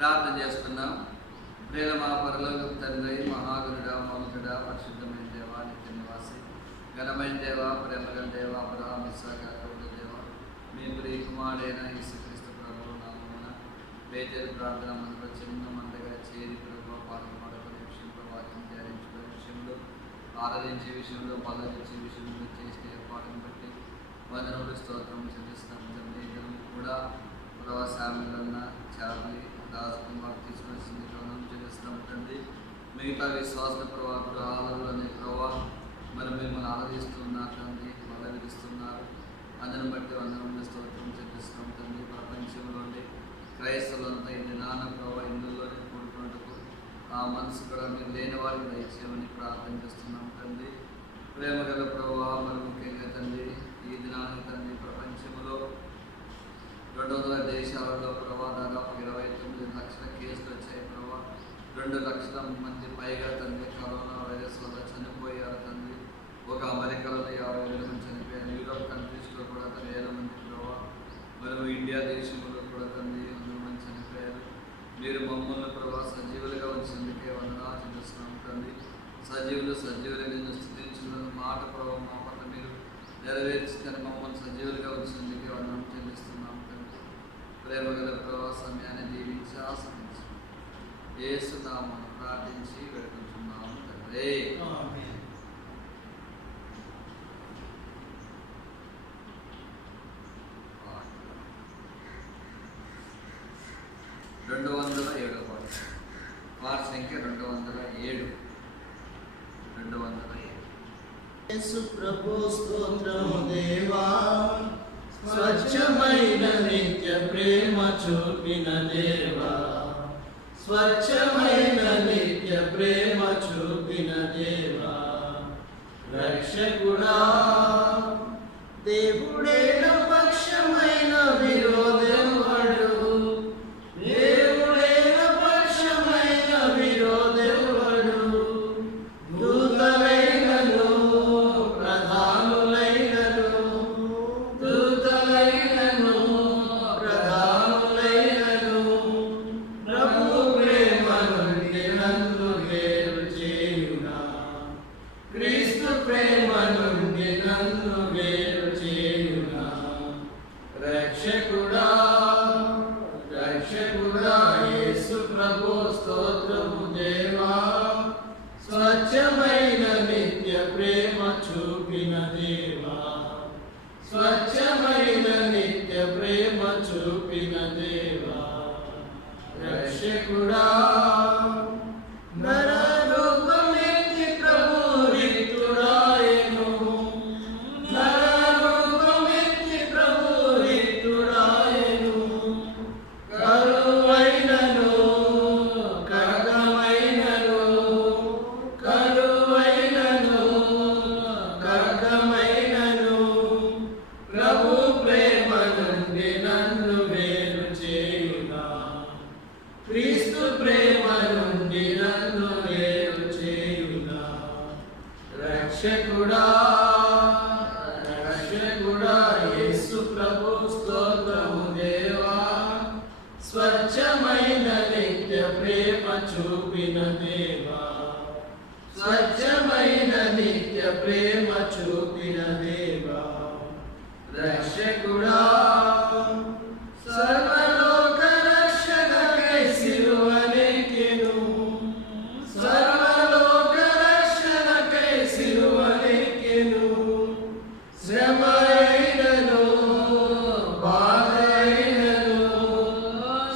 ప్రార్థన చేసుకుందాం. ప్రేమ మా పరలోకపు తండ్రి, మహాగురుడా, మౌతుడా, పరిశుద్ధమైన దేవ, నిత్య నివాసి, ఘనమైన దేవ, ప్రేమగల దేవ, అబ్రహాము, ఇస్సాకు, యాకోబుల దేవ, మీ ప్రియ కుమారుడైన యేసుక్రీస్తు ప్రభువు నామమున బేతేలు ప్రార్థన మందిలో చిన్న మందగా చేరి ప్రభు పాటలు పాడుకునే విషయంలో, వాక్యం ధ్యానించుకునే విషయంలో, ఆరాధించే విషయంలో, పల్లవించే విషయంలో చేసిన ఏర్పాటును బట్టి వందనములు స్తోత్రం చెల్లిస్తున్నాం. తండ్రి కూడా ప్రభా శామ్యులన్న, చార్లీ, దాస్ కుమార్ తీసుకొచ్చింది గౌరవం చెల్లిస్తాం తండ్రి. మిగతా విశ్వాస ప్రభా గృహాలలోనే ప్రభా మరి మిమ్మల్ని ఆరాధిస్తున్నారు తండ్రి, పల్లవిస్తున్నారు. అందరిని బట్టి వందనములు స్తోత్రం చెల్లిస్తాం తండ్రి. ప్రపంచంలోని క్రైస్తవులంతా ఇంటి నాన్న ప్రభా ఇందులోనే కూడుకున్నట్టుకు ఆ మనసు కూడా మీరు లేని వారికి దయచేయమని ప్రార్థన చేస్తున్నాం తండ్రి. ప్రేమ గల ప్రభావ మరి ముఖ్యంగా తండ్రి ఈ దినాన్ని తండ్రి ప్రపంచంలో 200 దేశాలలో ప్రభావ దాదాపు 29 లక్షల కేసులు వచ్చాయి ప్రభావ. 2 లక్షల మంది పైగా తండ్రి కరోనా వైరస్ వల్ల చనిపోయారు తండ్రి. ఒక అమెరికాలో 50,000 మంది చనిపోయారు. యూరోప్ కంట్రీస్లో కూడా 10,000 మంది ప్రభావ. మరియు ఇండియా దేశంలో కూడా తండ్రి 100 మంది చనిపోయారు. మీరు మమ్మల్ని ప్రభావ సజీవులుగా ఉంచేందుకే వందనాలు చెల్లిస్తున్నాం తండ్రి. సజీవులు నిన్ను స్థుతించిన మాట ప్రభావ మా పట్ల మీరు నెరవేర్చుకొని మమ్మల్ని సజీవులుగా ఉంచేందుకే వందనం చెల్లిస్తున్నాం తండ్రి. ప్రేమ గల ప్రభావ సమయాన్ని దీవించి ఆశ్రయించి యేసు నామమున ప్రార్థించి వేడుకుంటున్నాము తండ్రి. 207 పాట సంఖ్య 207. యేసు ప్రభు స్తోత్రము దేవా, స్వచ్ఛమైన నిత్య ప్రేమ చూపిన దేవా, స్వచ్ఛమైన నిత్య ప్రేమ చూపిన దేవా, రక్షకుడా దేవుడైన పక్షమైన విరోధెవడు, దేవుడైన పక్షమైన విరోధెవడు, దూతలైనను ప్రధానులైనను, దూతలైనను ప్రధానులైనను, ప్రభు ప్రేమ నుండి నన్ను వేరు చేయునా, క్రీస్తు ప్రేమ నుండి నన్ను వేరు చేయునా, రక్షకుడా రక్షకుడా యేసు ప్రభు స్తోత్రము దేవా, స్వచ్ఛమైన నిత్య ప్రేమ చూపిన దేవా, స్వచ్ఛమైన నిత్య ప్రేమ చూపిన దేవా, రక్షకుడా నరరూపమెత్తి ప్రభు రిక్తుడాయెను, నరరూపమెత్తి ప్రభు రిక్తుడాయెను, కరువైనను ఖడ్గమైనను, కరువైనను ఖడ్గమైనను, ప్రభు ప్రేమ నుండి నన్ను వేరు చేయునా, క్రీస్తు ప్రేమ నుండి నన్ను వేరు చేయునా, రక్షకుడా రక్షకుడా యేసు ప్రభు స్తోత్రము దేవా, స్వచ్ఛమైన నిత్య ప్రేమ చూపిన దేవా, స్వచ్ఛమైన నిత్య ప్రేమ చూపిన దేవా, రక్షకుడా సర్వలోక రక్షణకై సిలువనెక్కెను, సర్వలోక రక్షణకై సిలువనెక్కెను, శ్రమ అయినను బాధ అయినను,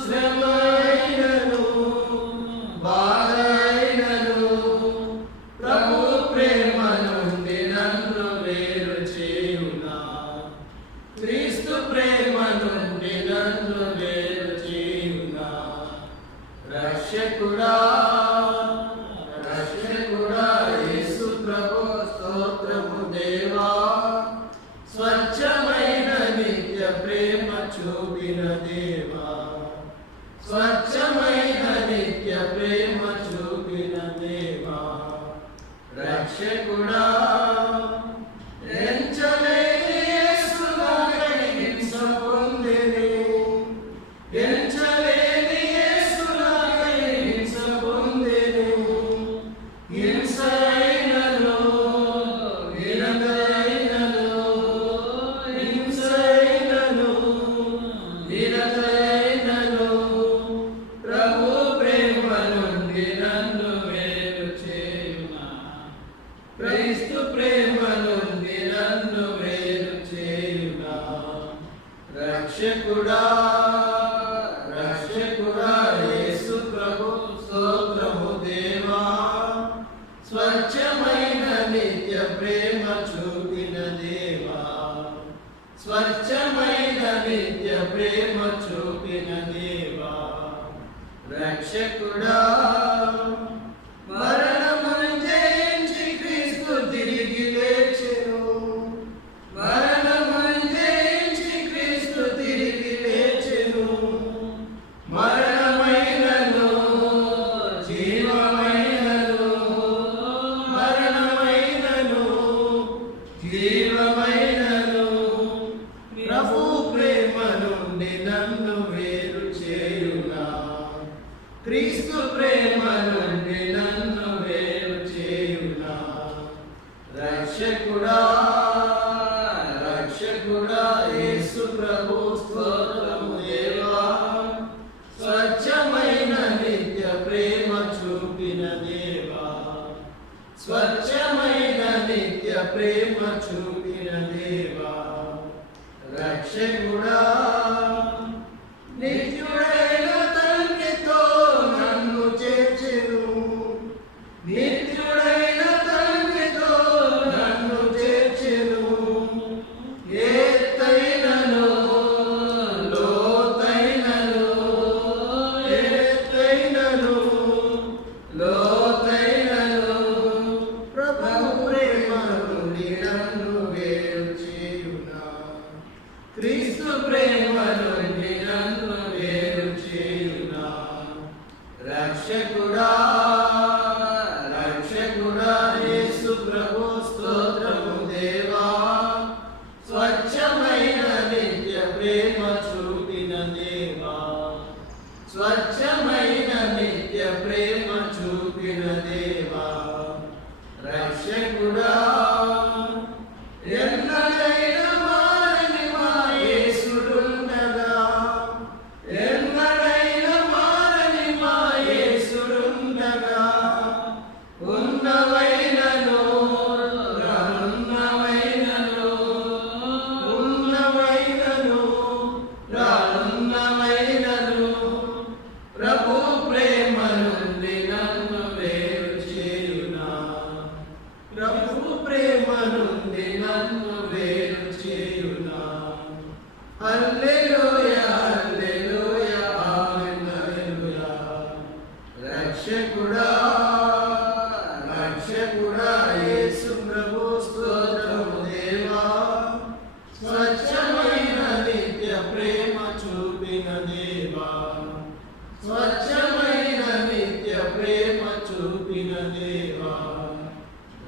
శ్రమ అయినను బాధ అయినను, ప్రభు ప్రేమ నుండి నన్ను వేరు చేయునా, క్రీస్తు ప్రేమ నుండి నన్ను వేరు చేయునా, రక్షకుడా రక్షకుడా యేసు ప్రభు స్తోత్రము దేవా, స్వచ్ఛమైన నిత్య ప్రేమ చూపిన దేవా, స్వచ్ఛమైన నిత్య ప్రేమ చూపిన దేవా, రక్షకుడా ఎంచలేని యేసు నాకై హింస పొందెను, ఎంచలేని యేసు ఎంతైనను ప్రభు ప్రేమ నుండి నన్ను వేరు చేయునా, క్రీస్తు ప్రేమ నుండి నన్ను వేరు చేయునా. రక్షకుడా రక్షకుడా యేసు ప్రభు స్తోత్రము దేవా, స్వచ్ఛమైన నిత్య ప్రేమ చూపిన దేవా, స్వచ్ఛమైన నిత్య ప్రేమ చూపిన దేవా. రక్షకుడా మరణమును జయించి క్రీస్తు తిరిగి లేచెను, మరణమును జయించి క్రీస్తు తిరిగి లేచెను. మరణమైనను జీవమైనను, మరణమైనను జీవమైనను ప్రభు ప్రేమ నుండి నన్ను వేరు చేయునా, క్రీస్తు ప్రేమ నుండి నన్ను వేరు చేయునా. రక్షకుడా రక్షకుడా యేసు ప్రభు స్తోత్రము దేవా, స్వచ్ఛమైన నిత్య ప్రేమ చూపిన దేవా, స్వచ్ఛమైన నిత్య ప్రేమ చూపిన దేవా. రక్షకుడా నిత్యుడైన తండ్రితో నన్ను చేర్చెను, నిత్యుడైన తండ్రితో నన్ను చేర్చెను. ఎత్తైనను లోతైనను, ఎత్తైనను లోతైనను ప్రభు ప్రేమ నుండి నన్ను వేరు చేయునా, క్రీస్తు ప్రేమ నుండి నన్ను వేరు చేయునా. రక్షకుడా రక్షకుడా యేసు ప్రభు స్తోత్రము దేవా, స్వచ్ఛమైన నిత్య ప్రేమ చూపిన దేవా, స్వచ్ఛమైన నిత్య ప్రేమ చూపిన దేవా. రక్షకుడా ఎన్నడైనా మారని మా యేసుడుండగా, ఎన్నడైనా మారని మా యేసుడుండగా, ఉన్నవైనను రానున్నవైనను, ఉన్నవైనను రానున్నవైనను ప్రభు ప్రేమ నుండి నన్ను వేరు చేయునా, ప్రభు ప్రేమ నుండి నన్ను వేరు చేయునా. హల్లెలూయా హల్లెలూయా ఆమేన్ హల్లెలూయా. రక్షకుడా రక్షకుడా యేసు ప్రభు స్తోత్రము దేవా, స్వచ్ఛమైన నిత్య ప్రేమ చూపిన దేవా, స్వచ్ఛమైన నిత్య ప్రేమ చూపిన దేవా.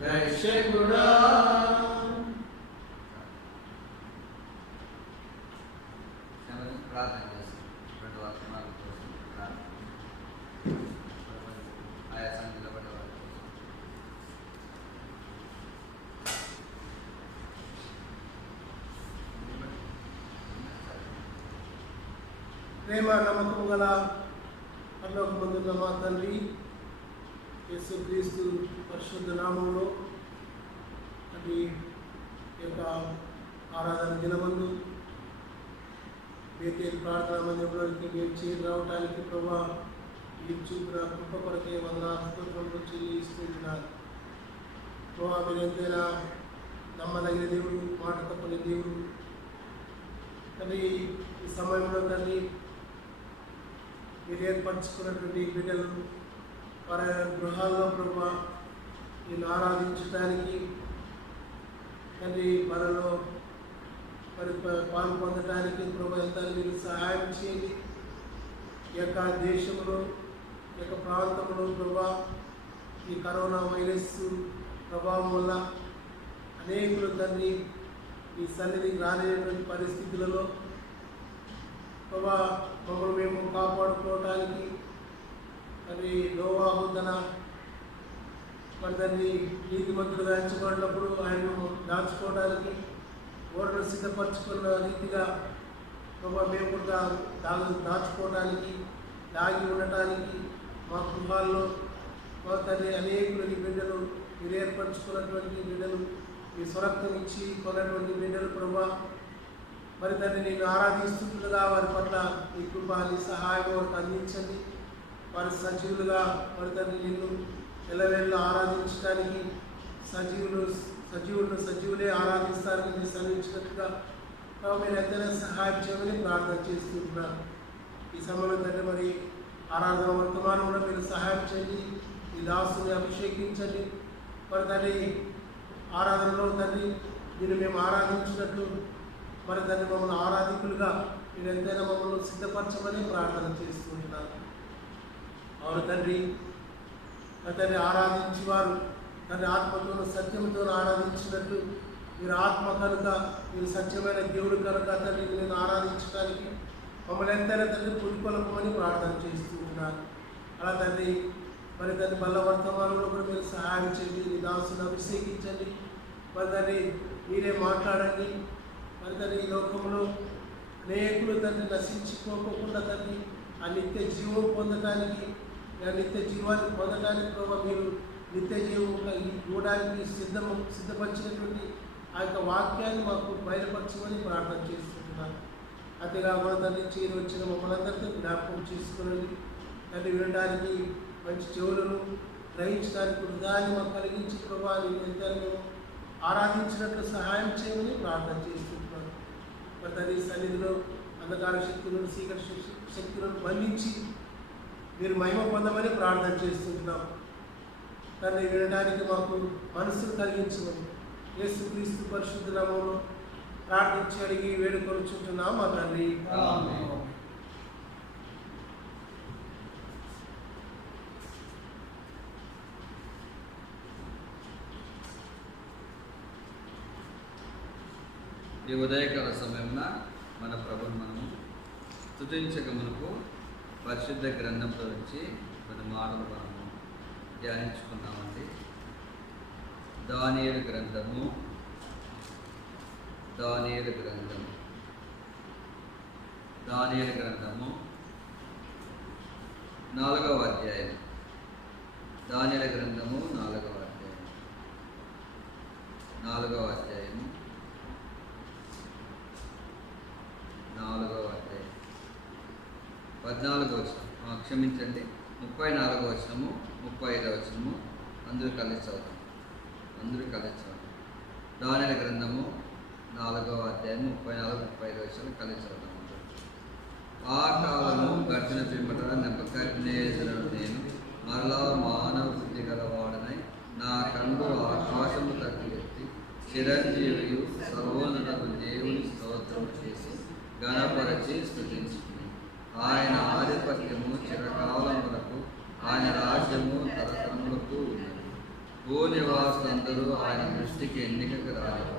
రక్షకుడా ప్రార్థన చేస్తాం. రెండు వర్తమానాల కోసం ప్రార్థన. ఆయా సంఖ్యలో పడ్డ వారి కోసం. ప్రేమ నమ్మకం గల పరలోకమందున్న మా తండ్రి యేసుక్రీస్తు పరిశుద్ధ నామంలో అది యొక్క ఆరాధన దినమందు బేతేలు ప్రార్థన మందిరంలోకి మేము చేరి రావడానికి ప్రభా మీరు చూపిన కృప కొరకే వందనాలు చెల్లిస్తున్నాను. ప్రభా మీరు ఎంతైనా నమ్మదగిన దేవుడు, మాట తప్పని దేవుడు. కానీ ఈ సమయంలో తల్లి మీరు ఏర్పరచుకున్నటువంటి బిడ్డలు వారి గృహాల్లో ప్రభా నేను ఆరాధించడానికి తండ్రి మనలో మరి పాలు పొందడానికి ప్రభా ఎంత మీరు సహాయం చేయండి. ఈ యొక్క దేశంలో ఈ యొక్క ప్రాంతంలో ప్రభా ఈ కరోనా వైరస్ ప్రభావం వల్ల అనేకులు తండ్రి ఈ సన్నిధికి రాలేనటువంటి పరిస్థితులలో ప్రభా మమ్మల్ని మేము కాపాడుకోవటానికి అది నోవాహు తన మరి దాన్ని నీతిమంతులుగా ఎంచుకున్నప్పుడు ఆయనను దాచుకోవడానికి ఓడను సిద్ధపరచుకున్న రీతిగా ప్రభా మేము కూడా దాచుకోవడానికి దాగి ఉండటానికి మా గృహాల్లో మా తండ్రి అనేకులు ఈ బిడ్డలు మీరు ఏర్పరచుకున్నటువంటి బిడ్డలు మీ స్వరక్తం ఇచ్చి కొన్నటువంటి బిడ్డలు ప్రభా మరి తండ్రి నేను ఆరాధిస్తుండగా వారి పట్ల మీ కృపాన్ని సహాయం వారికి అందించండి. వారి సజీవులుగా మరి తండ్రి నిన్ను ఎల్లవేళ్ళ ఆరాధించడానికి సజీవులే ఆరాధిస్తారని మీరు సెలవించినట్టుగా మీరు ఎంతైనా సహాయం చేయమని ప్రార్థన చేస్తుంటున్నారు. ఈ సమయంలో తండ్రి మరి ఆరాధన వర్తమానంలో మీరు సహాయం చేయండి. ఈ దాసుని అభిషేకించండి. మరి తండ్రి ఆరాధనలో తండ్రి మీరు మేము ఆరాధించినట్లు మరి తండ్రి మమ్మల్ని ఆరాధికులుగా మీరు ఎంతైనా మమ్మల్ని సిద్ధపరచమని ప్రార్థన చేస్తుంటున్నారు. అవును తండ్రి ఆరాధించి వారు తండ్రి ఆత్మతోనూ సత్యంతోనూ ఆరాధించినట్లు మీరు ఆత్మ కనుక మీరు సత్యమైన దేవుడు కనుక తండ్రి నేను ఆరాధించడానికి మమ్మల్ని ఎంతైనా తండ్రి పులికొలపమని ప్రార్థన చేస్తూ ఉన్నారు. అలా తండ్రి మరి తండ్రి బల్ల వర్తమానంలో కూడా మీరు సహాయం చేయండి. మీ దాసుని అభిషేకించండి. మరి తండ్రి మీరే మాట్లాడండి. మరి తండ్రి ఈ లోకంలో అనేకులు తండ్రి నశించిపోకుండా తండ్రి ఆ నిత్య జీవం పొందడానికి నిత్య జీవాన్ని పొందడానికి ప్రభావ మీరు నిత్య జీవం ఇవ్వడానికి సిద్ధపరిచినటువంటి ఆ యొక్క వాక్యాన్ని మాకు బయలుపరచమని ప్రార్థన చేస్తున్నాను. అంతేకాకుండా తండ్రి చేరి వచ్చిన మమ్మల్ని అందరితో జ్ఞాపకం చేసుకునండి. తండ్రి వినడానికి మంచి చెవులను గ్రహించడానికి హృదయాన్ని మాకు కలిగించి ప్రభావాన్ని ఎంతైనా ఆరాధించినట్లు సహాయం చేయమని ప్రార్థన చేస్తున్నాను. మరి తండ్రి సన్నిధిలో అంధకార శక్తులను చీకటి శక్తులను బంధించి మీరు మహిమ పొందమని ప్రార్థన చేస్తున్నాం. తండ్రి వినడానికి మాకు మనస్సును కలిగించమని యేసుక్రీస్తు పరిశుద్ధ నామములో ప్రార్థించి అడిగి వేడుకొనుచుంటున్నాం మా తండ్రి. ఈ ఉదయకాల సమయమున మన ప్రభుని మనము స్తుతించక మనకు పరిశుద్ధ గ్రంథంలో నుంచి కొన్ని మాటలు మనము ధ్యానించుకున్నామండి. దానియేలు గ్రంథము 4వ అధ్యాయం. దానియేలు గ్రంథము 4వ అధ్యాయం 14వ వచనం, క్షమించండి 34వ వచనము 35వ వచనము అందరూ కలిసి చదువుతాం. దానియేలు గ్రంథము 4వ అధ్యాయం 34, 35 వచనాలు కలిసి చదువుతాం. ఆ కాలము గడిచిన పిమ్మట నెబుకద్నెజరు నేను మరలా మానవ బుద్ధి గలవాడనై నా కన్ను ఆకాశము తట్టు ఎత్తి చిరంజీవియు సర్వోన్నతుడు దేవుని స్తోత్రము చేసి గణపరచి స్తుతించుకుని ఆయన ఆధిపత్యము చిరకాలం వరకు, ఆయన రాజ్యము తరతరములకు ఉన్నది. భూనివాసులందరూ ఆయన దృష్టికి ఎన్నికకు రాలేదు.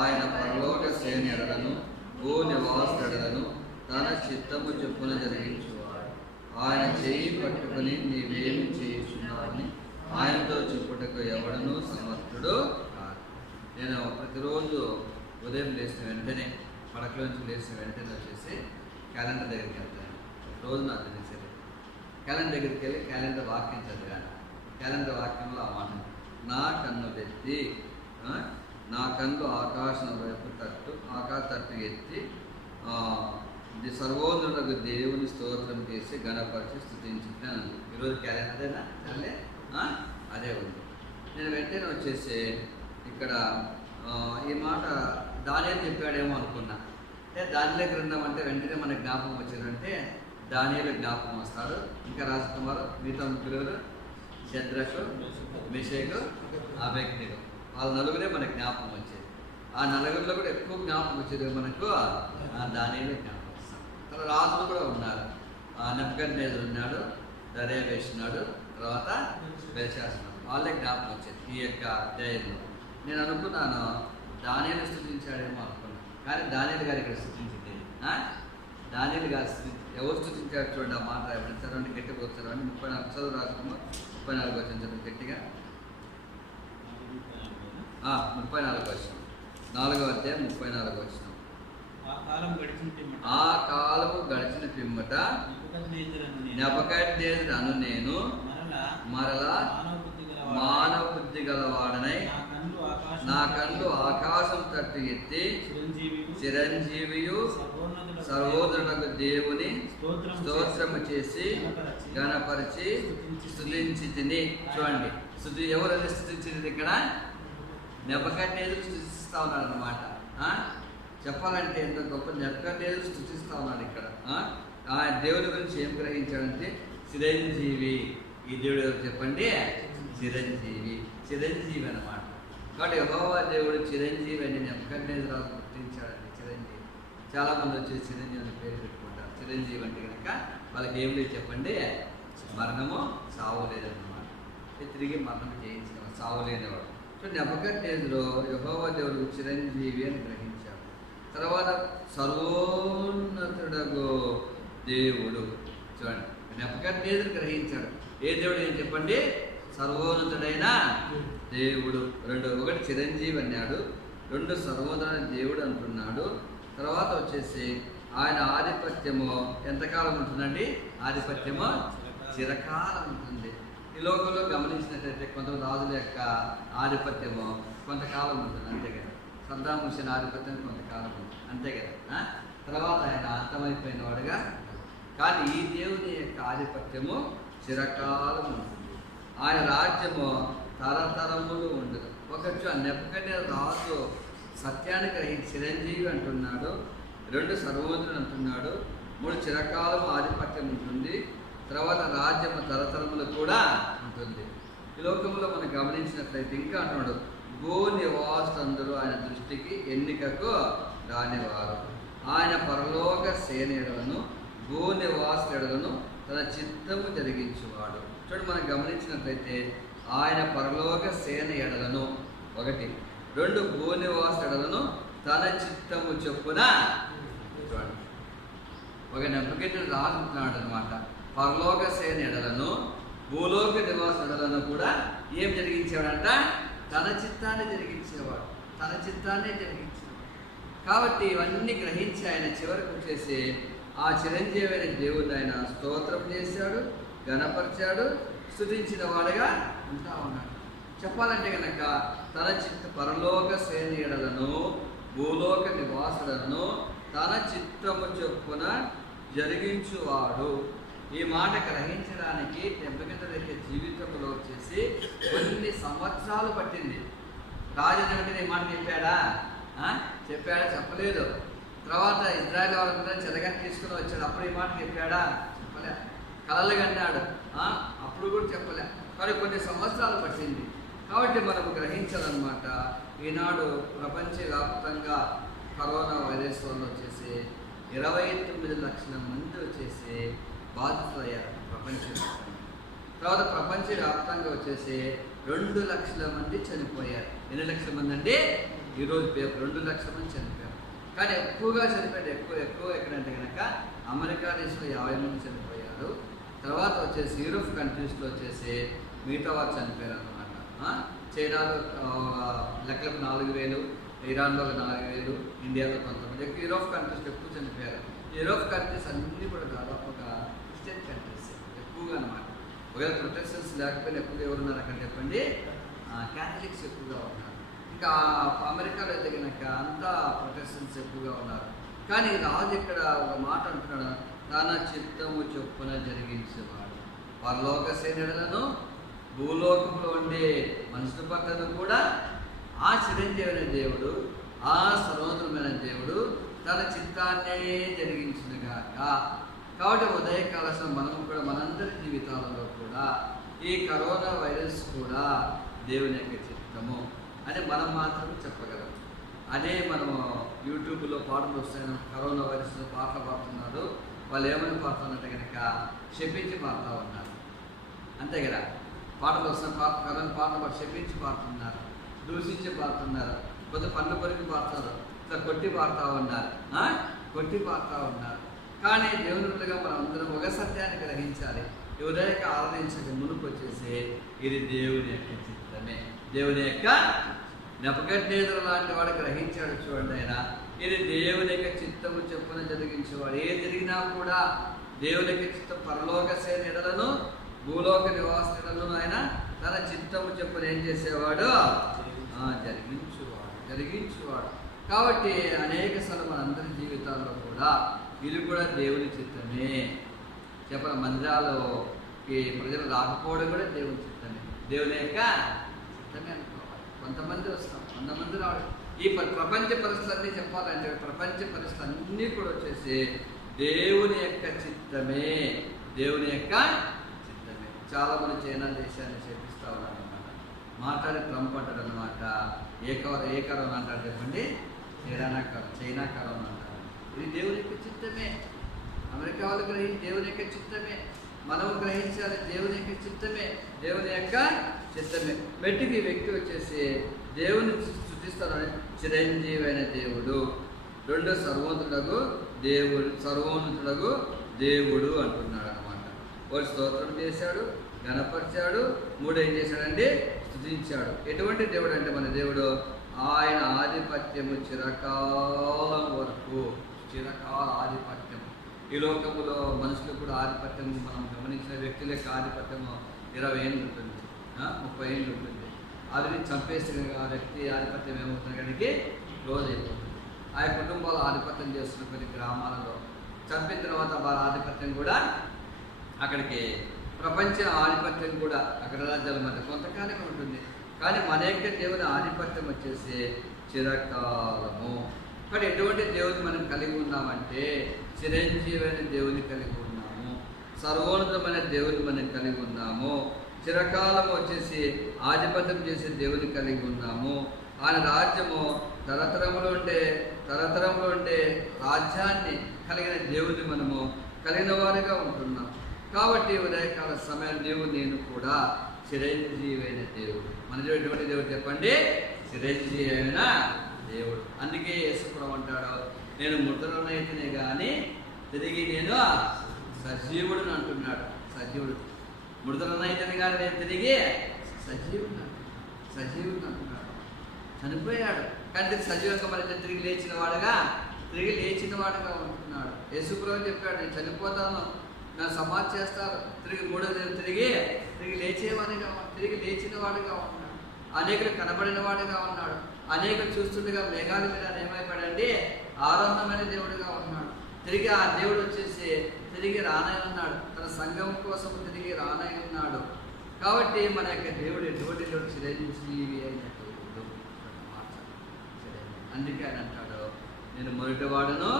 ఆయన పరలోక శ్రేణి ఎడలను భూనివాసులను తన చిత్తము చొప్పున జరిగించువాడు. ఆయన చేయి పట్టుకుని నీవేమి చేయుచున్నావని ఆయనతో చెప్పుటకు ఎవడనూ సమర్థుడు కాదు. నేను ప్రతిరోజు ఉదయం లేచిన వెంటనే పడకలోంచి లేచిన వెంటనే వచ్చేసి క్యాలెండర్ దగ్గరికి వెళ్తాను. రోజు నాకు తెలిసేది క్యాలెండర్ దగ్గరికి వెళ్ళి క్యాలెండర్ వాక్యం చదివాను. క్యాలెండర్ వాక్యంలో ఆ మాట, నా కన్ను ఎత్తి నా కన్ను ఆకాశం వైపు తట్టు ఎత్తి సర్వోన్నతుడు దేవుని స్తోత్రం చేసి గణపరిచి స్తుతించుతాను. ఈరోజు క్యాలెండరేనా అదే ఉంది. నేను వెంటనే వచ్చేసి ఇక్కడ ఈ మాట దానియేలు చెప్పాడేమో అనుకున్నా. అంటే దానియేలు గ్రంథం అంటే వెంటనే మనకు జ్ఞాపకం వచ్చిందంటే దానియేలు జ్ఞాపకం వస్తారు. ఇంకా రాజకుమారు మిగతా ముగ్గురు షద్రకు, మెషకు, అబేద్నెగో వాళ్ళ నలుగురే మనకు జ్ఞాపకం వచ్చేది. ఆ నలుగురిలో కూడా ఎక్కువ జ్ఞాపకం వచ్చేది మనకు దానియేలు జ్ఞాపకం వస్తాం. తర్వాత రాజులు కూడా ఉన్నారు. నెబుకద్నెజరు ఉన్నాడు, దర్యావేషు ఉన్నాడు, తర్వాత బెల్షాత్సరు, వాళ్ళే జ్ఞాపకం వచ్చేది ఈ యొక్క అధ్యాయంలో. నేను అనుకున్నాను దానియేలు స్తుతించాడేమో అనుకున్నాను, కానీ దానియేలు గారు ఇక్కడ స్తుతించింది. దానియేలు గారు ఎవరు స్తుతించారు చూడండి. ఆ మాట ఎవరైనా చదవండి, గట్టిగా వచ్చారండి. 34 చదువు రాసుకున్నాం. 34 వచ్చిన చదువు గట్టిగా. 34 వచ్చిన 4వ అధ్యాయం 34 వచ్చిన ఆ కాలం గడిచిన పిమ్మట ఆ కాలము గడిచిన పిమ్మట నెబుకద్నెజరు అను నేను మరలా మానవ బుద్ధి గలవాడనై నా కళ్ళు ఆకాశం తట్టు ఎత్తి చిరంజీవియు సర్వోన్నతుడగు దేవుని స్తోత్రము చేసి గణపరిచి స్తుతించి తిని. చూడండి, ఎవరు స్తుతించింది ఇక్కడ? నెబుకద్నెజరు స్తుతిస్తా ఉన్నాడు అనమాట. చెప్పాలంటే ఎంత గొప్ప నెబుకద్నెజరు స్తుతిస్తా ఉన్నాడు ఇక్కడ. ఆ దేవుని గురించి ఏం గ్రహించాడంటే చిరంజీవి. ఈ దేవుడు ఎవరు చెప్పండి? చిరంజీవి. చిరంజీవి అనమాట. కాబట్టి యెహోవా దేవుడు చిరంజీవి అని నెబుకద్నెజరు గుర్తించాడండి. చిరంజీవి. చాలా మంది వచ్చి చిరంజీవి అని పేరు పెట్టుకుంటారు. చిరంజీవి అంటే కనుక వాళ్ళకి ఏం లేదు చెప్పండి, మరణము సావు లేదన్నమాట. తిరిగి మరణం జయించిన సావు లేనివాడు. సో నెబుకద్నెజరు యెహోవా దేవుడు చిరంజీవి అని గ్రహించాడు. తర్వాత సర్వోన్నతుడగు దేవుడు. చూడండి, నెబుకద్నెజరు గ్రహించాడు. ఏ దేవుడు ఏం చెప్పండి? సర్వోన్నతుడైన దేవుడు. ఒకటి చిరంజీవి అన్నాడు, రెండు సర్వోన్నతుడైన దేవుడు అంటున్నాడు. తర్వాత వచ్చేసి ఆయన ఆధిపత్యము ఎంతకాలం ఉంటుందండి? ఆధిపత్యము చిరకాలం ఉంటుంది. ఈ లోకంలో గమనించినట్లయితే కొంతమంది రాజుల యొక్క ఆధిపత్యము కొంతకాలం ఉంటుంది, అంతే కదా. సద్దాం హుస్సేన్ ఆధిపత్యం కొంతకాలం ఉంటుంది, అంతే కదా. తర్వాత ఆయన అంతమైపోయిన వాడుగా. కానీ ఈ దేవుని యొక్క ఆధిపత్యము చిరకాలం ఉంటుంది. ఆయన రాజ్యము తరతరములు ఉండదు. ఒకటి నెబుకద్నెజరు రాజు సత్యాన్ని గ్రహించి చిరంజీవి అంటున్నాడు, రెండు సర్వోన్నతుడు అంటున్నాడు, మూడు చిరకాలం ఆధిపత్యం ఉంటుంది. తర్వాత రాజ్యము తరతరములు కూడా ఉంటుంది. ఈ లోకంలో మనం గమనించినట్లయితే ఇంకా అంటున్నాడు, భూ నివాసులందరూ ఆయన దృష్టికి ఎన్నికకు రానివారు. ఆయన పరలోక సేనలను భూ నివాసులను తన చిత్తము జరిగించువాడు. చూడండి, మనం గమనించినట్లయితే ఆయన పరలోక సేన ఎడలను ఒకటి, రెండు భూనివాస ఎడలను తన చిత్తము చొప్పున. చూడండి, ఒక నెబుకద్నెజరు రాజుతున్నాడు అనమాట. పరలోక సేన ఎడలను భూలోక నివాస ఎడలను కూడా ఏం జరిగించేవాడంట? తన చిత్తాన్ని జరిగించేవాడు. తన చిత్తాన్నే జరిగించేవాడు. కాబట్టి ఇవన్నీ గ్రహించి ఆయన చివరికి వచ్చేసి ఆ చిరంజీవి అయిన దేవుడు ఆయన స్తోత్రం చేశాడు, గణపరిచాడు, స్తుతించిన వాడుగా ఉంటా ఉన్నాడు. చెప్పాలంటే కనుక తన పరలోక సేనయడలను భూలోక నివాసులను తన చిత్తము చొప్పున జరిగించువాడు. ఈ మాట గ్రహించడానికి నెబుకద్నెజరు యొక్క జీవితంలో వచ్చేసి కొన్ని సంవత్సరాలు పట్టింది. రాజు వెంటనే ఈ మాట చెప్పాడా? చెప్పలేదు. తర్వాత ఇజ్రాయేల్ వాళ్ళందరూ చెరగని తీసుకుని వచ్చాడు, అప్పుడు ఈ మాట చెప్పాడా? చెప్పలే. కలలు కన్నాడు, అప్పుడు కూడా చెప్పలే. కానీ కొన్ని సంవత్సరాలు పట్టింది. కాబట్టి మనం గ్రహించాలన్నమాట. ఈనాడు ప్రపంచవ్యాప్తంగా కరోనా వైరస్ వల్ల వచ్చేసి 29 లక్షల మంది వచ్చేసి బాధితులయ్యారు ప్రపంచవ్యాప్తంగా. తర్వాత ప్రపంచవ్యాప్తంగా వచ్చేసి 2 లక్షల మంది చనిపోయారు. ఎన్ని లక్షల మంది అండి? ఈరోజు 2 లక్షల మంది చనిపోయారు. కానీ ఎక్కువగా చనిపోయారు, ఎక్కువ ఎక్కడంటే కనుక అమెరికా దేశంలో 50 మంది చనిపోయారు. తర్వాత వచ్చేసి యూరోప్ కంట్రీస్లో వచ్చేసి మిగతా వారు చనిపోయారు అనమాట. చైనాలో లెక్కలకు 4,000, ఇరాన్లో 4,000, ఇండియాలో కొంతమంది. యూరోప్ కంట్రీస్లో ఎక్కువ చనిపోయారు. యూరోప్ కంట్రీస్ అన్నీ కూడా దాదాపుగా క్రిస్టియన్ కంట్రీస్ ఎక్కువగా అనమాట. ఒకవేళ ప్రొటెస్టెంట్స్ లేకపోయినా ఎక్కువగా ఎవరున్నారు అక్కడ చెప్పండి? క్యాథలిక్స్ ఎక్కువగా ఉన్నారు. ఇంకా అమెరికాలో అయితే కనుక అంతా ప్రొటెస్టెంట్స్ ఎక్కువగా ఉన్నారు. కానీ రాజు ఇక్కడ ఒక మాట అంటున్నాడు, తన చిత్తము చొప్పున జరిగించేవాడు. పరలోక సేనలను భూలోకంలో ఉండే మనుషుల పట్లను కూడా ఆ చిరంజీవైన దేవుడు, ఆ సర్వోన్నతమైన దేవుడు తన చిత్తాన్నే జరిగించునుగాక. కాబట్టి ఉదయకాల మనం కూడా మనందరి జీవితాలలో కూడా ఈ కరోనా వైరస్ కూడా దేవుని యొక్క చిత్తము అని మనం మాత్రం చెప్పగలం. అదే మనము యూట్యూబ్లో పాటలు వస్తాయి, కరోనా వైరస్ పాటలు పాడుతున్నారు. వాళ్ళు ఏమని పాడుతున్నారంటే కనుక శపించి పాడుతూ ఉన్నారు, అంతే కదా. పాటలు వస్తున్న కరోనా పాటలు పాటు శపించి పాడుతున్నారు, దూషించి పాడుతున్నారు, కొద్ది పన్ను కొరికి పాడుతారు, ఇట్లా కొట్టి పాడుతూ ఉన్నారు, కొట్టి పాడుతూ ఉన్నారు. కానీ దేవునిగా మనం అందరం ఒక సత్యాన్ని గ్రహించాలి. ఉదయక ఆరాధించక మునుపు వచ్చేసి ఇది దేవుని యొక్క చిత్తమే. దేవుని యొక్క నెబుకద్నెజరు లాంటి వాడు గ్రహించాడు. చూడండి, ఆయన ఇది దేవుని యొక్క చిత్తము చెప్పున జరిగించేవాడు. ఏది జరిగినా కూడా దేవుని యొక్క చిత్తం పరలోక సేనలను భూలోక నివాసులను ఆయన తన చిత్తము చెప్పున ఏం చేసేవాడు? జరిగించేవాడు. కాబట్టి అనేక సార్లు మనందరి జీవితాల్లో కూడా ఇది కూడా దేవుని చిత్తమే. చెప్పిన మందిరాలకి ప్రజలు రాకపోవడం కూడా దేవుని చిత్తమే, దేవుని యొక్క చిత్తమే అనుకోవాలి. కొంతమంది వస్తాం, కొంతమంది రావడం. ఈ ప్రపంచ పరిస్థితులన్నీ చెప్పాలంటే ప్రపంచ పరిస్థితులు అన్నీ కూడా వచ్చేసి దేవుని యొక్క చిత్తమే, దేవుని యొక్క చిత్తమే. చాలా మంది చైనా దేశాన్ని చేపిస్తా ఉన్నారు అనమాట. మాట్లాడి ట్రంప్ అంటారు అనమాట. ఏ కరోనా అంటారు చెప్పండి? చైనా కరోనా అంటారు. ఇది దేవుని యొక్క చిత్తమే. అమెరికా వాళ్ళు దేవుని యొక్క చిత్తమే. మనము గ్రహించాలి దేవుని యొక్క చిత్తమే, దేవుని యొక్క చిత్తమే. మెట్టికి వ్యక్తి వచ్చేసి దేవుని స్తుతిస్తానని చిరంజీవైన దేవుడు, రెండు సర్వోన్నతుడగు దేవుడు అంటున్నాడు అనమాట. వాడు స్తోత్రం చేశాడు, ఘనపరిచాడు. మూడు ఏం చేశాడండి? స్తుతించాడు. ఎటువంటి దేవుడు అంటే మన దేవుడు ఆయన ఆధిపత్యము చిరకాలం వరకు, చిరకాల ఆధిపత్యం. ఈ లోకములో మనుషులు కూడా ఆధిపత్యం, మనం గమనించిన వ్యక్తుల యొక్క ఆధిపత్యము 20 ఏళ్ళు ఉంటుంది, 30 ఏళ్ళు ఉంటుంది. అది చంపేస్తే ఆ వ్యక్తి ఆధిపత్యం ఏమవుతుంది కనుక క్లోజ్ అయిపోతుంది. ఆ కుటుంబాలు ఆధిపత్యం చేస్తున్న కొన్ని గ్రామాలలో చంపిన తర్వాత వారి ఆధిపత్యం కూడా అక్కడికి, ప్రపంచ ఆధిపత్యం కూడా అక్కడ రాజ్యాల మధ్య కొంతకాలమే ఉంటుంది. కానీ మన యొక్క దేవుని ఆధిపత్యం వచ్చేసి చిరకాలము. కానీ ఎటువంటి దేవుని మనం కలిగి ఉన్నామంటే చిరంజీవైన దేవుని కలిగి ఉన్నాము, సర్వోన్నతమైన దేవుని మనం కలిగి ఉన్నాము, చిరకాలం వచ్చేసి ఆధిపత్యం చేసే దేవుని కలిగి ఉన్నాము. ఆయన రాజ్యము తరతరములు ఉండే రాజ్యాన్ని కలిగిన దేవుని మనము కలిగిన వారిగా ఉంటున్నాం. కాబట్టి ఉదయకాల సమయం నేను కూడా చిరంజీవైన దేవుడు. మన ఎటువంటి దేవుడు చెప్పండి? చిరంజీవైన దేవుడు. అందుకే యేసుప్రభువు అంటాడు, నేను మృతుడనైతేనే కానీ తిరిగి నేను సజీవుడిని అంటున్నాడు. సజీవుడు మృతుడనైతేనే కానీ నేను తిరిగి సజీవుడిని అంటున్నాడు. చనిపోయాడు కానీ సజీవంగా మరి తిరిగి లేచిన వాడుగా ఉంటున్నాడు. యేసుప్రభువు చెప్పాడు, నేను చనిపోతాను, నా సమాధి చేస్తారు, తిరిగి మూడో దేవుడు తిరిగి లేచేవాడిగా, తిరిగి లేచిన వాడుగా ఉన్నాడు. అనేకులు కనబడిన వాడుగా ఉన్నాడు. అనేకులు చూస్తుండగా మేఘాల మీద ఏమైపోయాడండి? ఆనందమైన దేవుడిగా ఉన్నాడు. తిరిగి ఆ దేవుడు వచ్చేసి తిరిగి రానయ్యున్నాడు, తన సంఘం కోసం తిరిగి రానయ్యున్నాడు. కాబట్టి మన యొక్క దేవుడు ఎటువంటి దేవుడు? చిరంజీవి అయిన దేవుడు. అందుకే ఆయన అంటాడు, నేను మొదటివాడును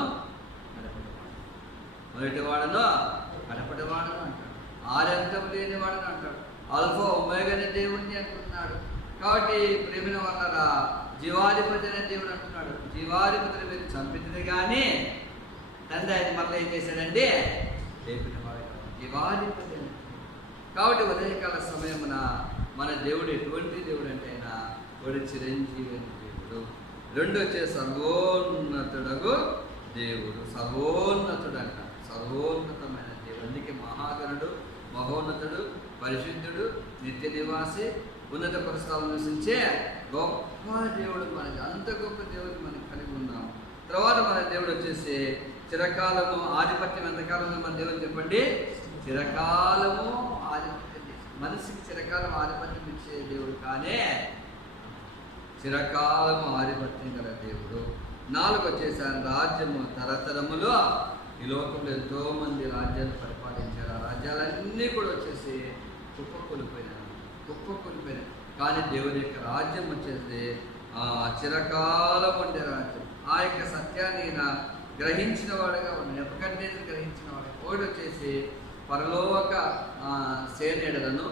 గడపటివాడును అంటాడు. ఆరంతం లేనివాడును అంటాడు. ఆల్ఫా ఒమేగానే దేవుణ్ణి అంటున్నాడు. కాబట్టి ప్రేమిన వల్ల జీవాధిపతి అనే దేవుడు అంటున్నాడు. జీవాధిపతిని మీరు చంపింది కానీ తండ్రి ఆయన మళ్ళీ ఏం చేశాడండి? లేపినవాడు జీవాధిపతి. కాబట్టి ఉదయకాల సమయమున మన దేవుడు ఎటువంటి దేవుడు అంటే ఆయన వాడు చిరంజీవి దేవుడు. రెండు వచ్చే సర్వోన్నతుడగు దేవుడు. సర్వోన్నతుడు అంట, సర్వోన్నతమైన దేవుడు. అందుకే మహాగణుడు, మహోన్నతుడు, పరిశుద్ధుడు, నిత్య నివాసి, ఉన్నత పరిస్థితులను నివసించే గొప్ప దేవుడు మనకి. అంత గొప్ప దేవుడు మనకి కలిగి ఉన్నాము. తర్వాత మన దేవుడు వచ్చేసి చిరకాలము ఆధిపత్యం. ఎంతకాలంలో మన దేవుడు చెప్పండి? చిరకాలము ఆధిపత్యం. మనిషికి చిరకాలం ఆధిపత్యం ఇచ్చే దేవుడు కానీ చిరకాలము ఆధిపత్యం గల దేవుడు. 4 వచ్చేసారి రాజ్యము తరతరములో. ఈ లోకంలో ఎంతో మంది రాజ్యాలు పరిపాలించారు. ఆ రాజ్యాలన్నీ కూడా వచ్చేసి కుప్పకూలిపోయినాయి. కానీ దేవుని యొక్క రాజ్యం వచ్చేసి చిరకాలం ఉండే రాజ్యం. ఆ యొక్క సత్యాన్ని గ్రహించిన వాడుగా ఉన్నాడు. ఎప్పటికంటే గ్రహించిన వాడు. ఒకటి వచ్చేసి పరలోక సేనేడులను,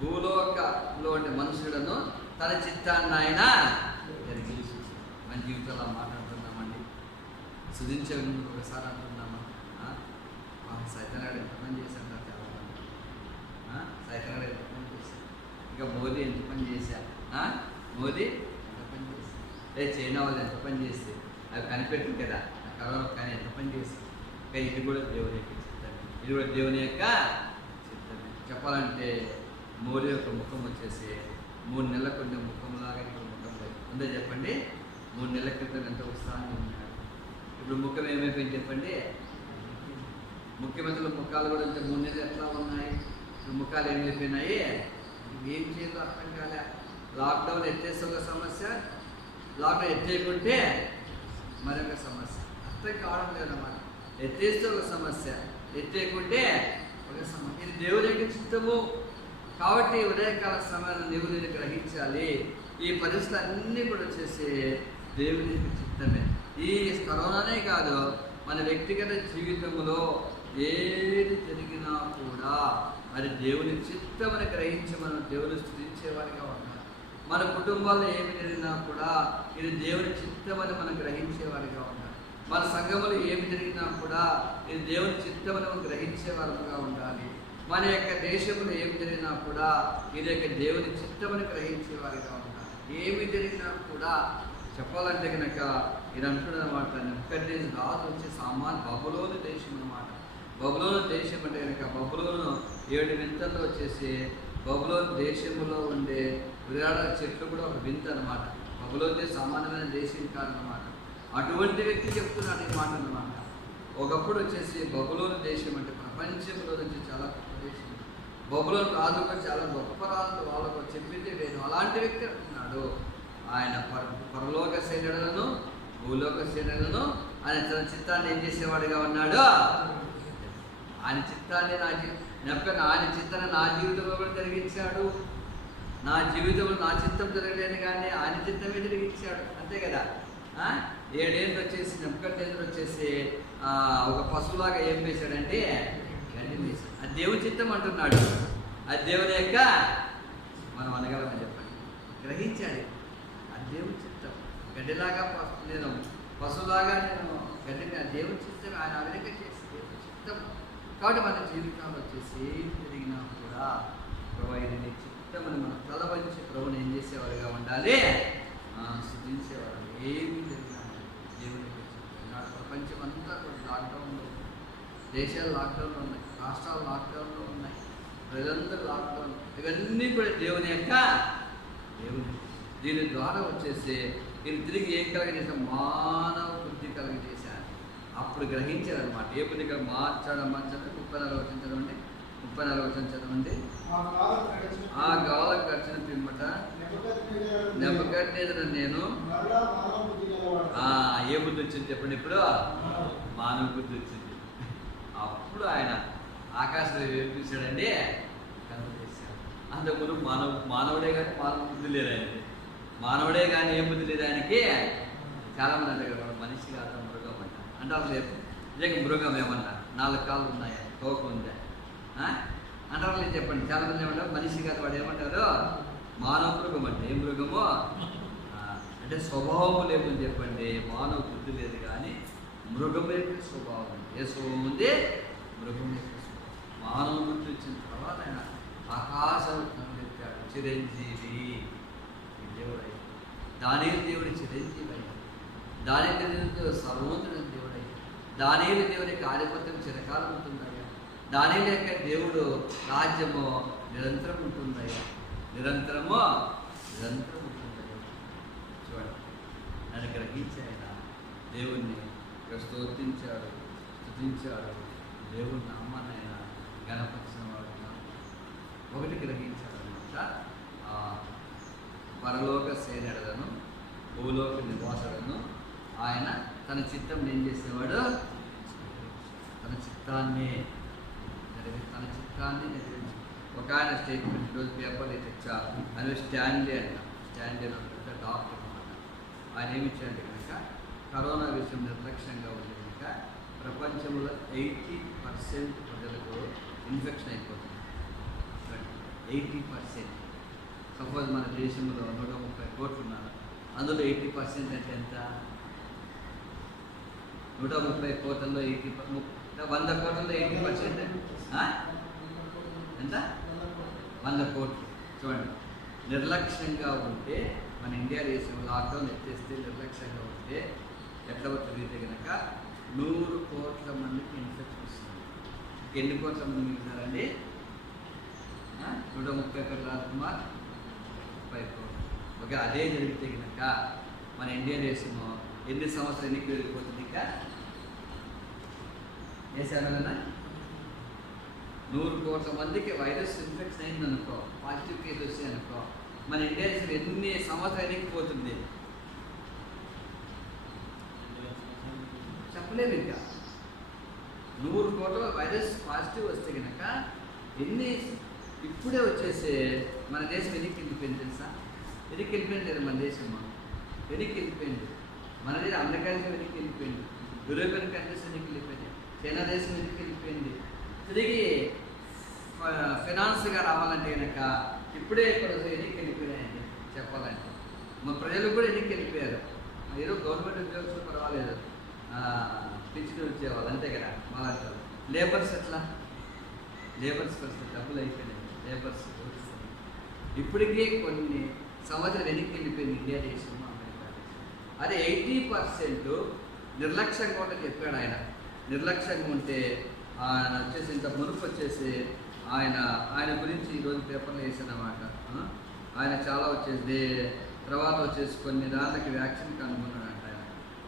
భూలోకలో ఉండే మనుషులను తన చిత్తాన్ని ఆయన జరిగించి. మన జీవితంలో మాట్లాడుతున్నామండి. సుధించే ముందు ఒకసారి అంటున్నామా? సైతనాడు ఎంతమంది చేశారు? చాలా మంది సైతనాడు ఎంతమంది చేశారు? ఇంకా మోదీ ఎంత పని చేశారు? మోదీ ఎంత పని చేశారు? చైనా వాళ్ళు ఎంత పని చేస్తే అవి కనిపెట్టు కదా, కరోనా కానీ ఎంత పని చేస్తారు. కానీ ఇది కూడా దేవుని యొక్క చిత్తమే. ఇది కూడా దేవుని యొక్క చిత్తమే. చెప్పాలంటే మోదీ యొక్క ముఖం వచ్చేసి 3 నెలలకు ఉండే ముఖంలాగా ఇప్పుడు ముఖం లేదు. ఉందో చెప్పండి? 3 నెలల క్రితం ఎంత ఉత్సాహంగా ఉన్నాడు. ఇప్పుడు ముఖం ఏమైపోయింది చెప్పండి. ముఖ్యమంత్రుల ముఖాలు కూడా ఇంత 3 నెలలు ఎట్లా ఉన్నాయి, ఇప్పుడు ముఖాలు ఏమైపోయినాయి, ఏం చేయాలో అర్థం కాలే. లాక్డౌన్ ఎత్తేస్తే ఒక సమస్య, లాక్డౌన్ ఎత్తేయకుంటే మరొక సమస్య. అర్థం కావడం లేదన్నమాట. ఎత్తేస్తే ఒక సమస్య, ఎత్తేయకుంటే ఒక సమస్య. ఇది దేవుని యొక్క చిత్తము. కాబట్టి ఉదయకాల సమయాన్ని దేవుని గ్రహించాలి. ఈ పరిస్థితులు అన్నీ కూడా వచ్చేసి దేవుని యొక్క చిత్తమే. ఈ కరోనానే కాదు, మన వ్యక్తిగత జీవితంలో ఏది జరిగినా కూడా మరి దేవుని చిత్తమని గ్రహించి మనం దేవుని స్తుతించేవారిగా ఉండాలి. మన కుటుంబాల్లో ఏమి జరిగినా కూడా ఇది దేవుని చిత్తమని మనం గ్రహించేవారిగా ఉండాలి. మన సంఘములో ఏమి జరిగినా కూడా ఇది దేవుని చిత్తమని మనం గ్రహించేవారుగా ఉండాలి. మన యొక్క దేశంలో ఏమి జరిగినా కూడా ఇది యొక్క దేవుని చిత్తమని గ్రహించేవారిగా ఉండాలి. ఏమి జరిగినా కూడా చెప్పాలంటే కనుక ఇది అంటున్నమాట. నెబుకద్నెజరు రాజు వచ్చి సామాన్ బబులోను దేశం అన్నమాట. బబులోను దేశం అంటే కనుక బబులోను 7 వింతల్లో వచ్చేసి బబులోను దేశంలో ఉండే విరాళ చెట్లు కూడా ఒక వింత అనమాట. బబులోనే సామాన్యమైన దేశం కాదనమాట. అటువంటి వ్యక్తి చెప్తున్నాడు ఈ మాట అన్నమాట. ఒకప్పుడు వచ్చేసి బబులోను దేశం అంటే ప్రపంచంలో నుంచి చాలా గొప్ప దేశం. బబులోను రాజు కూడా చాలా గొప్ప రాజు, వాళ్ళకు చెప్పింది వేరు. అలాంటి వ్యక్తి అంటున్నాడు ఆయన పరలోక సేనలను భూలోక సేనలను ఆయన తన చిత్తాన్ని ఏం చేసేవాడిగా ఉన్నాడు. ఆయన చిత్తాన్ని ఆయన చిత్తాన్ని నా జీవితంలో కూడా జరిగించాడు. నా జీవితంలో నా చిత్తం జరగలేదు కానీ ఆయన చిత్తమే జరిగించాడు. అంతే కదా. 7 ఏళ్ళు వచ్చేసి నెబుకద్నెజరు వచ్చేసి ఒక పశువులాగా ఏం వేశాడంటే గడ్డిని వేశాడు. అది దేవుని చిత్తం అంటున్నాడు. అది దేవుని యొక్క మనం అనగలమని చెప్పండి. గ్రహించాడు. అది దేవుని చిత్తం. గడ్డిలాగా నేను పశువులాగా నేను గడ్డిని ఆ దేవుని చిత్తం ఆయన అవినక చేసి దేవుని చిత్తం. కాబట్టి మన జీవితంలో వచ్చేసి ఏం జరిగినా కూడా ప్రభు ఇది నీ చిత్తం అని మనం తల వంచి ప్రభుని ఏం చేసేవారుగా ఉండాలి, స్తుతించేవారు. ఏమి జరిగినా దేవుని యొక్క చిత్తం. నాడు ప్రపంచం అంతా కూడా లాక్డౌన్లో ఉంది. దేశాలు లాక్డౌన్లో ఉన్నాయి, రాష్ట్రాలు లాక్డౌన్లో ఉన్నాయి, ప్రజలందరూ లాక్డౌన్. ఇవన్నీ కూడా దేవుని యొక్క దేవుని. దీని ద్వారా వచ్చేసి నేను తిరిగి ఏం కలిగజేసాం, మానవ బుద్ధి కలిగజేశాను. అప్పుడు గ్రహించారనమాట. ఏ బుద్ధి మార్చడం 34 వచనం చదవండి. 34 వచనం చదవండి. ఆ కాలం గడిచిన పిమ్మట నెబుకద్నెజరు నేను ఏ బుద్ధి వచ్చింది చెప్పండి. ఇప్పుడు మానవ బుద్ధి వచ్చింది. అప్పుడు ఆయన ఆకాశంలో ఏం చూశాడండి, కన్ను చేశాడు. అంతకుముందు మానవుడే కానీ మానవ బుద్ధి లేదు ఆయనకి. మానవుడే కానీ ఏం బుద్ధి లేదు ఆయనకి. చాలామంది అంటారు కదా మనిషి కాదు మృగం అంట. అంటే అసలు నిజంగా మృగం ఏమన్నా 4 కాళ్ళు ఉన్నాయా, తోక ఉందా అంటారు. లేదు చెప్పండి. చాలామంది ఏమంటారు మనిషి కాదు వాడు ఏమంటారు మానవ మృగం అంటే. ఏ మృగము అంటే స్వభావం లేదని చెప్పండి. మానవ బుద్ధి లేదు కానీ మృగం యొక్క స్వభావం ఉంది. ఏ స్వభావం ఉంది? మృగం యొక్క స్వభావం. మానవ బుద్ధి వచ్చిన తర్వాత ఆయన ఆకాశం కనుగొట్టాడు. చిరంజీవి దేవుడు అయ్యాడు. దానియేలు దేవుడి చిరంజీవి అయ్యాడు. దానియేలు దేవుడు సర్వోన్నతుడైన దేవుడు అయ్యాడు. దానియేలు దేవుడి ఆధిపత్యం చిరకాలం ఉంటుందయ్యా. దానియేలు యొక్క దేవుడు రాజ్యము నిరంతరం ఉంటుందయ్యా. నిరంతరము ఉంటుందయ్యా. చూడండి, నన్ను గ్రహించి ఆయన దేవుణ్ణి స్తుతించాడు. దేవుడి నామాన్ని ఆయన గణపరిచిన వాడుగా ఒకటి గ్రహించాడనమాట. పరలోక సేనలను భూలోక నివాసులను ఆయన తన చిత్తం ఏం చేసేవాడు, తన చిత్తాన్ని నెరవేర్చి ఒక ఆయన స్టేట్మెంట్ ఈరోజు పేపర్లు తెచ్చా అని స్టాండ్లీ అంట. స్టాండ్లీ పెద్ద డాక్టర్ అనమాట. ఆయన ఏమి ఇచ్చాడంటే కనుక కరోనా విషయం నిర్లక్ష్యంగా ఉంది కనుక ప్రపంచంలో 80% ప్రజలకు ఇన్ఫెక్షన్ అయిపోతుంది. 80%. సపోజ్ మన దేశంలో 130 కోట్లు ఉన్నారు. అందులో 80% అంటే ఎంత? 130 కోట్లలో 100 కోట్లలో 80% ఎంత? 100 కోట్లు. చూడండి, నిర్లక్ష్యంగా ఉంటే మన ఇండియా దేశంలో లాక్డౌన్ ఎత్తేస్తే నిర్లక్ష్యంగా ఉంటే ఎట్లా తిరిగితే కనుక 100 కోట్ల మందికి ఇన్ఫెక్షన్ వస్తుంది. ఎన్ని కోట్ల మంది మిగులుతారండి? 130 కోట్ల కుమార్ 30 కోట్లు. ఓకే, అదే జరిగితే కనుక మన ఇండియా దేశము ఎన్ని సంవత్సరాలు ఎన్నికలు వెళ్ళిపోతుంది? ఇంకా ఏ సేవలన్నా 100 కోట్ల మందికి వైరస్ ఇన్ఫెక్షన్ అయింది అనుకో, పాజిటివ్ కేసు వస్తాయి అనుకో, మన ఇండియా ఎన్ని సంవత్సరాలు ఎన్నికపోతుంది చెప్పలేము. ఇంకా 100 కోట్ల వైరస్ పాజిటివ్ వస్తే కనుక ఎన్ని ఇప్పుడే వచ్చేసి మన దేశం వెనక్కి వెళ్ళిపోయింది తెలుసా? వెనక్కి వెళ్ళిపోయింది లేదు మన దేశం, వెనక్కి వెళ్ళిపోయింది. మన దేశం అమెరికా వెనక్కి వెళ్ళిపోయింది, యూరోపియన్ కంట్రీస్ వెనక్కి వెళ్ళిపోయింది, చైనా దేశం వెనక్కి వెళ్ళిపోయింది. తిరిగి ఫైనాన్స్గా రావాలంటే కనుక ఇప్పుడే ఇక్కడ వెనక్కి వెళ్ళిపోయాయండి చెప్పాలంటే. మా ప్రజలు కూడా వెనక్కి వెళ్ళిపోయారు. ఏదో గవర్నమెంట్ ఉద్యోగస్తులు పర్వాలేదు, పిచ్చిని వచ్చేవాళ్ళు అంతే కదా. మళ్ళా లేబర్స్ ఎట్లా, లేబర్స్ పరిస్థితి డబ్బులు అయిపోయినాయి, లేబర్స్ ఇప్పటికే కొన్ని సంవత్సరాలు వెనక్కి వెళ్ళిపోయింది ఇండియా దేశం, అమెరికా దేశం. అదే 80% నిర్లక్ష్యంగా ఉంటే చెప్పాడు ఆయన. నిర్లక్ష్యంగా ఉంటే ఆయన వచ్చేసి ఇంత మునుపు వచ్చేసి ఆయన గురించి ఈరోజు పేపర్లో వేసానమాట. ఆయన చాలా వచ్చేసి తర్వాత వచ్చేసి కొన్ని దానికి వ్యాక్సిన్ కనుగొన్నాడంట.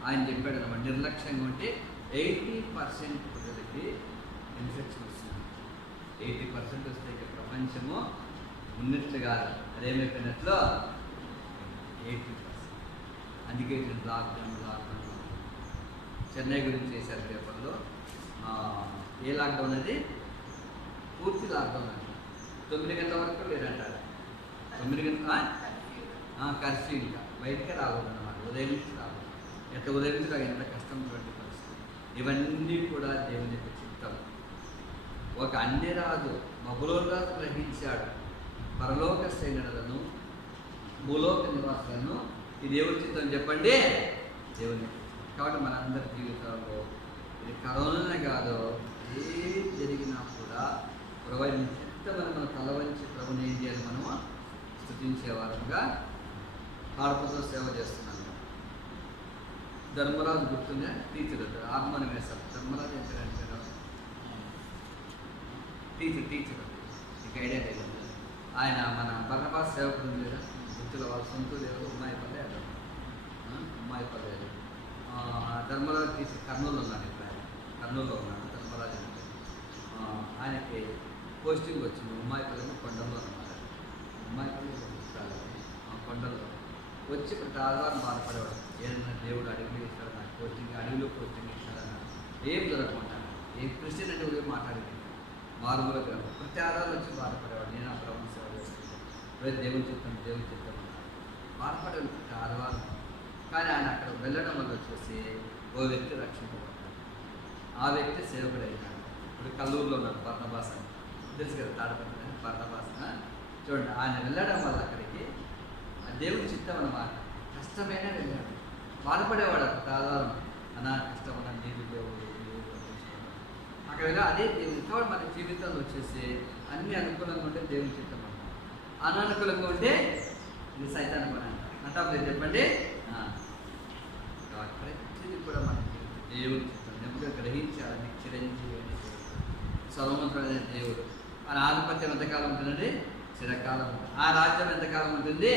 ఆయన చెప్పాడు అనమాట, నిర్లక్ష్యంగా ఉంటే 80% ప్రజలకి ఇన్ఫెక్షన్ వస్తుంది. 80% వస్తే ఇక ప్రపంచము ఉన్నట్లు కాదు, అదేమైపోయినట్లు 80%. అందుకే లాక్డౌన్ చెన్నై గురించి చేశారు పేపర్లో. ఏ లాక్డౌన్ అది? పూర్తి లాక్డౌన్ అంట. 9 గంటల వరకు లేదంటారు. 9 గంటల కర్ఫ్యూ, ఇంకా బయటకే రాకూడదు అన్నమాట. ఉదయం నుంచి రాకూడదు. ఎంత ఉదయం నుంచి రాక ఎంత కష్టమైనటువంటి పరిస్థితి. ఇవన్నీ కూడా దేవుని యొక్క చిత్తం. ఒక అన్ని రాజు బబులోను రాజు గ్రహించాడు పరలోక శ్రేణులను భూలోక నివాసులను. ఈ దేవుడి చిత్తం చెప్పండి, దేవుని. కాబట్టి మనందరి జీవితాల్లో ఇది కరోనా కాదు, ఏది జరిగినా కూడా ప్రభు చిత్తమని మన తల వంచి ప్రభుని ఏం చేయాలి, మనము స్తుతించేవారంగా ఆడపతో సేవ చేస్తున్నాను. ధర్మరాజు గుర్తుండే టీచర్ ఆత్మని వేశారు. ధర్మరాజు ఏంటంటే టీచర్ మీకు ఐడియా లేదు. ఆయన మన బర్నబాస్ సేవకుడు లేదా గుర్తులో వాళ్ళ సొంతూరు ఎవరు ఉమ్మాయిపల్లె ధర్మరాజు తీసి కర్నూలు ఉన్నాడు. ఇప్పుడు ఆయన కర్నూలులో ఉన్నాడు ధర్మరాజు అంటే. ఆయనకి పోస్టింగ్ వచ్చింది ఉమ్మాయిపల్లెలో, కొండల్లో అన్నమాట. ఉమ్మాయిపల్లె కొండల్లో వచ్చి ఇప్పుడు ఆధారం బాధపడేవాడు. ఏదన్నా దేవుడు అడవిలో ఇస్తాడు నాకు పోస్టింగ్, అడవిలో పోస్టింగ్ ఇస్తాడన్నా ఏం జరగకుండా ఏ క్రిస్టియన్ అంటే ఉదయం మాట్లాడేది మారుమూల గ్రామం. ప్రతి ఆధారాలు వచ్చి బాధపడేవాడు. నేను ఆ ప్రభుత్వ సేవ చేస్తున్నాను, దేవుని చిత్తం అన్నాడు. బాధపడేవాడు ప్రతి ఆధారం. కానీ ఆయన అక్కడ వెళ్ళడం వల్ల వచ్చేసి ఓ వ్యక్తి రక్షింపబడ్డాడు. ఆ వ్యక్తి సేవకుడు అయినాడు. ఇప్పుడు కల్లూరులో ఉన్నాడు బర్నబాస్ అని తెలుసు కదా, తాడపత్రి బర్నబాస్. చూడండి, ఆయన వెళ్ళడం వల్ల అక్కడికి దేవుడి చిత్తం అన్నమాట. కష్టమైనా వెళ్ళాడు, బాధపడేవాడు ఆధారం. అన్న కష్టమన్న నీరు దేవుడు అక్కడ వెళ్ళి అదే దేవుడు. కాబట్టి మన జీవితంలో వచ్చేసి అన్ని అనుకూలంగా ఉంటే దేవుని చిత్తం అన్నమాట, అనానుకూలంగా ఉంటే ఇది సైతాన్ పని అంటాం లేదు చెప్పండి. కాబట్టి ప్రతిదీ కూడా మన దేవుని చిత్తం నెమ్మదిగా గ్రహించాలని చిరంజీవి అనే సర్వమంతుడైన దేవుడు. ఆయన ఆధిపత్యం ఎంతకాలం ఉంటుందండి? చిరకాలం ఉంటుంది. ఆ రాజ్యం ఎంతకాలం ఉంటుంది?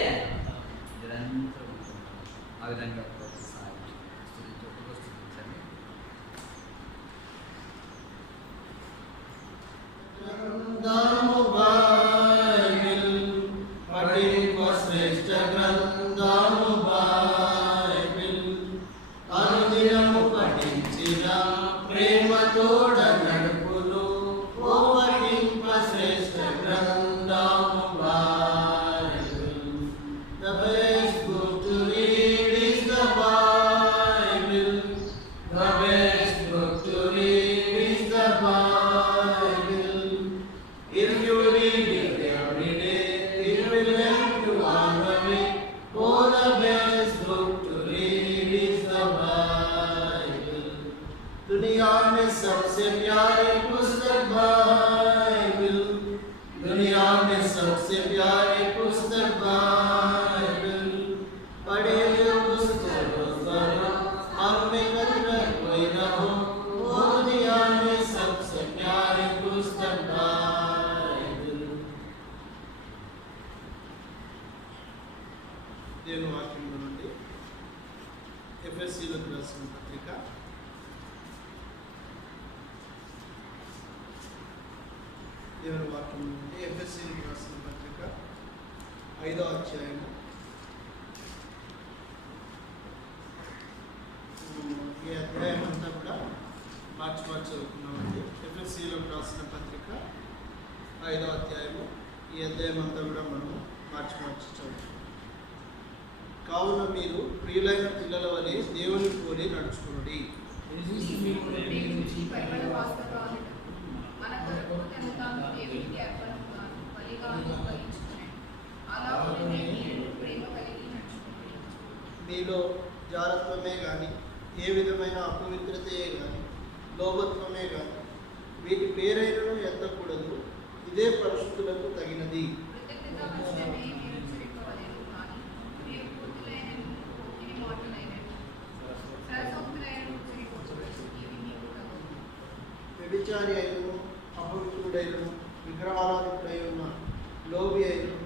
నిరంతరం ఉంటుంది. ఆ విధంగా దేవుని వాక్యంలో నుండి ఎఫెసీయులకు రాసిన పత్రిక దేవుని వాక్యం నుండి ఎఫెసీయులకు రాసిన పత్రిక 5వ అధ్యాయము. ఈ అధ్యాయం అంతా కూడా మార్చి చదువుకున్నామండి. ఎఫెసీయులకు రాసిన పత్రిక 5వ అధ్యాయము. ఈ అధ్యాయం అంతా కూడా మనము మార్చి చదువుకున్నాం. కావున మీరు ప్రియులైన పిల్లల వలె దేవుని పోలి నడుచుకునుడి. మీలో జారత్వమే కానీ, ఏ విధమైన అపవిత్రతయే కానీ, లోభత్వమే కానీ వీటి పేరైనను ఎత్తకూడదు. ఇదే పరిశుద్ధులకు తగినది. వ్యభిచారి అయినను, అపవిత్రుడైనను, విగ్రహారాధికుడై ఉన్న లోబి అయినను,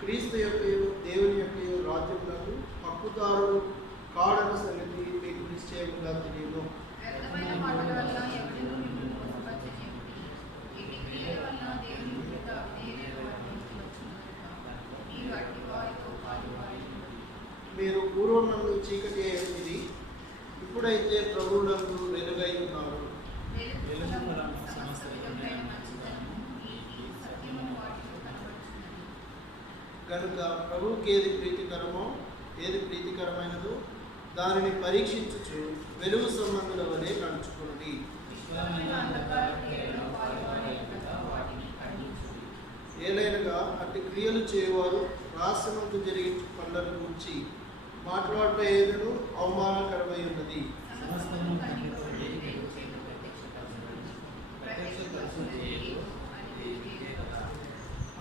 క్రీస్తు యొక్కయు దేవుని యొక్కయు రాజ్యములకు హక్కుదారుడు కాడని సంగతి మీకు నిశ్చయముగా తెలియను. మీరు పూర్వమందు చీకటి అయినది, ఇప్పుడైతే ప్రభువునందు వెలుగై ఉన్నారు. కనుక ప్రభువుకి ఏది ప్రీతికరమో, ఏది ప్రీతికరమైనదో దానిని పరీక్షించుచు వెలుగు సంబంధుల వలె నడుచుకుని, ఏలైనగా అట్టి క్రియలు చేయవారు రహస్యమందు జరిగే పనుల గురించి మాట్లాడటం ఏదను అవమానకరమై ఉన్నది.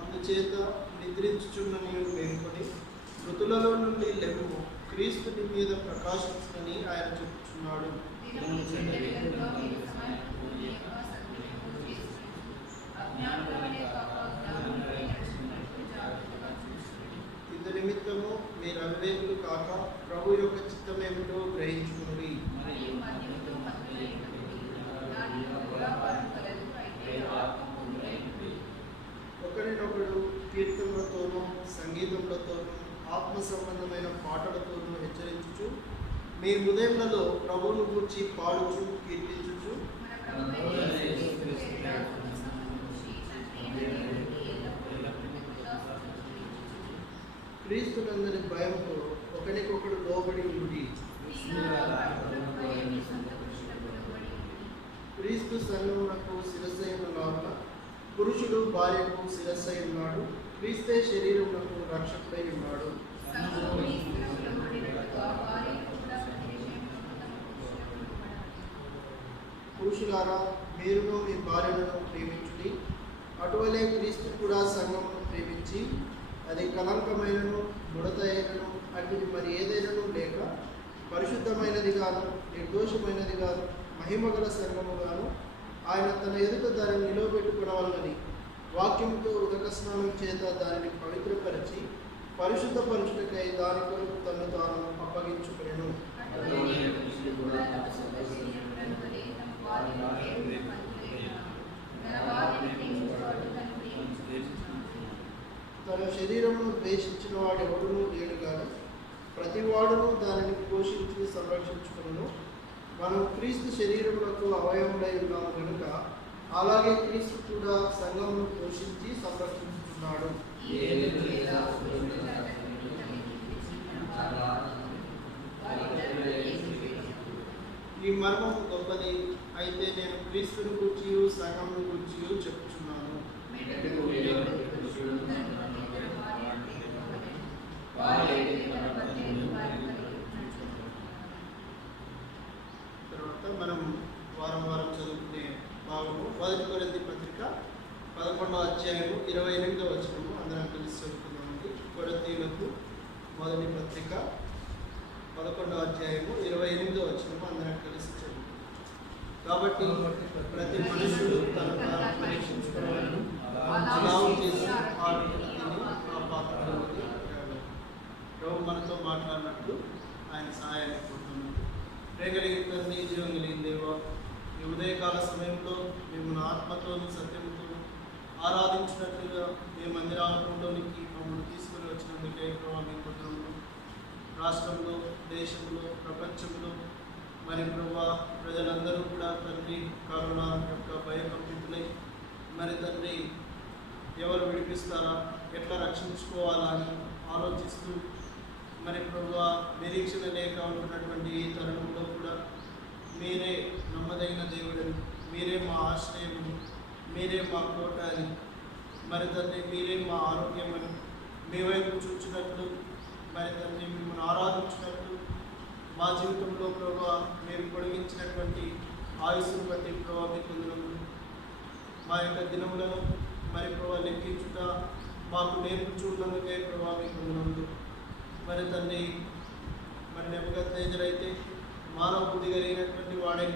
అందుచేత నిద్రించుచున్న నీవు మేల్కొని మృతులలో నుండి లెమ్ము, క్రీస్తుని మీద ప్రకాశించునని ఆయన చెప్పుచున్నాడు. ఇందు నిమిత్తము మీరు అవివేకులు కాక ప్రభు యొక్క చిత్తమేమిటో గ్రహించుకుని, ఒకరినొకడు కీర్తనలతోనూ సంగీతములతోనూ ఆత్మ సంబంధమైన పాటలతోనూ హెచ్చరించుచు మీ హృదయములలో ప్రభువును గూర్చి పాడుచు కీర్తించుచు క్రీస్తునందరి భయంతో ఒకరికొకడు లోబడి ఉండి, క్రీస్తు సంఘమునకు శిరస్సై ఉన్నలాగా పురుషుడు భార్యకు శిరస్సై ఉన్నాడు. క్రీస్తే శరీరమునకు రక్షకుడై ఉన్నాడు. పురుషులారా, మీరును మీ భార్యలను ప్రేమించుడి. అటువలే క్రీస్తు కూడా సంఘమును ప్రేమించి అది కలంకమైనను ముడతైనను అటుది మరి ఏదైనాను లేక పరిశుద్ధమైనదిగాను నిర్దోషమైనదిగాను మహిమగల సంఘముగాను ఆయన తన ఎదుట దానిని నిలవబెట్టుకునవలనని వాక్యంతో ఉదక స్నానం చేత దానిని పవిత్రపరిచి పరిశుద్ధపరచుటకై దాని కొరకు తను తాను అప్పగించుకునేను. తన శరీరమును ద్వేషించిన వాడు ఎవడునూ లేడు కానీ ప్రతివాడును దానిని పోషించి సంరక్షించుకును. మనం క్రీస్తు శరీరములకు అవయములై ఉన్నాము కనుక అలాగే క్రీస్తు కూడా సంఘమును పోషించి సంరక్షించుతున్నాడు. ఈ మర్మము గొప్పది. అయితే నేను క్రీస్తుని గూర్చి సంఘమును గూర్చి చెప్పుచున్నాను. తర్వాత మనం వారం చదువుకునే భాగము 1 కొరింథీ పత్రిక 11వ అధ్యాయము 28వ వచనము అందరం కలిసి చదువుకుందామండి. కొరింథీయులకు మొదటి పత్రిక 11వ అధ్యాయము 28వ వచనము అందరం కలిసి చదువుకుందాం. కాబట్టి ప్రతి మనుషుడు తన తాను పరీక్షించుకోవాలని అలావు చేసి ఆ పాత్రలోకి ప్రభు మనతో మాట్లాడినట్లు ఆయన సహాయాన్ని కోరుతున్నాను. ప్రేగలిగిన తండ్రి, జీవం కలిగిన దేవా, ఈ ఉదయకాల సమయంలో మేము నా ఆత్మతోనూ సత్యంతోనూ ఆరాధించినట్లుగా మీ మందిరాలలోనికి మమ్మల్ని తీసుకుని వచ్చినందుకే ప్రభావ మీ వందనములు. రాష్ట్రంలో, దేశంలో, ప్రపంచంలో మరి ప్రభా ప్రజలందరూ కూడా తండ్రి కరోనా యొక్క భయకంపితులై మరి తండ్రి ఎవరు విడిపిస్తారా, ఎట్లా రక్షించుకోవాలా అని ఆలోచిస్తూ మరి ప్రభా నిరీక్షణ లేక ఉంటున్నటువంటి ఈ తరుణంలో కూడా మీరే నమ్మదగిన దేవుడని, మీరే మా ఆశ్రయమని, మీరే మా కోట అని, మరి తండ్రి మీరే మా ఆరోగ్యమని మీ వైపు చూచినట్లు మరి తండ్రి మిమ్మల్ని ఆరాధించినట్లు మా జీవితంలో ప్రభా మీరు పొడిగించినటువంటి ఆయుస్సును బట్టి ప్రభావ మీకు వందనములు. మా యొక్క దినములను మరి ప్రభావ లెక్కించుట మాకు నేర్పుచున్నందుకే ప్రభావ మీకు వందనములు. మరి తండ్రి మరి నెబుకద్నెజరైతే మానవ బుద్ధి కలిగినటువంటి వాడే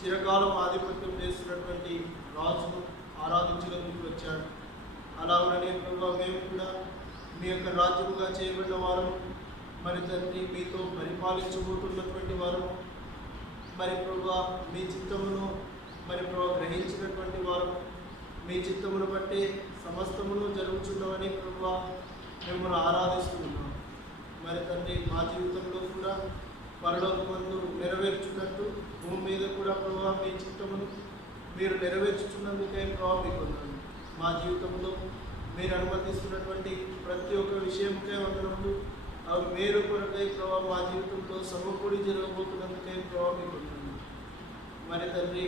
చిరకాలం ఆధిపత్యం చేస్తున్నటువంటి రాజును ఆరాధించడానికి వచ్చాడు. అలాగనే ప్రభావ మేము కూడా మీ యొక్క రాజ్యముగా చేయబడిన వారు, మరి తండ్రి మీతో పరిపాలించబోతున్నటువంటి వారు, మరి ప్రభా మీ చిత్తమును మరి ప్రభా గ్రహించినటువంటి వారు, మీ చిత్తమును బట్టి సమస్తమును జరుగుతున్నవని ప్రభా మిమ్మల్ని ఆరాధిస్తున్నాం. మరి తండ్రి మా జీవితంలో కూడా పరలోకమందు నెరవేర్చున్నట్టు భూమి మీద కూడా ప్రభా మీ చిత్తమును మీరు నెరవేర్చుతున్నందుకే ప్రభావ మీకు వందనాలు. మా జీవితంలో మీరు అనుమతిస్తున్నటువంటి ప్రతి ఒక్క విషయంకే వందనములు. అవి మేలు కొరకై ప్రభావ మా జీవితంలో సమకూడి జరగబోతున్నందుకే ప్రభావ మీకు వందనాలు. మరి తండ్రి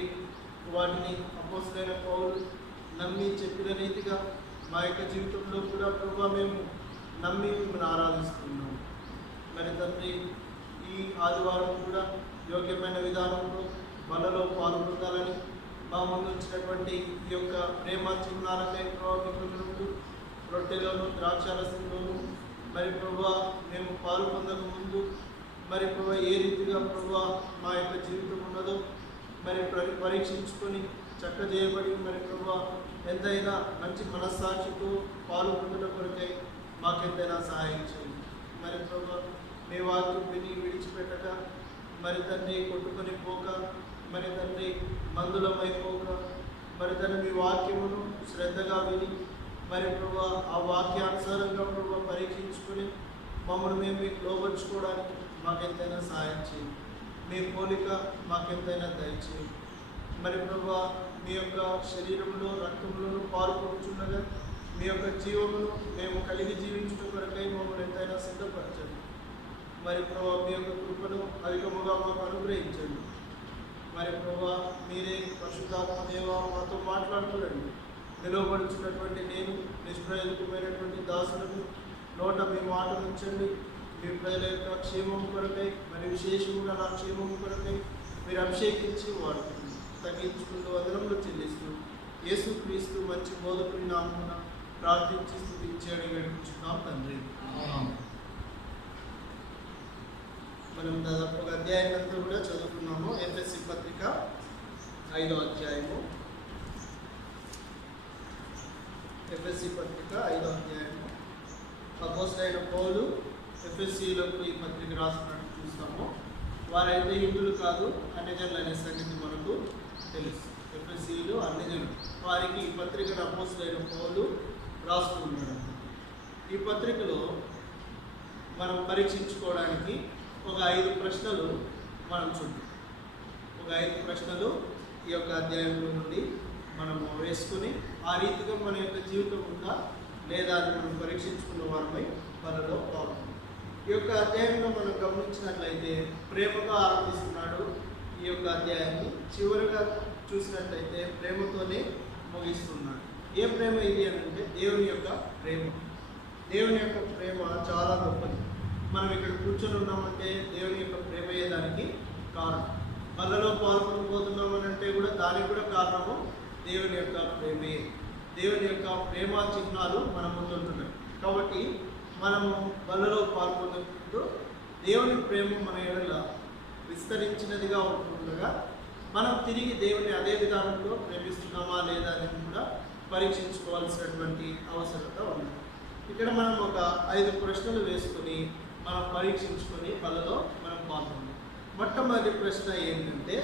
వాటిని అపోస్తలుడైన పౌలు నమ్మి చెప్పిన రీతిగా మా యొక్క జీవితంలో కూడా ప్రభావ మేము నమ్మి మిమ్మల్ని ఆరాధిస్తున్నాము. మరి తండ్రి ఈ ఆదివారం కూడా యోగ్యమైన విధానంలో బలలో పాల్గొనాలని మా ముందు వచ్చినటువంటి ఈ యొక్క ప్రేమ చిహ్నాలకై ప్రభావితులు రొట్టెలోను ద్రాక్షారసంలోను మరి ప్రభా మేము పాల్గొనక ముందు మరి ప్రభా ఏ రీతిగా ప్రభా మా యొక్క జీవితం ఉన్నదో మరి పరీక్షించుకొని చక్క చేయబడి మరి ప్రభా ఎంతైనా మంచి మనస్సాక్షితో పాల్గొనడం కొరకై మాకెంతైనా సహాయం చేయండి. మరి ప్రభా మీ వాక్యం విని విడిచిపెట్టక మరి తండ్రి కొట్టుకొని పోక మరి తండ్రి మందులమైపోక మరి తండ్రి మీ వాక్యమును శ్రద్ధగా విని మరి ప్రభా ఆ వాక్యానుసారంగా ప్రభా పరీక్షించుకొని మమ్మల్ని మేము మీకు లోబర్చుకోవడానికి మాకెంతైనా సహాయం చేయండి. మీ పోలిక మాకెంతైనా దయచేయండి. మరి ప్రభా మీ యొక్క శరీరంలో రక్తంలోనూ పాల్గొంటుండగా మీ యొక్క జీవమును మేము కలిగి జీవించడం కొరకై మమ్మల్ని ఎంతైనా సిద్ధపరచండి. మరి ప్రభా మీ యొక్క కృపను అధికముగా మాకు అనుగ్రహించండి. మరి ప్రభా మీరే పరిశుద్ధాత్మ దేవ మాతో మాట్లాడుతున్నాండి. నిలవబడుచున్నటువంటి నేను నిష్ప్రయోజకమైనటువంటి దాసులకు నోట మీ మాట ఉంచండి. మీ ప్రజల యొక్క క్షేమం కొరకై మరి విశేషంగా నా క్షేమం కొరకై మీరు అభిషేకించి వాడుతుంది తగ్గించుకుంటూ వందనములు చెల్లిస్తూ యేసుక్రీస్తు మంచి బోధకుని నామమున ప్రార్థించి స్తుతించి అడిగి వేడుకుంటున్నాం తండ్రి. మనం దాదాపు ఒక అధ్యాయం అంతా కూడా చదువుకున్నాము. ఎఫెసీ పత్రిక 5వ అధ్యాయము. ఎఫెసీ పత్రిక 5వ అధ్యాయము. అపోస్తలుడైన పౌలు ఎఫెసీలకు ఈ పత్రిక రాసినట్టు చూస్తాము. వారైతే యూదులు కాదు, అన్యజనులు అనే సంగతి మనకు తెలుసు. ఎఫెసీలు అన్యజనులు, వారికి ఈ పత్రికను అపోస్తలుడైన పౌలు రాస్తున్నాడు. ఈ పత్రికలో మనం పరీక్షించుకోవడానికి ఒక 5 ప్రశ్నలు మనం చూద్దాం. ఒక 5 ప్రశ్నలు ఈ యొక్క అధ్యాయంలో నుండి మనము వేసుకుని ఆ రీతిగా మన యొక్క జీవితం ఉందా లేదా అని మనం పరీక్షించుకున్న వారిపై మనలో పాల్గొంది. ఈ యొక్క అధ్యాయంలో మనం గమనించినట్లయితే ప్రేమగా ఆరంభిస్తున్నాడు ఈ యొక్క అధ్యాయాన్ని. చివరిగా చూసినట్లయితే ప్రేమతోనే ముగిస్తున్నాడు. ఏ ప్రేమ ఇది అని అంటే దేవుని యొక్క ప్రేమ. దేవుని యొక్క ప్రేమ చాలా గొప్పది. మనం ఇక్కడ కూర్చొని ఉన్నామంటే దేవుని యొక్క ప్రేమ అయ్యేదానికి కారణం. బలలో పాల్గొనబోతున్నామని అంటే కూడా దానికి కూడా కారణము దేవుని యొక్క ప్రేమే. దేవుని యొక్క ప్రేమ చిహ్నాలు మన ముందు ఉంటున్నాయి. కాబట్టి మనము బలలో పాల్గొన్నప్పుడు దేవుని ప్రేమ మన ఎడల విస్తరించినదిగా ఉంటుండగా మనం తిరిగి దేవుని అదే విధానంలో ప్రేమిస్తున్నామా లేదా అని కూడా పరీక్షించుకోవాల్సినటువంటి అవసరత ఉంది. ఇక్కడ మనం ఒక 5 ప్రశ్నలు వేసుకొని మనం పరీక్షించుకొని బలలో మనం పాల్గొన్నాం. మొట్టమొదటి ప్రశ్న ఏంటంటే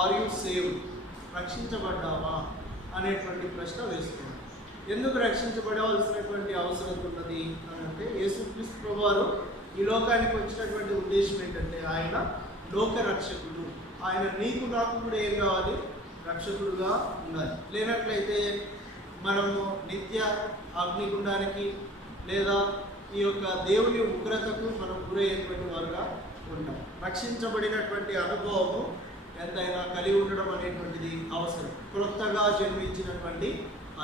ఆర్ యూ సేవ్డ్, రక్షించబడ్డావా అనేటువంటి ప్రశ్న వేసుకున్నాం. ఎందుకు రక్షించబడవలసినటువంటి అవసరం ఉన్నది అని అంటే, యేసుక్రీస్తు ప్రభువారు ఈ లోకానికి వచ్చినటువంటి ఉద్దేశం ఏంటంటే ఆయన లోక రక్షకుడు. ఆయన నీకు నాకు కూడా ఏం కావాలి? రక్షకుడుగా ఉండాలి. లేనట్లయితే మనము నిత్య అగ్నిగుండానికి లేదా ఈ యొక్క దేవుని ఉగ్రతకు మనం గురయ్యేటువంటి వారుగా ఉంటాం. రక్షించబడినటువంటి అనుభవము ఎంతైనా కలిగి ఉండడం అనేటువంటిది అవసరం. క్రొత్తగా జన్మించినటువంటి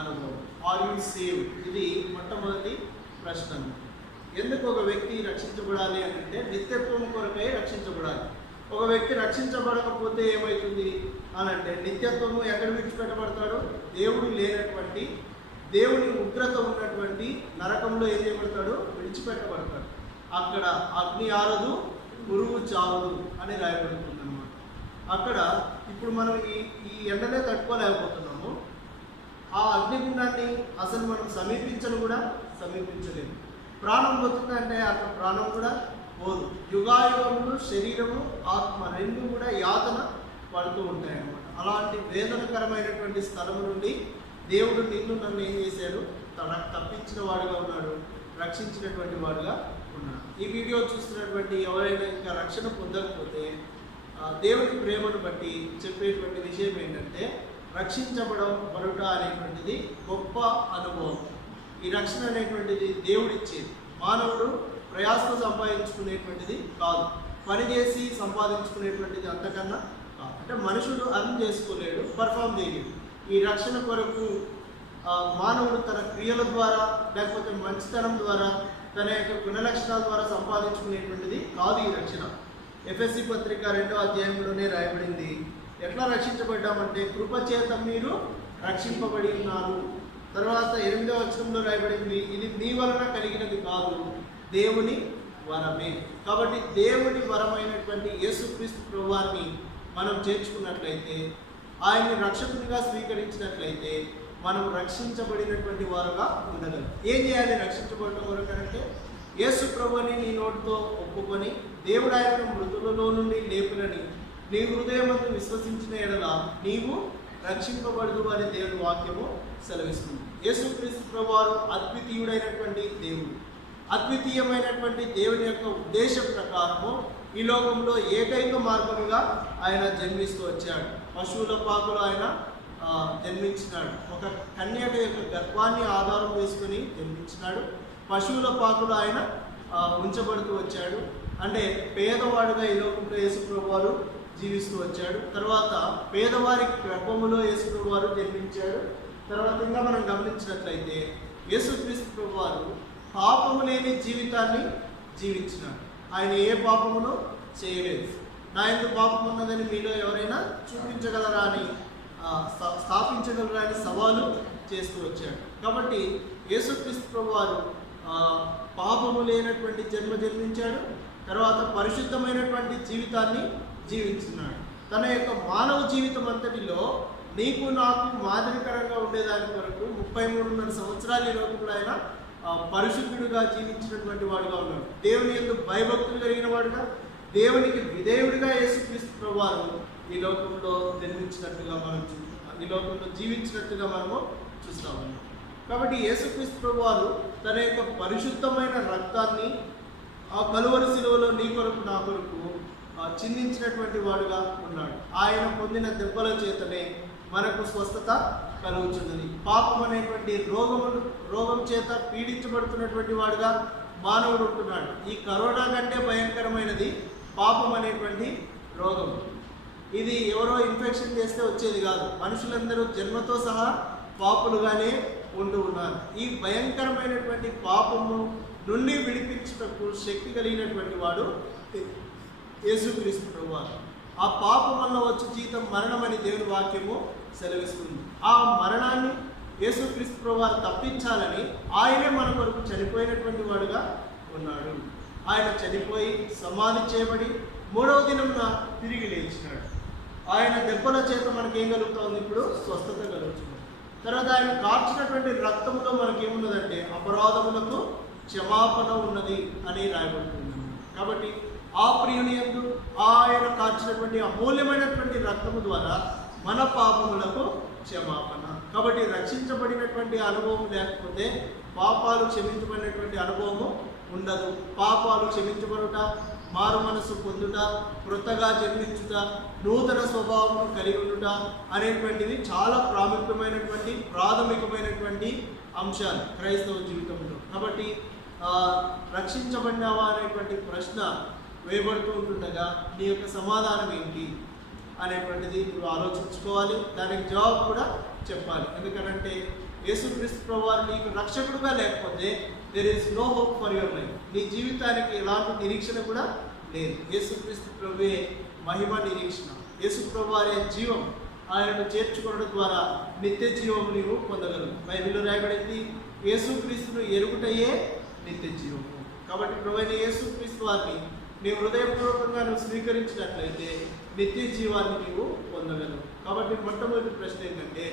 అనుభవం. Are you saved? ఇది మొట్టమొదటి ప్రశ్న. ఎందుకు ఒక వ్యక్తి రక్షించబడాలి అని అంటే నిత్యత్వం కొరకై రక్షించబడాలి. ఒక వ్యక్తి రక్షించబడకపోతే ఏమవుతుంది అని అంటే నిత్యత్వము ఎక్కడ విడిచిపెట్టబడతాడు? దేవుడు లేనటువంటి, దేవుని ఉగ్రత ఉన్నటువంటి నరకంలో ఏం చేయబడతాడు? విడిచిపెట్టబడతాడు. అక్కడ అగ్ని ఆరదు, పురుగు చావదు అని రాయబడుతుంది అన్నమాట. అక్కడ ఇప్పుడు మనం ఈ ఎండనే తట్టుకోలేకపోతున్నాము. ఆ అగ్నిగుండాన్ని అసలు మనం సమీపించను కూడా సమీపించలేము. ప్రాణం పోతుందంటే అక్కడ ప్రాణం కూడా పోదు. యుగాయుగములు శరీరము ఆత్మ రెండు కూడా యాతన పడుతూ ఉంటాయి అన్నమాట. అలాంటి వేదనకరమైనటువంటి స్థలం నుండి దేవుడు నిన్ను నన్ను ఏం చేశాడు? తప్పించిన వాడుగా ఉన్నాడు, రక్షించినటువంటి వాడుగా ఉన్నాడు. ఈ వీడియో చూస్తున్నటువంటి ఎవరైనా ఇంకా రక్షణ పొందకపోతే దేవుని ప్రేమను బట్టి చెప్పేటువంటి విషయం ఏంటంటే, రక్షించబడబడుట అనేటువంటిది గొప్ప అనుభవం. ఈ రక్షణ అనేటువంటిది దేవుడిచ్చేది. మానవుడు ప్రయాసం సంపాదించుకునేటువంటిది కాదు, పనిచేసి సంపాదించుకునేటువంటిది అంతకన్నా కాదు. అంటే మనుషుడు అర్థం చేసుకోలేడు, పర్ఫామ్ చేయలేడు. ఈ రక్షణ కొరకు మానవుడు తన క్రియల ద్వారా లేకపోతే మంచితనం ద్వారా తన యొక్క గుణలక్షణాల ద్వారా సంపాదించుకునేటువంటిది కాదు ఈ రక్షణ. ఎఫ్ఎస్సి పత్రిక 2వ అధ్యాయంలోనే రాయబడింది. ఎట్లా రక్షించబడ్డామంటే కృపచేత మీరు రక్షింపబడి ఉన్నారు. తర్వాత 8వ వచనంలో రాయబడింది, ఇది మీ వలన కలిగినది కాదు, దేవుని వరమే. కాబట్టి దేవుని వరమైనటువంటి యేసుక్రీస్తు ప్రభువాన్ని మనం చేర్చుకున్నట్లయితే, ఆయన్ని రక్షకునిగా స్వీకరించినట్లయితే మనం రక్షించబడినటువంటి వారుగా ఉండగలం. ఏం చేయాలి రక్షించబడటం వరకు అంటే, యేసు ప్రభుని నీ నోటితో ఒప్పుకొని దేవుడు ఆయన మృతులలో నుండి లేపునని నీ హృదయమందు విశ్వసించిన ఎడల నీవు రక్షింపబడదు అని దేవుని వాక్యము సెలవిస్తుంది. యేసుక్రీస్తు ప్రభువారు అద్వితీయుడైనటువంటి దేవుడు. అద్వితీయమైనటువంటి దేవుని యొక్క ఉద్దేశం ప్రకారము ఈ లోకంలో ఏకైక మార్గముగా ఆయన జన్మిస్తూ వచ్చాడు. పశువుల పాకులు ఆయన జన్మించినాడు. ఒక కన్యక యొక్క గర్భాన్ని ఆధారం వేసుకుని జన్మించినాడు. పశువుల పాకులు ఆయన ఉంచబడుతూ వచ్చాడు. అంటే పేదవాడుగా ఈ లోకంలో యేసు ప్రభువారు జీవిస్తూ వచ్చాడు. తర్వాత పేదవారి గర్భములో యేసు ప్రభువారు జన్మించాడు. తర్వాత ఇంకా మనం గమనించినట్లయితే యేసుక్రీస్తు ప్రభువారు పాపము లేని జీవితాన్ని జీవించినాడు. ఆయన ఏ పాపమును చేయలేదు. నా ఎందుకు పాపం ఉన్నదని మీలో ఎవరైనా చూపించగలరా అని స్థాపించగలరా అని సవాలు చేస్తూ వచ్చాడు. కాబట్టి యేసుక్రీస్తు ప్రభువారు పాపము లేనటువంటి జన్మించాడు. తర్వాత పరిశుద్ధమైనటువంటి జీవితాన్ని జీవించున్నాడు. తన యొక్క మానవ జీవితం అంతటిలో నీకు నాకు మాదిరికరంగా ఉండేదాని కొరకు 33.5 సంవత్సరాలు ఈ లోకంలో ఆయన పరిశుద్ధుడిగా జీవించినటువంటి వాడుగా ఉన్నాడు. దేవుని యందు భయభక్తులు కలిగిన వాడుగా, దేవునికి విధేయుడిగా యేసుక్రీస్తు ప్రభువారు ఈ లోకంలో జన్మించినట్టుగా మనం ఈ లోకంలో జీవించినట్టుగా మనము చూస్తా ఉన్నాం. కాబట్టి యేసుక్రీస్తు ప్రభువారు తన యొక్క పరిశుద్ధమైన రక్తాన్ని ఆ కలువరి శిలువలో నీ కొరకు నా కొరకు చిందించినటువంటి వాడుగా ఉన్నాడు. ఆయన పొందిన దెబ్బల చేతనే మనకు స్వస్థత కలుగుతున్నది. పాపం అనేటువంటి రోగం చేత పీడించబడుతున్నటువంటి వాడుగా మానవుడు ఉంటున్నాడు. ఈ కరోనా కంటే భయంకరమైనది పాపం అనేటువంటి రోగం. ఇది ఎవరో ఇన్ఫెక్షన్ చేస్తే వచ్చేది కాదు. మనుషులందరూ జన్మతో సహా పాపులుగానే ఉంటూ ఉన్నారు. ఈ భయంకరమైనటువంటి పాపము నుండి విడిపించుటకు శక్తి కలిగినటువంటి వాడు యేసుక్రీస్తు ప్రభువారు. ఆ పాపం వల్ల వచ్చే జీతం మరణమని దేవుని వాక్యము సెలవిస్తుంది. ఆ మరణాన్ని యేసుక్రీస్తు ప్రభువారు తప్పించాలని ఆయనే మన కొరకు చనిపోయినటువంటి వాడుగా ఉన్నాడు. ఆయన చనిపోయి సమాధి చేయబడి 3వ దినంన తిరిగి లేచినాడు. ఆయన దెబ్బల చేత మనకేం కలుగుతుంది? ఇప్పుడు స్వస్థత కలుగుతుంది. తర్వాత ఆయన కార్చినటువంటి రక్తంలో మనకేమున్నదంటే అపరాధములకు క్షమాపణ ఉన్నది అని రాయబడుతుంది. కాబట్టి ఆ ప్రియుని యందు ఆయన కార్చినటువంటి అమూల్యమైనటువంటి రక్తము ద్వారా మన పాపములకు క్షమాపణ. కాబట్టి రక్షించబడినటువంటి అనుభవం లేకపోతే పాపాలు క్షమించబడినటువంటి అనుభవము ఉండదు. పాపాలు క్షమించబడుట, మారు మనసు పొందుట, క్రొత్తగా జన్మించుట, నూతన స్వభావం కలిగి ఉండుట అనేటువంటివి చాలా ప్రాథమికమైనటువంటి అంశాలు క్రైస్తవ జీవితంలో. కాబట్టి రక్షించబడినావా అనేటువంటి ప్రశ్న వేయబడుతూ ఉంటుండగా నీ యొక్క సమాధానం ఏంటి అనేటువంటిది నువ్వు ఆలోచించుకోవాలి. దానికి జవాబు కూడా చెప్పాలి. ఎందుకంటే యేసుక్రీస్తు ప్రభువారు నీకు రక్షకుడుగా లేకపోతే there is no hope for your life. నీ జీవితానికి ఎలాంటి నిరీక్షణ కూడా లేదు. యేసుక్రీస్తు ప్రభువే మహిమ నిరీక్షణ. యేసు ప్రభువారే జీవం. ఆయనను చేర్చుకోవడం ద్వారా నిత్య జీవం నీవు పొందగలవు. బైబిల్లో రాయబడింది, యేసుక్రీస్తును ఎరుగుటయే నిత్య జీవము. కాబట్టి ప్రభువైన యేసుక్రీస్తు వారిని నీ హృదయపూర్వకంగా నువ్వు స్వీకరించినట్లయితే నిత్య జీవాన్ని నీవు పొందగలవు. కాబట్టి మొట్టమొదటి ప్రశ్న ఏంటంటే,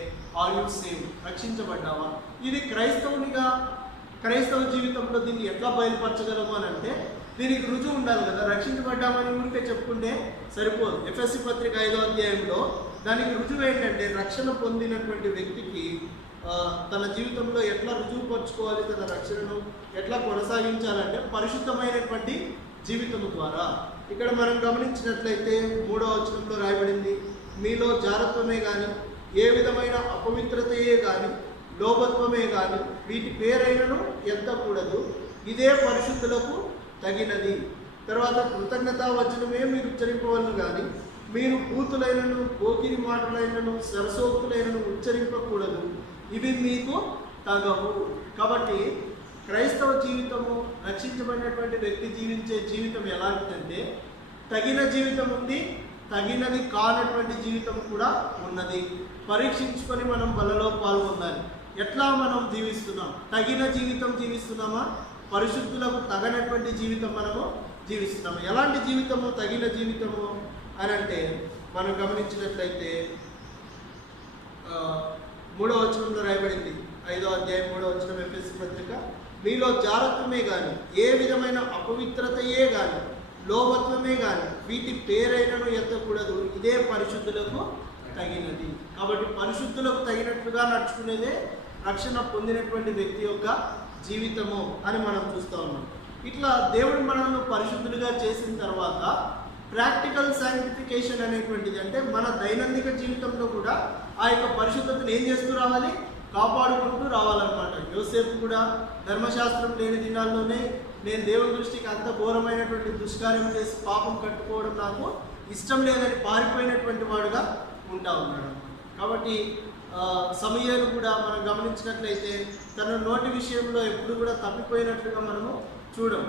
ఆర్ యు సేవ్? రక్షించబడ్డావా? ఇది క్రైస్తవ జీవితంలో దీన్ని ఎట్లా బయలుపరచగలము అని అంటే దీనికి రుజువు ఉండాలి కదా. రక్షించబడ్డామని ఊరికే చెప్పుకుంటే సరిపోదు. ఎఫెసీ పత్రిక 5వ అధ్యాయంలో దానికి రుజువు ఏంటంటే, రక్షణ పొందినటువంటి వ్యక్తికి తన జీవితంలో ఎట్లా రుజువుపరుచుకోవాలి, తన రక్షణను ఎట్లా కొనసాగించాలంటే పరిశుద్ధమైనటువంటి జీవితము ద్వారా. ఇక్కడ మనం గమనించినట్లయితే 3వ వచనంలో రాయబడింది, మీలో జారత్వమే కానీ, ఏ విధమైన అపవిత్రతయే కానీ, లోభత్వమే కానీ వీటి పేరైనను ఎత్తకూడదు, ఇదే పరిశుద్ధులకు తగినది. తర్వాత కృతజ్ఞతా వచనమే మీరు ఉచ్చరింపవలను కానీ, మీరు పూతులైనను, పోకిరి మాటలైనను, సరసోక్తులైనను ఉచ్చరింపకూడదు, ఇవి మీకు తగవు. కాబట్టి క్రైస్తవ జీవితము, రక్షించబడినటువంటి వ్యక్తి జీవించే జీవితం ఎలాంటిదంటే, తగిన జీవితం ఉంది, తగినది కానటువంటి జీవితం కూడా ఉన్నది. పరీక్షించుకొని మనం బలలో పాల్గొనాలి. ఎట్లా మనం జీవిస్తున్నాం? తగిన జీవితం జీవిస్తున్నామా? పరిశుద్ధులకు తగనటువంటి జీవితం మనము జీవిస్తున్నాము. ఎలాంటి జీవితము తగిన జీవితము అని అంటే మనం గమనించినట్లయితే 3వ వచనంలో రాయబడింది, 5వ అధ్యాయం 3వ వచనం ఎఫెసీ పత్రిక, మీలో జారత్వమే కానీ, ఏ విధమైన అపవిత్రతయే కానీ, లోభత్వమే కానీ వీటి పేరైనను ఎత్తకూడదు, ఇదే పరిశుద్ధులకు తగినది. కాబట్టి పరిశుద్ధులకు తగినట్లుగా నడుచుకునేదే రక్షణ పొందినటువంటి వ్యక్తి యొక్క జీవితము అని మనం చూస్తూ ఉన్నాం. ఇట్లా దేవుడు మనల్ని పరిశుద్ధులుగా చేసిన తర్వాత ప్రాక్టికల్ సైంటిఫికేషన్ అనేటువంటిది, అంటే మన దైనందిక జీవితంలో కూడా ఆ యొక్క పరిశుద్ధతను ఏం చేస్తూ రావాలి? కాపాడుకుంటూ రావాలన్నమాట. యోసేపు కూడా ధర్మశాస్త్రం లేని దినాల్లోనే నేను దేవుని దృష్టికి అంత ఘోరమైనటువంటి దుష్కార్యం చేసి పాపం కట్టుకోవడం నాకు ఇష్టం లేదని పారిపోయినటువంటి వాడుగా ఉంటా ఉన్నాడు. కాబట్టి సమూయేలు కూడా మనం గమనించినట్లయితే తన నోటి విషయంలో ఎప్పుడు కూడా తప్పిపోయినట్లుగా మనము చూడం.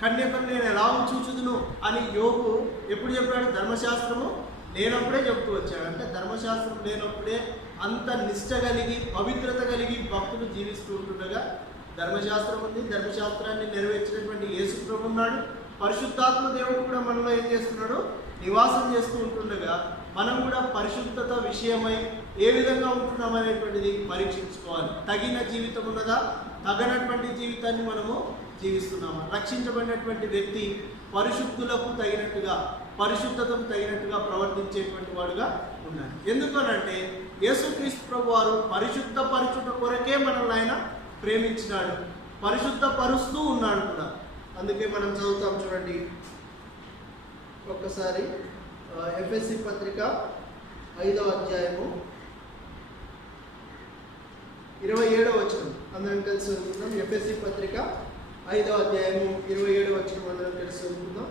కన్యకను నేను ఎలా చూచుదును అని యోబు ఎప్పుడు చెప్పాడు? ధర్మశాస్త్రము లేనప్పుడే చెప్తూ వచ్చాడు. అంటే ధర్మశాస్త్రం లేనప్పుడే అంత నిష్ట కలిగి, పవిత్రత కలిగి భక్తులు జీవిస్తూ ఉంటుండగా ధర్మశాస్త్రం ఉంది. ధర్మశాస్త్రాన్ని నెరవేర్చినటువంటి యేసు ప్రభు ఉన్నాడు. పరిశుద్ధాత్మ దేవుడు కూడా మనలో ఏం చేస్తున్నాడు? నివాసం చేస్తూ ఉంటుండగా మనం కూడా పరిశుద్ధత విషయమై ఏ విధంగా ఉంటున్నామనేటువంటిది పరీక్షించుకోవాలి. తగిన జీవితం ఉన్నదా? తగినటువంటి జీవితాన్ని మనము జీవిస్తున్నామా? రక్షించబడినటువంటి వ్యక్తి పరిశుద్ధులకు తగినట్టుగా, పరిశుద్ధతకు తగినట్టుగా ప్రవర్తించేటువంటి వాడుగా ఉన్నాడు. ఎందుకనంటే యేసుక్రీస్తు ప్రభు వారు పరిశుద్ధపరచుట కొరకే మనల్ని ఆయన ప్రేమించినాడు, పరిశుద్ధపరుస్తూ ఉన్నాడు కూడా. అందుకే మనం చదువుతాం చూడండి ఒక్కసారి, ఎఫెసీ పత్రిక 5వ అధ్యాయము 27వ వచనం అందరం కలిసి చదువుకుందాం. ఎఫెసీ పత్రిక 5వ అధ్యాయము 27వ వచనం అందరం కలిసి చదువుకుందాం.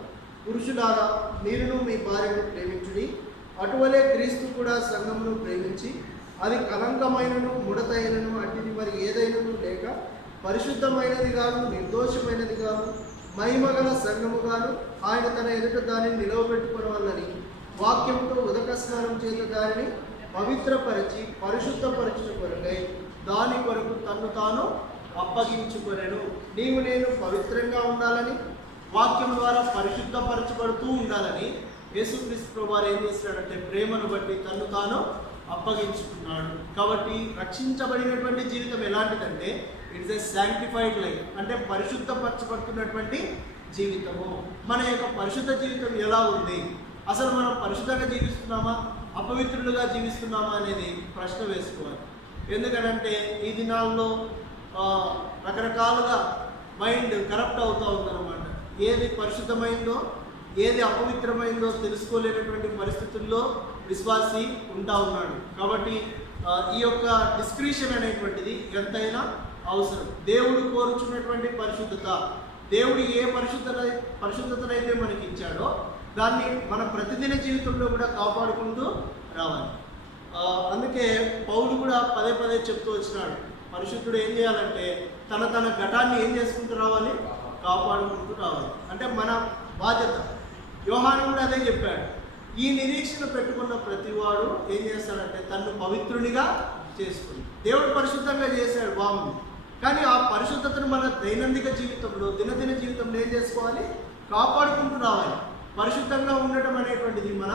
పురుషులారా, మీరును మీ భార్యను ప్రేమించుడి, అటువలే క్రీస్తు కూడా సంఘమును ప్రేమించి అది కలంకమైనను ముడతైనను అట్టిది మరి ఏదైనను లేక పరిశుద్ధమైనది గాను నిర్దోషమైనది గాను మహిమగల సంఘము గాను ఆయన తన ఎదుట దానిని నిలవబెట్టుకోవాలని వాక్యంతో ఉదక స్నానం చేత దానిని పవిత్రపరిచి పరిశుద్ధపరచుట కొరకై దాని కొరకు తను తాను అప్పగించుకొనెను. నీవు నేను పవిత్రంగా ఉండాలని, వాక్యం ద్వారా పరిశుద్ధపరచబడుతూ ఉండాలని యేసుక్రీస్తు ప్రభువారు ఏం చేస్తున్నాడంటే ప్రేమను బట్టి తను తాను అప్పగించుకున్నాడు. కాబట్టి రక్షించబడినటువంటి జీవితం ఎలాంటిదంటే ఇట్స్ ఎ శాంక్టిఫైడ్ లైఫ్, అంటే పరిశుద్ధపరచబడుతున్నటువంటి జీవితము. మన యొక్క పరిశుద్ధ జీవితం ఎలా ఉంది? అసలు మనం పరిశుద్ధంగా జీవిస్తున్నామా, అపవిత్రులుగా జీవిస్తున్నామా అనేది ప్రశ్న వేసుకోవాలి. ఎందుకనంటే ఈ దినాల్లో రకరకాలుగా మైండ్ కరప్ట్ అవుతూ ఉందన్నమాట. ఏది పరిశుద్ధమైందో ఏది అపవిత్రమైందో తెలుసుకోలేనటువంటి పరిస్థితుల్లో విశ్వాసి ఉంటా ఉన్నాడు. కాబట్టి ఈ యొక్క డిస్క్రిషన్ అనేటువంటిది ఎంతైనా అవసరం. దేవుడు కోరుచున్నటువంటి పరిశుద్ధత, దేవుడు ఏ పరిశుద్ధతనైతే మనకి ఇచ్చాడో దాన్ని మన ప్రతిదిన జీవితంలో కూడా కాపాడుకుంటూ రావాలి. అందుకే పౌలు కూడా పదే పదే చెప్తూ వచ్చినాడు, పరిశుద్ధుడు ఏం చేయాలంటే తన ఘటాన్ని ఏం చేసుకుంటూ రావాలి, కాపాడుకుంటూ రావాలి. అంటే మన బాధ్యత. యోహాను కూడా అదే చెప్పాడు, ఈ నిరీక్షణ పెట్టుకున్న ప్రతివాడు ఏం చేస్తాడంటే తన్ను పవిత్రునిగా చేసుకుని. దేవుడు పరిశుద్ధంగా చేశాడు, బాగుంది. కానీ ఆ పరిశుద్ధతను మన దైనందిక జీవితంలో దినదిన జీవితంలో ఏం చేసుకోవాలి, కాపాడుకుంటూ రావాలి. పరిశుద్ధంగా ఉండటం అనేటువంటిది మన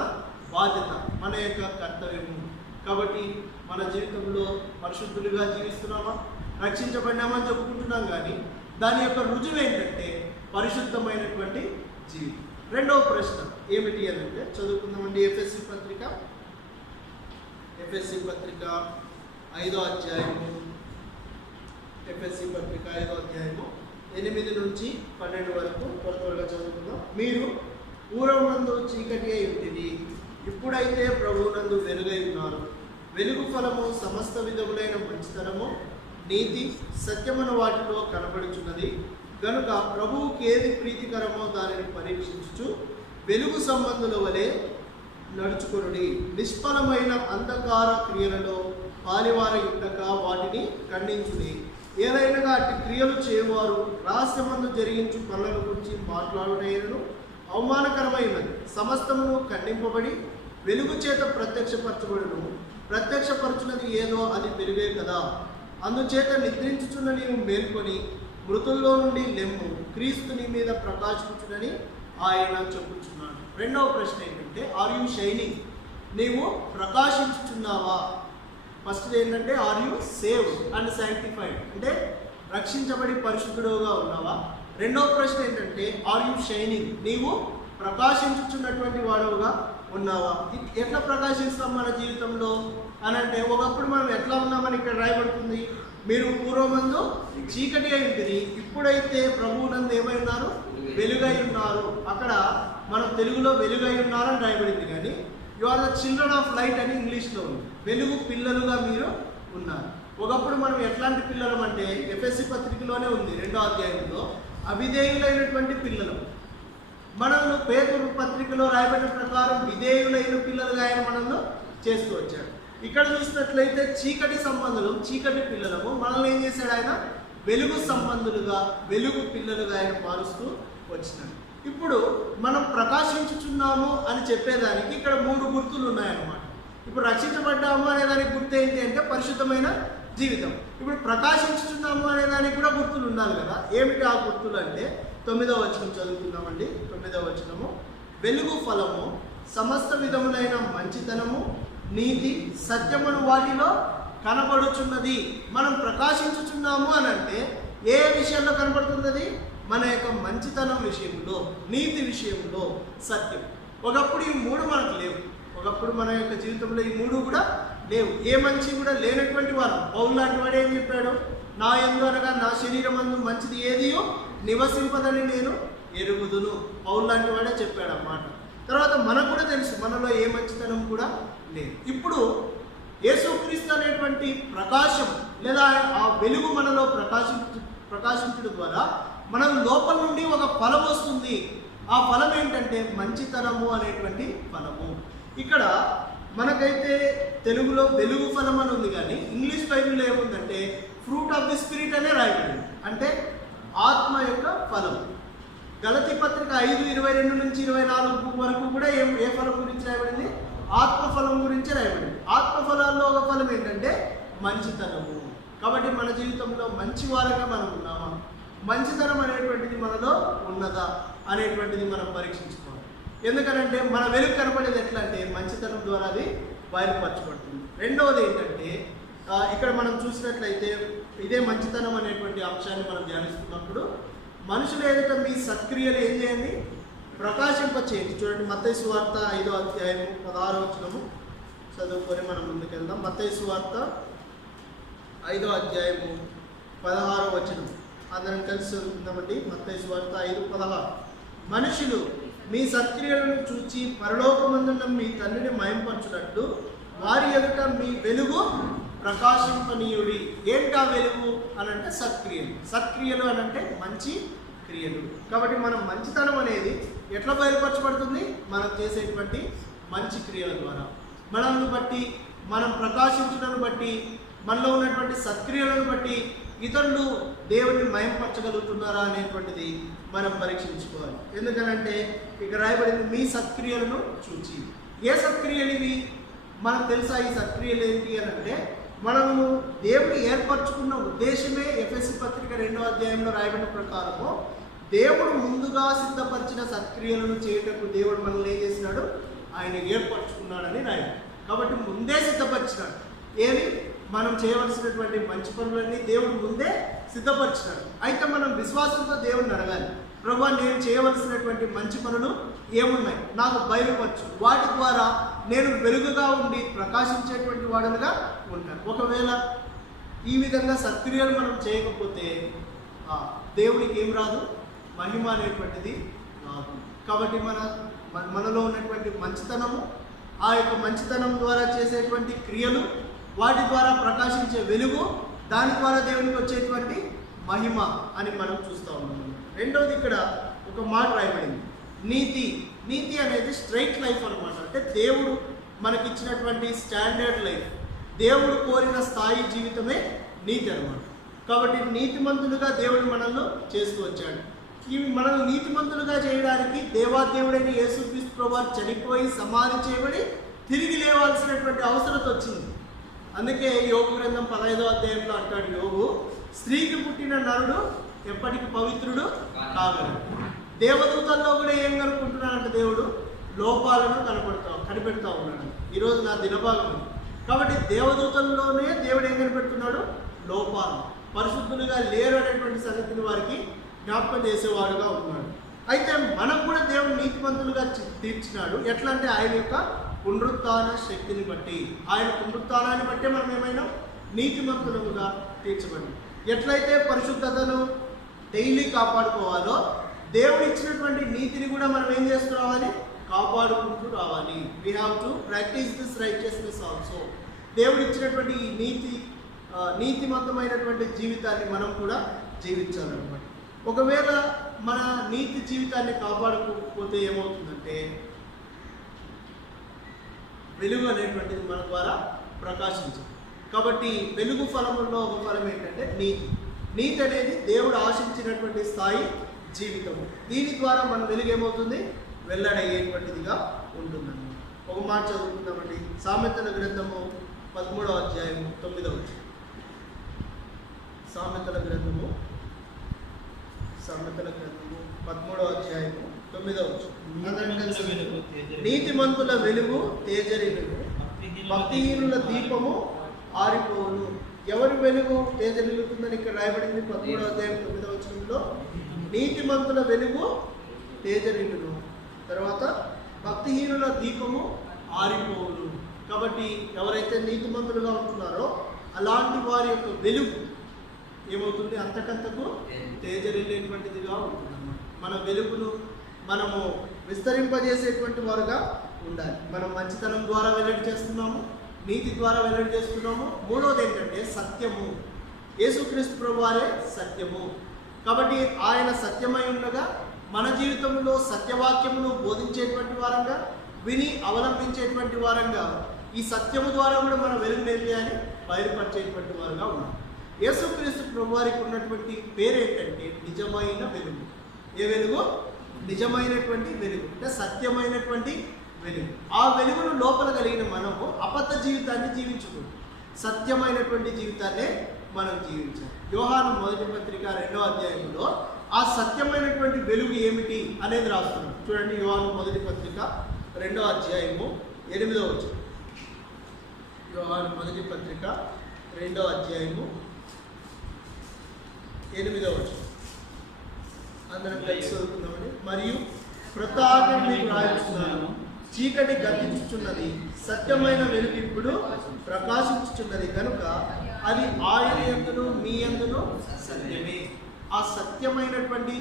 బాధ్యత, మన యొక్క కర్తవ్యము. కాబట్టి మన జీవితంలో పరిశుద్ధులుగా జీవిస్తున్నామా, రక్షించబడినామని చెప్పుకుంటున్నాం, కానీ దాని యొక్క రుజువు ఏంటంటే పరిశుద్ధమైనటువంటి జీవితం. రెండవ ప్రశ్న ఏమిటి అని అంటే చదువుకుందామండి. ఎఫ్ఎస్సి పత్రిక 5వ అధ్యాయము, ఎఫ్ఎస్సి పత్రిక 5వ అధ్యాయము 8 నుంచి 12 వరకు త్వరగా చదువుకుందాం. మీరు పూర్వమందు చీకటి అయి ఉంటుంది, ఇప్పుడైతే ప్రభువునందు వెలుగై ఉన్నారు. వెలుగు ఫలము సమస్త విధములైన మంచితనము, నీతి, సత్యమైన వాటిలో కనబడుచున్నది. కనుక ప్రభువుకి ఏది ప్రీతికరమో దానిని పరీక్షించుచు వెలుగు సంబంధుల వలె నడుచుకొనుడి. నిష్ఫలమైన అంధకార క్రియలలో పాలివారి ఉండక వాటిని ఖండించుడి. ఏదైనా అట్టి క్రియలు చేయవారు రహస్యమందు జరిగించు పనుల గురించి మాట్లాడుటైనను అవమానకరమైనది. సమస్తమును ఖండింపబడి వెలుగు చేత ప్రత్యక్షపరచబడును. ప్రత్యక్షపరచున్నది ఏదో అది వెలుగే కదా. అందుచేత నిద్రించుచున్న నీవు మేల్కొని మృతుల్లో నుండి లెమ్ము, క్రీస్తు నీ మీద ప్రకాశించునని ఆయన చెప్పుచున్నాడు. రెండవ ప్రశ్న ఏంటంటే, ఆర్ యూ షైనింగ్? నీవు ప్రకాశించుచున్నావా? ఫస్ట్ ఏంటంటే, are you saved and sanctified? అంటే రక్షించబడి పరిశుద్ధుడుగా ఉన్నావా? రెండవ ప్రశ్న ఏంటంటే, ఆర్ యూ షైనింగ్? నీవు ప్రకాశించుచున్నటువంటి వాడుగా ఉన్నావా? ఎట్లా ప్రకాశిస్తాం మన జీవితంలో అని అంటే, ఒకప్పుడు మనం ఎట్లా ఉన్నామని ఇక్కడ రాయబడుతుంది, మీరు పూర్వమందు చీకటి అయి ఉంటుంది, ఇప్పుడైతే ప్రభువునందు ఏమై ఉన్నారు, వెలుగై ఉన్నారు. అక్కడ మనం తెలుగులో వెలుగై ఉన్నారని రాయబడింది, కానీ you are the children of light అని ఇంగ్లీష్లో ఉంది. వెలుగు పిల్లలుగా మీరు ఉన్నారు. ఒకప్పుడు మనం ఎట్లాంటి పిల్లలం అంటే ఎఫ్ఎస్సి పత్రికలోనే ఉంది 2వ అధ్యాయంలో, అవిధేయులైనటువంటి పిల్లలు. మనల్ని పేతురు పత్రికలో రాయబడిన ప్రకారం విధేయులైన పిల్లలుగా ఆయన మనల్ని చేస్తూ వచ్చాడు. ఇక్కడ చూసినట్లయితే చీకటి సంబంధులు, చీకటి పిల్లలము, మనల్ని ఏం చేశాడు ఆయన, వెలుగు సంబంధులుగా, వెలుగు పిల్లలుగా ఆయన మారుస్తూ వచ్చినాడు. ఇప్పుడు మనం ప్రకాశించుచున్నాము అని చెప్పేదానికి ఇక్కడ 3 గుర్తులు ఉన్నాయన్నమాట. ఇప్పుడు రక్షించబడ్డాము అనేదానికి గుర్తు ఏంటి అంటే పరిశుద్ధమైన జీవితం. ఇప్పుడు ప్రకాశించుచున్నాము అనేదానికి కూడా గుర్తులు ఉండాలి కదా. ఏమిటి ఆ గుర్తులు అంటే 9వ వచనం చదువుకుందామండి. 9వ వచనము, వెలుగు ఫలము సమస్త విధములైన మంచితనము, నీతి, సత్యమును వాటిలో కనబడుచున్నది. మనం ప్రకాశించుచున్నాము అని అంటే ఏ విషయంలో కనబడుతున్నది? మన యొక్క మంచితనం విషయంలో, నీతి విషయంలో, సత్యం. ఒకప్పుడు ఈ 3 మనకు లేవు. ఒకప్పుడు మన యొక్క జీవితంలో ఈ 3 కూడా లేవు. ఏ మంచి కూడా లేనటువంటి వారు. పౌలు లాంటి వాడు ఏం చెప్పాడు, నా యందు అనగా నా శరీరమందు మంచిది ఏదియో నివసింపదని నేను ఎరుగుదును. పౌలు లాంటి వాడే చెప్పాడు అన్నమాట. తర్వాత మనకు కూడా తెలుసు మనలో ఏ మంచితనం కూడా లేదు. ఇప్పుడు యేసుక్రీస్తు అనేటువంటి ప్రకాశం లేదా ఆ వెలుగు మనలో ప్రకాశించడం ద్వారా మనం లోపల నుండి ఒక ఫలం వస్తుంది. ఆ ఫలం ఏంటంటే మంచితనము అనేటువంటి ఫలము. ఇక్కడ మనకైతే తెలుగులో వెలుగు ఫలం అని ఉంది, కానీ ఇంగ్లీష్ బైబిల్లో ఏముందంటే ఫ్రూట్ ఆఫ్ ది స్పిరిట్ అనే రాయబడింది, అంటే ఆత్మ యొక్క ఫలం. గలతీ పత్రిక 5:22 నుంచి 24 వరకు కూడా ఏ ఫలం గురించి రాయబడింది? ఆత్మఫలం గురించి రాయబడింది. ఆత్మఫలాల్లో ఒక ఫలం ఏంటంటే మంచితనము. కాబట్టి మన జీవితంలో మంచి వారంగా మనం ఉన్నామా, మంచితనం అనేటువంటిది మనలో ఉన్నదా అనేటువంటిది మనం పరీక్షించుకోవాలి. ఎందుకనంటే మన వెలుగు కనపడేది ఎట్లా అంటే మంచితనం ద్వారా అది బయలుపరచబడుతుంది. రెండవది ఏంటంటే ఇక్కడ మనం చూసినట్లయితే ఇదే మంచితనం అనేటువంటి అంశాన్ని మనం ధ్యానిస్తున్నప్పుడు మనుషులు ఏదైతే మీ సత్క్రియలు ఏం చేయండి, ప్రకాశింపచేయండి. చూడండి, మత్తయి సువార్త 5వ అధ్యాయము 16వ వచనము చదువుకొని మనం ముందుకెళ్దాం. మత్తయి సువార్త 5వ అధ్యాయము 16వ వచనం. అందరం కలిసి చదువుకుందామండి. మత్తయి సువార్త 5:16. మనుషులు మీ సత్క్రియలను చూచి పరలోకమందున్న మీ తండ్రిని మహిమపరచునట్లు వారి ఎదుట మీ వెలుగు ప్రకాశింపనీయుడి. ఏంటా వెలుగు అని అంటే సత్క్రియలు. సత్క్రియలు అని అంటే మంచి క్రియలు. కాబట్టి మనం మంచితనం అనేది ఎట్లా బయలుపరచబడుతుంది? మనం చేసేటువంటి మంచి క్రియల ద్వారా. మనల్ని బట్టి, మనం ప్రకాశించడం బట్టి, మనలో ఉన్నటువంటి సత్క్రియలను బట్టి ఇతరులు దేవుడిని మహిమపరచగలుగుతున్నారా అనేటువంటిది మనం పరీక్షించుకోవాలి. ఎందుకనంటే ఇక రాయబడింది మీ సత్క్రియలను చూచి. ఏ సత్క్రియలు ఇవి? మనకు తెలుసా ఈ సత్క్రియలు ఏంటి అని అంటే, మనము దేవుని ఏర్పరచుకున్న ఉద్దేశమే ఎఫెసీ పత్రిక 2వ అధ్యాయంలో రాయబడిన ప్రకారము దేవుడు ముందుగా సిద్ధపరిచిన సత్క్రియలను చేయటకు దేవుడు మనల్ని ఏం చేసినాడు? ఆయన ఏర్పరచుకున్నాడని రాయడం. కాబట్టి ముందే సిద్ధపరిచినాడు. ఏమి? మనం చేయవలసినటువంటి మంచి పనులన్నీ దేవుడు ముందే సిద్ధపరిచినాడు. అయితే మనం విశ్వాసంతో దేవుడిని అడగాలి, ప్రభువా నేను చేయవలసినటువంటి మంచి పనులు ఏమున్నాయి నాకు బయలుపరచు, వాటి ద్వారా నేను వెలుగుగా ఉండి ప్రకాశించేటువంటి వాడుగా ఉంటాను. ఒకవేళ ఈ విధంగా సత్క్రియలు మనం చేయకపోతే దేవునికి ఏం రాదు? మహిమ అనేటువంటిది రాదు. కాబట్టి మనలో ఉన్నటువంటి మంచితనము, ఆ యొక్క మంచితనం ద్వారా చేసేటువంటి క్రియలు, వాటి ద్వారా ప్రకాశించే వెలుగు, దాని ద్వారా దేవునికి వచ్చేటువంటి మహిమ అని మనం చూస్తూ ఉన్నాం. రెండవది ఇక్కడ ఒక మాట రాయబడింది, నీతి. నీతి అనేది స్ట్రైట్ లైఫ్ అనమాట. అంటే దేవుడు మనకిచ్చినటువంటి స్టాండర్డ్ లైఫ్, దేవుడు కోరిన స్థాయి జీవితమే నీతి అనమాట. కాబట్టి నీతిమంతులుగా దేవుడు మనల్ని చేస్తూ వచ్చాడు. ఇవి మనల్ని నీతిమంతులుగా చేయడానికి దేవాదేవుడైన యేసుక్రీస్తు ప్రభువు చనిపోయి సమాధి చేయబడి తిరిగి లేవాల్సినటువంటి అవసరం వచ్చింది. అందుకే యోగు గ్రంథం 15వ అధ్యాయంలో అంటాడు యోగు, స్త్రీకి పుట్టిన నరుడు ఎప్పటికి పవిత్రుడు కాగలడు. దేవదూతల్లో కూడా ఏం కనుక్కుంటున్నాడంటే దేవుడు లోపాలను కనిపెడతా ఉన్నాడు. ఈరోజు నా దినభాగం. కాబట్టి దేవదూతల్లోనే దేవుడు ఏం కనిపెడుతున్నాడు? లోపాలు, పరిశుద్ధులుగా లేరు అనేటువంటి సంగతిని వారికి జ్ఞాపకం చేసేవాడుగా ఉన్నాడు. అయితే మనకు కూడా దేవుడు నీతిమంతులుగా తీర్చినాడు. ఎట్లా అంటే ఆయన యొక్క పునరుత్థాన శక్తిని బట్టి, ఆయన పునరుత్థానాన్ని బట్టే మనం ఏమైనా నీతిమంతులుగా తీర్చబడి. ఎట్లయితే పరిశుద్ధతను డైలీ కాపాడుకోవాలో దేవుడు ఇచ్చినటువంటి నీతిని కూడా మనం ఏం చేస్తూ రావాలి? కాపాడుకుంటూ రావాలి. We have to practice this righteousness also. దేవుడు ఇచ్చినటువంటి ఈ నీతిమంతమైనటువంటి జీవితాన్ని మనం కూడా జీవించాలన్నమాట. ఒకవేళ మన నీతి జీవితాన్ని కాపాడుకోకపోతే ఏమవుతుందంటే వెలుగు అనేటువంటిది మన ద్వారా ప్రకాశించదు. కాబట్టి వెలుగు ఫలముల్లో ఒక ఫలం ఏంటంటే నీతి. నీతి అనేది దేవుడు ఆశించినటువంటి స్థాయి జీవితము. దీని ద్వారా మన వెలుగు ఏమవుతుంది? వెల్లడయ్యేటువంటిదిగా ఉంటుందన్నమాట. ఒక మాట చదువుకుందామండి. సామెతల గ్రంథము 13వ అధ్యాయము 9వ వచనం. సామెతల గ్రంథము 13వ అధ్యాయము 9వ వచనం. నీతిమంతుల వెలుగు తేజరిల్లును, భక్తిహీనుల దీపము ఆరిపోవును. ఎవరి వెలుగు తేజరిల్లుతుందని ఇక్కడ రాయబడింది 13వ అధ్యాయం 9వ వచనంలో. నీతిమంతుల వెలుగు తేజరిల్లును, తర్వాత భక్తిహీనుల దీపము ఆరిపోవును. కాబట్టి ఎవరైతే నీతిమంతులుగా ఉంటున్నారో అలాంటి వారి యొక్క వెలుగు ఏమవుతుంది? అంతకంతకు తేజరిల్లేటువంటిదిగా ఉంటుందన్నమాట. మన వెలుగును మనము విస్తరింపజేసేటువంటి వారుగా ఉండాలి. మనం మంచితనం ద్వారా వెల్లడి చేస్తున్నాము, నీతి ద్వారా వెల్లడి చేస్తున్నాము. మూడవది ఏంటంటే సత్యము. యేసుక్రీస్తు ప్రభువారే సత్యము. కాబట్టి ఆయన సత్యమై ఉండగా మన జీవితంలో సత్యవాక్యమును బోధించేటువంటి వారంగా, విని అవలంబించేటువంటి వారంగా, ఈ సత్యము ద్వారా కూడా మన వెలుగును ఏం చేయాలి? బయలుపరిచేటువంటి వారుగా ఉన్నాం. యేసుక్రీస్తు ప్రభువారికి ఉన్నటువంటి పేరు ఏంటంటే నిజమైన వెలుగు. ఏ వెలుగు? నిజమైనటువంటి వెలుగు, అంటే సత్యమైనటువంటి వెలుగు. ఆ వెలుగును లోపల కలిగిన మనము అబద్ధ జీవితాన్ని జీవించకూడదు, సత్యమైనటువంటి జీవితాన్ని మనం జీవించాలి. యోహాను మొదటి పత్రిక 2వ అధ్యాయంలో ఆ సత్యమైనటువంటి వెలుగు ఏమిటి అనేది రాస్తున్నాం. చూడండి, యోహాను మొదటి పత్రిక 2వ అధ్యాయము 8వ వచనం. యోహాను మొదటి పత్రిక 2వ అధ్యాయము 8వ వచనం. అందరం కలిసి చదువుకుందామండి. మరియు ప్రతాపం మీకు రాయించున్నాను, చీకటి గతించుచున్నది, సత్యమైన వెలుగు ఇప్పుడు ప్రకాశించుచున్నది కనుక అది ఆయన యందును మీ యందును సత్యమే. ఆ సత్యమైనటువంటి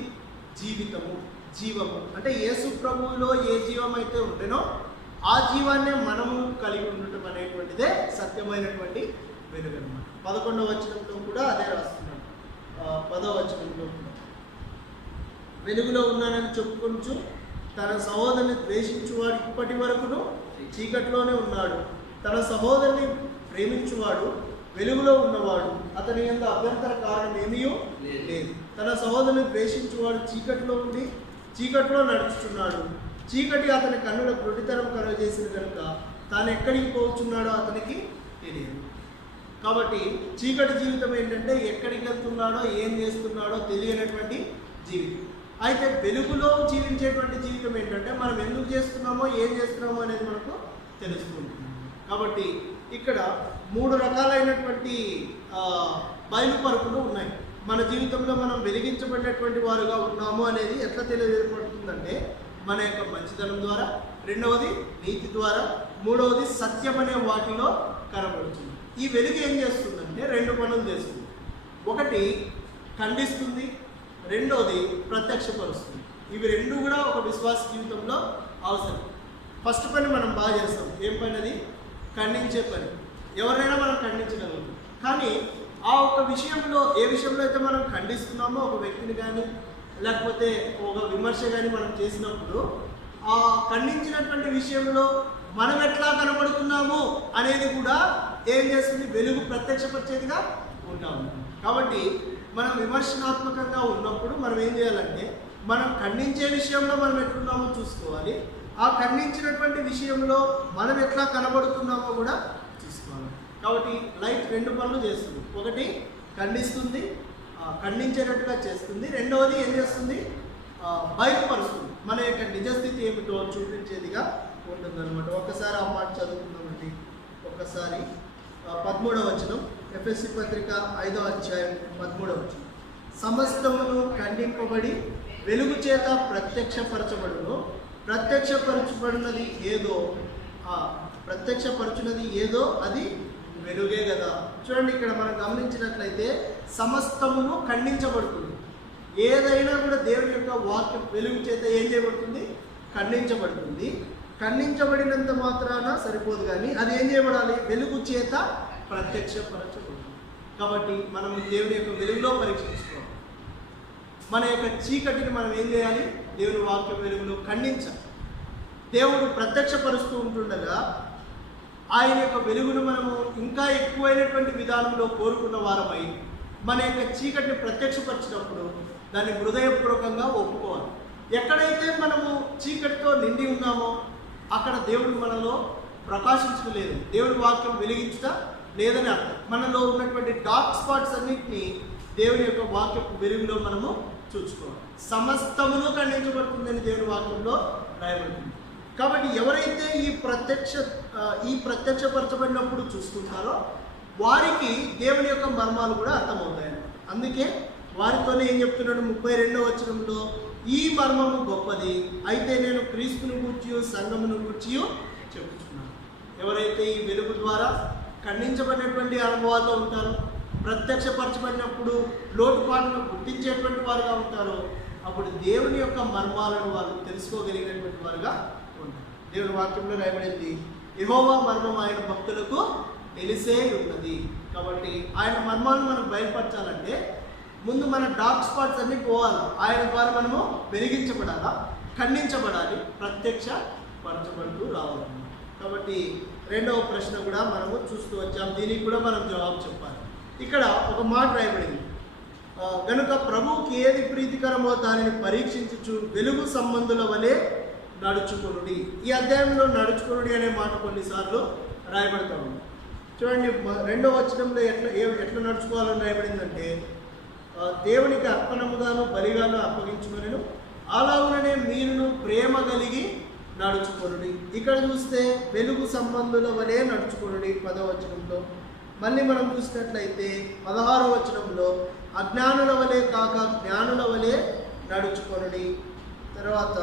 జీవము అంటే యేసు ప్రభువులో ఏ జీవం అయితే ఉంటేనో ఆ జీవాన్నే మనము కలిగి ఉండటం అనేటువంటిదే సత్యమైనటువంటి వెలుగు అన్నమాట. 11వ వచనంలో కూడా అదే రాస్తున్నాడు. 10వ వచనంలో కూడా వెలుగులో ఉన్నానని చెప్పుకొంచు తన సహోదరుని ద్వేషించువాడు ఇప్పటి వరకును చీకటిలోనే ఉన్నాడు. తన సహోదరుని ప్రేమించువాడు వెలుగులో ఉన్నవాడు, అతని యందు అభ్యంతర కారణం ఏమీ లేదు. తన సహోదరుని ద్వేషించువాడు చీకటిలో ఉండి చీకటిలో నడుచుచున్నాడు. చీకటి అతని కన్నుల గుడ్డితనం కలుగజేసిన కనుక తాను ఎక్కడికి పోతున్నాడో అతనికి తెలియదు. కాబట్టి చీకటి జీవితం ఏంటంటే ఎక్కడికి వెళ్తున్నాడో ఏం చేస్తున్నాడో తెలియనటువంటి జీవితం. అయితే వెలుగులో జీవించేటువంటి జీవితం ఏంటంటే మనం ఎందుకు చేస్తున్నామో ఏం చేస్తున్నామో అనేది మనకు తెలుస్తుంది. కాబట్టి ఇక్కడ 3 రకాలైనటువంటి బయలుపరుపులు ఉన్నాయి. మన జీవితంలో మనం వెలిగించబడినటువంటి వారుగా ఉన్నాము అనేది ఎట్లా తెలియజేయబడుతుందంటే మన యొక్క మంచితనం ద్వారా, రెండవది నీతి ద్వారా, మూడవది సత్యం అనే వాటిలో కనబడుతుంది. ఈ వెలుగు ఏం చేస్తుందంటే 2 పనులు చేస్తుంది. ఒకటి ఖండిస్తుంది, రెండవది ప్రత్యక్షపరుస్తుంది. ఇవి 2 కూడా ఒక విశ్వాస జీవితంలో అవసరం. ఫస్ట్ పని మనం బాగా చేస్తాం. ఏం పని? అది ఖండించే పని. ఎవరైనా మనం ఖండించగలుగుతాం. కానీ ఆ ఒక్క విషయంలో, ఏ విషయంలో అయితే మనం ఖండిస్తున్నామో ఒక వ్యక్తిని కానీ లేకపోతే ఒక విమర్శ కానీ మనం చేసినప్పుడు ఆ ఖండించినటువంటి విషయంలో మనం ఎట్లా కనబడుతున్నాము అనేది కూడా ఏం చేస్తుంది? వెలుగు ప్రత్యక్షపరిచేదిగా ఉంటాము. కాబట్టి మనం విమర్శనాత్మకంగా ఉన్నప్పుడు మనం ఏం చేయాలంటే మనం ఖండించే విషయంలో మనం ఎట్లున్నామో చూసుకోవాలి. ఆ ఖండించినటువంటి విషయంలో మనం ఎట్లా కనబడుతున్నామో కూడా చూసుకోవాలి. కాబట్టి లైట్ 2 పనులు చేస్తుంది. ఒకటి ఖండిస్తుంది, ఖండించేటట్టుగా చేస్తుంది. రెండవది ఏం చేస్తుంది? బయలుపరుస్తుంది. మన యొక్క నిజస్థితి ఏమిటో చూపించేదిగా ఉంటుందన్నమాట. ఒక్కసారి ఆ మాట చదువుకుందామండి. ఒక్కసారి 13వ వచనం, ఎఫెసీ పత్రిక 5వ అధ్యాయం 13వ వచనం. సమస్తమును ఖండింపబడి వెలుగు చేత ప్రత్యక్షపరచబడును. ప్రత్యక్షపరచున్నది ఏదో అది వెలుగే కదా. చూడండి, ఇక్కడ మనం గమనించినట్లయితే సమస్తమును ఖండించబడుతుంది. ఏదైనా కూడా దేవుని యొక్క వాక్యం వెలుగు చేత ఏం చేయబడుతుంది? ఖండించబడుతుంది. ఖండించబడినంత మాత్రాన సరిపోదు, కానీ అది ఏం చేయబడాలి? వెలుగు చేత ప్రత్యక్షపరచబడుతుంది. కాబట్టి మనం దేవుని యొక్క వెలుగులో పరీక్షించుకోవాలి. మన యొక్క చీకటిని మనం ఏం చేయాలి? దేవుని వాక్యం వెలుగులో ఖండించాలి. దేవుడు ప్రత్యక్షపరుస్తూ ఉంటుండగా ఆయన యొక్క వెలుగును మనము ఇంకా ఎక్కువైనటువంటి విధానంలో కోరుకున్న వారమై మన యొక్క చీకటిని ప్రత్యక్షపరిచినప్పుడు దాన్ని హృదయపూర్వకంగా ఒప్పుకోవాలి. ఎక్కడైతే మనము చీకటితో నిండి ఉన్నామో అక్కడ దేవుడు మనలో ప్రకాశించలేదు, దేవుడి వాక్యం వెలిగించుట లేదని అర్థం. మనలో ఉన్నటువంటి డార్క్ స్పాట్స్ అన్నింటినీ దేవుని యొక్క వాక్యపు వెలుగులో మనము చూసుకోవాలి. సమస్తమును ఖండించబడుతుందని దేవుని వాక్యంలో రాయబడుతుంది. కాబట్టి ఎవరైతే ఈ ప్రత్యక్షపరచబడినప్పుడు చూస్తుంటారో వారికి దేవుని యొక్క మర్మాలు కూడా అర్థమవుతాయి. అందుకే వారితోనే ఏం చెప్తున్నాడు 32వ వచనంలో, ఈ మర్మము గొప్పది, అయితే నేను క్రీస్తుని గూర్చి సంఘమును గూర్చి చెప్పుచున్నాను. ఎవరైతే ఈ వెలుగు ద్వారా ఖండించబడినటువంటి అనుభవాల్లో ఉంటారో, ప్రత్యక్షపరచబడినప్పుడు లోటుపాటును గుర్తించేటువంటి వారుగా ఉంటారో, అప్పుడు దేవుని యొక్క మర్మాలను వారు తెలుసుకోగలిగినటువంటి వారుగా ఉంటారు. దేవుని వాక్యంలో రాయబడింది, యెహోవా మర్మం ఆయన భక్తులకు తెలిసే ఉన్నది. కాబట్టి ఆయన మర్మాలను మనం బయలుపరచాలంటే ముందు మన డార్క్ స్పాట్స్ అన్నీ పోవాలి. ఆయన ద్వారా మనము వెలిగించబడాలా, ఖండించబడాలి, ప్రత్యక్షపరచబడుతూ రావాలి. కాబట్టి 2వ ప్రశ్న కూడా మనము చూస్తూ వచ్చాం. దీనికి కూడా మనం జవాబు చెప్పాలి. ఇక్కడ ఒక మాట రాయబడింది, గనుక ప్రభువుకి ఏది ప్రీతికరమో దానిని పరీక్షించుచు వెలుగు సంబంధుల వలె నడుచుకొనుడి. ఈ అధ్యాయంలో నడుచుకొనుడి అనే మాట కొన్నిసార్లు రాయబడతా ఉంది. చూడండి, 2వ వచనంలో ఎట్లా నడుచుకోవాలని రాయబడిందంటే, దేవునికి అర్పణముగాను బలిగాను అప్పగించుకొనెను, అలాగుననే మీరును ప్రేమ కలిగి నడుచుకొనుడి. ఇక్కడ చూస్తే వెలుగు సంబంధుల వలె నడుచుకొనుడి 10వ వచనంలో. మళ్ళీ మనం చూసినట్లయితే 16వ వచనంలో అజ్ఞానుల వలె కాక జ్ఞానుల వలె నడుచుకొనుడి. తర్వాత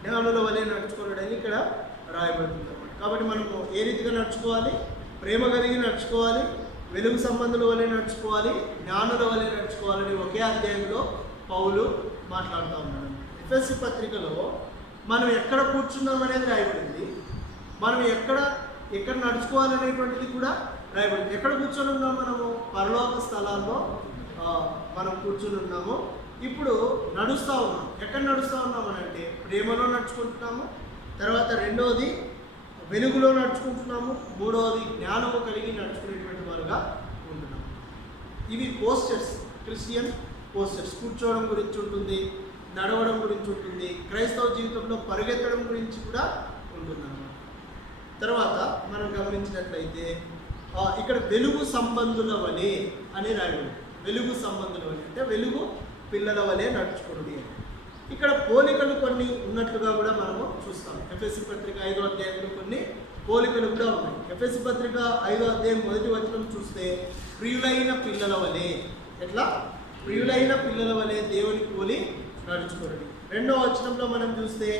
జ్ఞానుల వలె నడుచుకొనుడి అని ఇక్కడ రాయబడుతుంది. కాబట్టి మనము ఏ రీతిగా నడుచుకోవాలి? ప్రేమ కలిగి నడుచుకోవాలి, వెలుగు సంబంధుల వలె నడుచుకోవాలి, జ్ఞానుల వలె నడుచుకోవాలని ఒకే అధ్యాయంలో పౌలు మాట్లాడుతూ ఉన్నాడు. ఎఫెసీ పత్రికలో మనం ఎక్కడ కూర్చున్నాం అనేది రాయబడింది, మనం ఎక్కడ నడుచుకోవాలనేటువంటిది కూడా రాయబడింది. ఎక్కడ కూర్చొని ఉన్నాం? మనము పరలోక స్థలాల్లో మనం కూర్చొని ఉన్నాము. ఇప్పుడు నడుస్తూ ఉన్నాం. ఎక్కడ నడుస్తూ ఉన్నామనంటే ప్రేమలో నడుచుకుంటున్నాము, తర్వాత రెండవది వెలుగులో నడుచుకుంటున్నాము, మూడవది జ్ఞానము కలిగి నడుచుకునేటువంటి వారుగా ఉంటున్నాము. ఇవి పోస్టర్స్, క్రిస్టియన్ పోస్టర్స్. కూర్చోవడం గురించి ఉంటుంది, నడవడం గురించి ఉంటుంది, క్రైస్తవ జీవితంలో పరిగెత్తడం గురించి కూడా ఉంటుందన్నమాట. తర్వాత మనం గమనించినట్లయితే ఇక్కడ వెలుగు సంబంధుల వలె అని రాయబడింది. వెలుగు సంబంధుల వలె అంటే వెలుగు పిల్లల వలె నడుచుకోండి అని. ఇక్కడ పోలికలు కొన్ని ఉన్నట్లుగా కూడా మనము చూస్తాం. ఎఫెసీ పత్రిక 5వ అధ్యాయంలో కొన్ని పోలికలు కూడా ఉన్నాయి. ఎఫెసీ పత్రిక 5వ అధ్యాయం 1వ వచనం చూస్తే ప్రియులైన పిల్లల వలె, ఎట్లా? ప్రియులైన పిల్లల వలె దేవుని పోలి నడుచుకోండి. 2వ వచనంలో మనం చూస్తే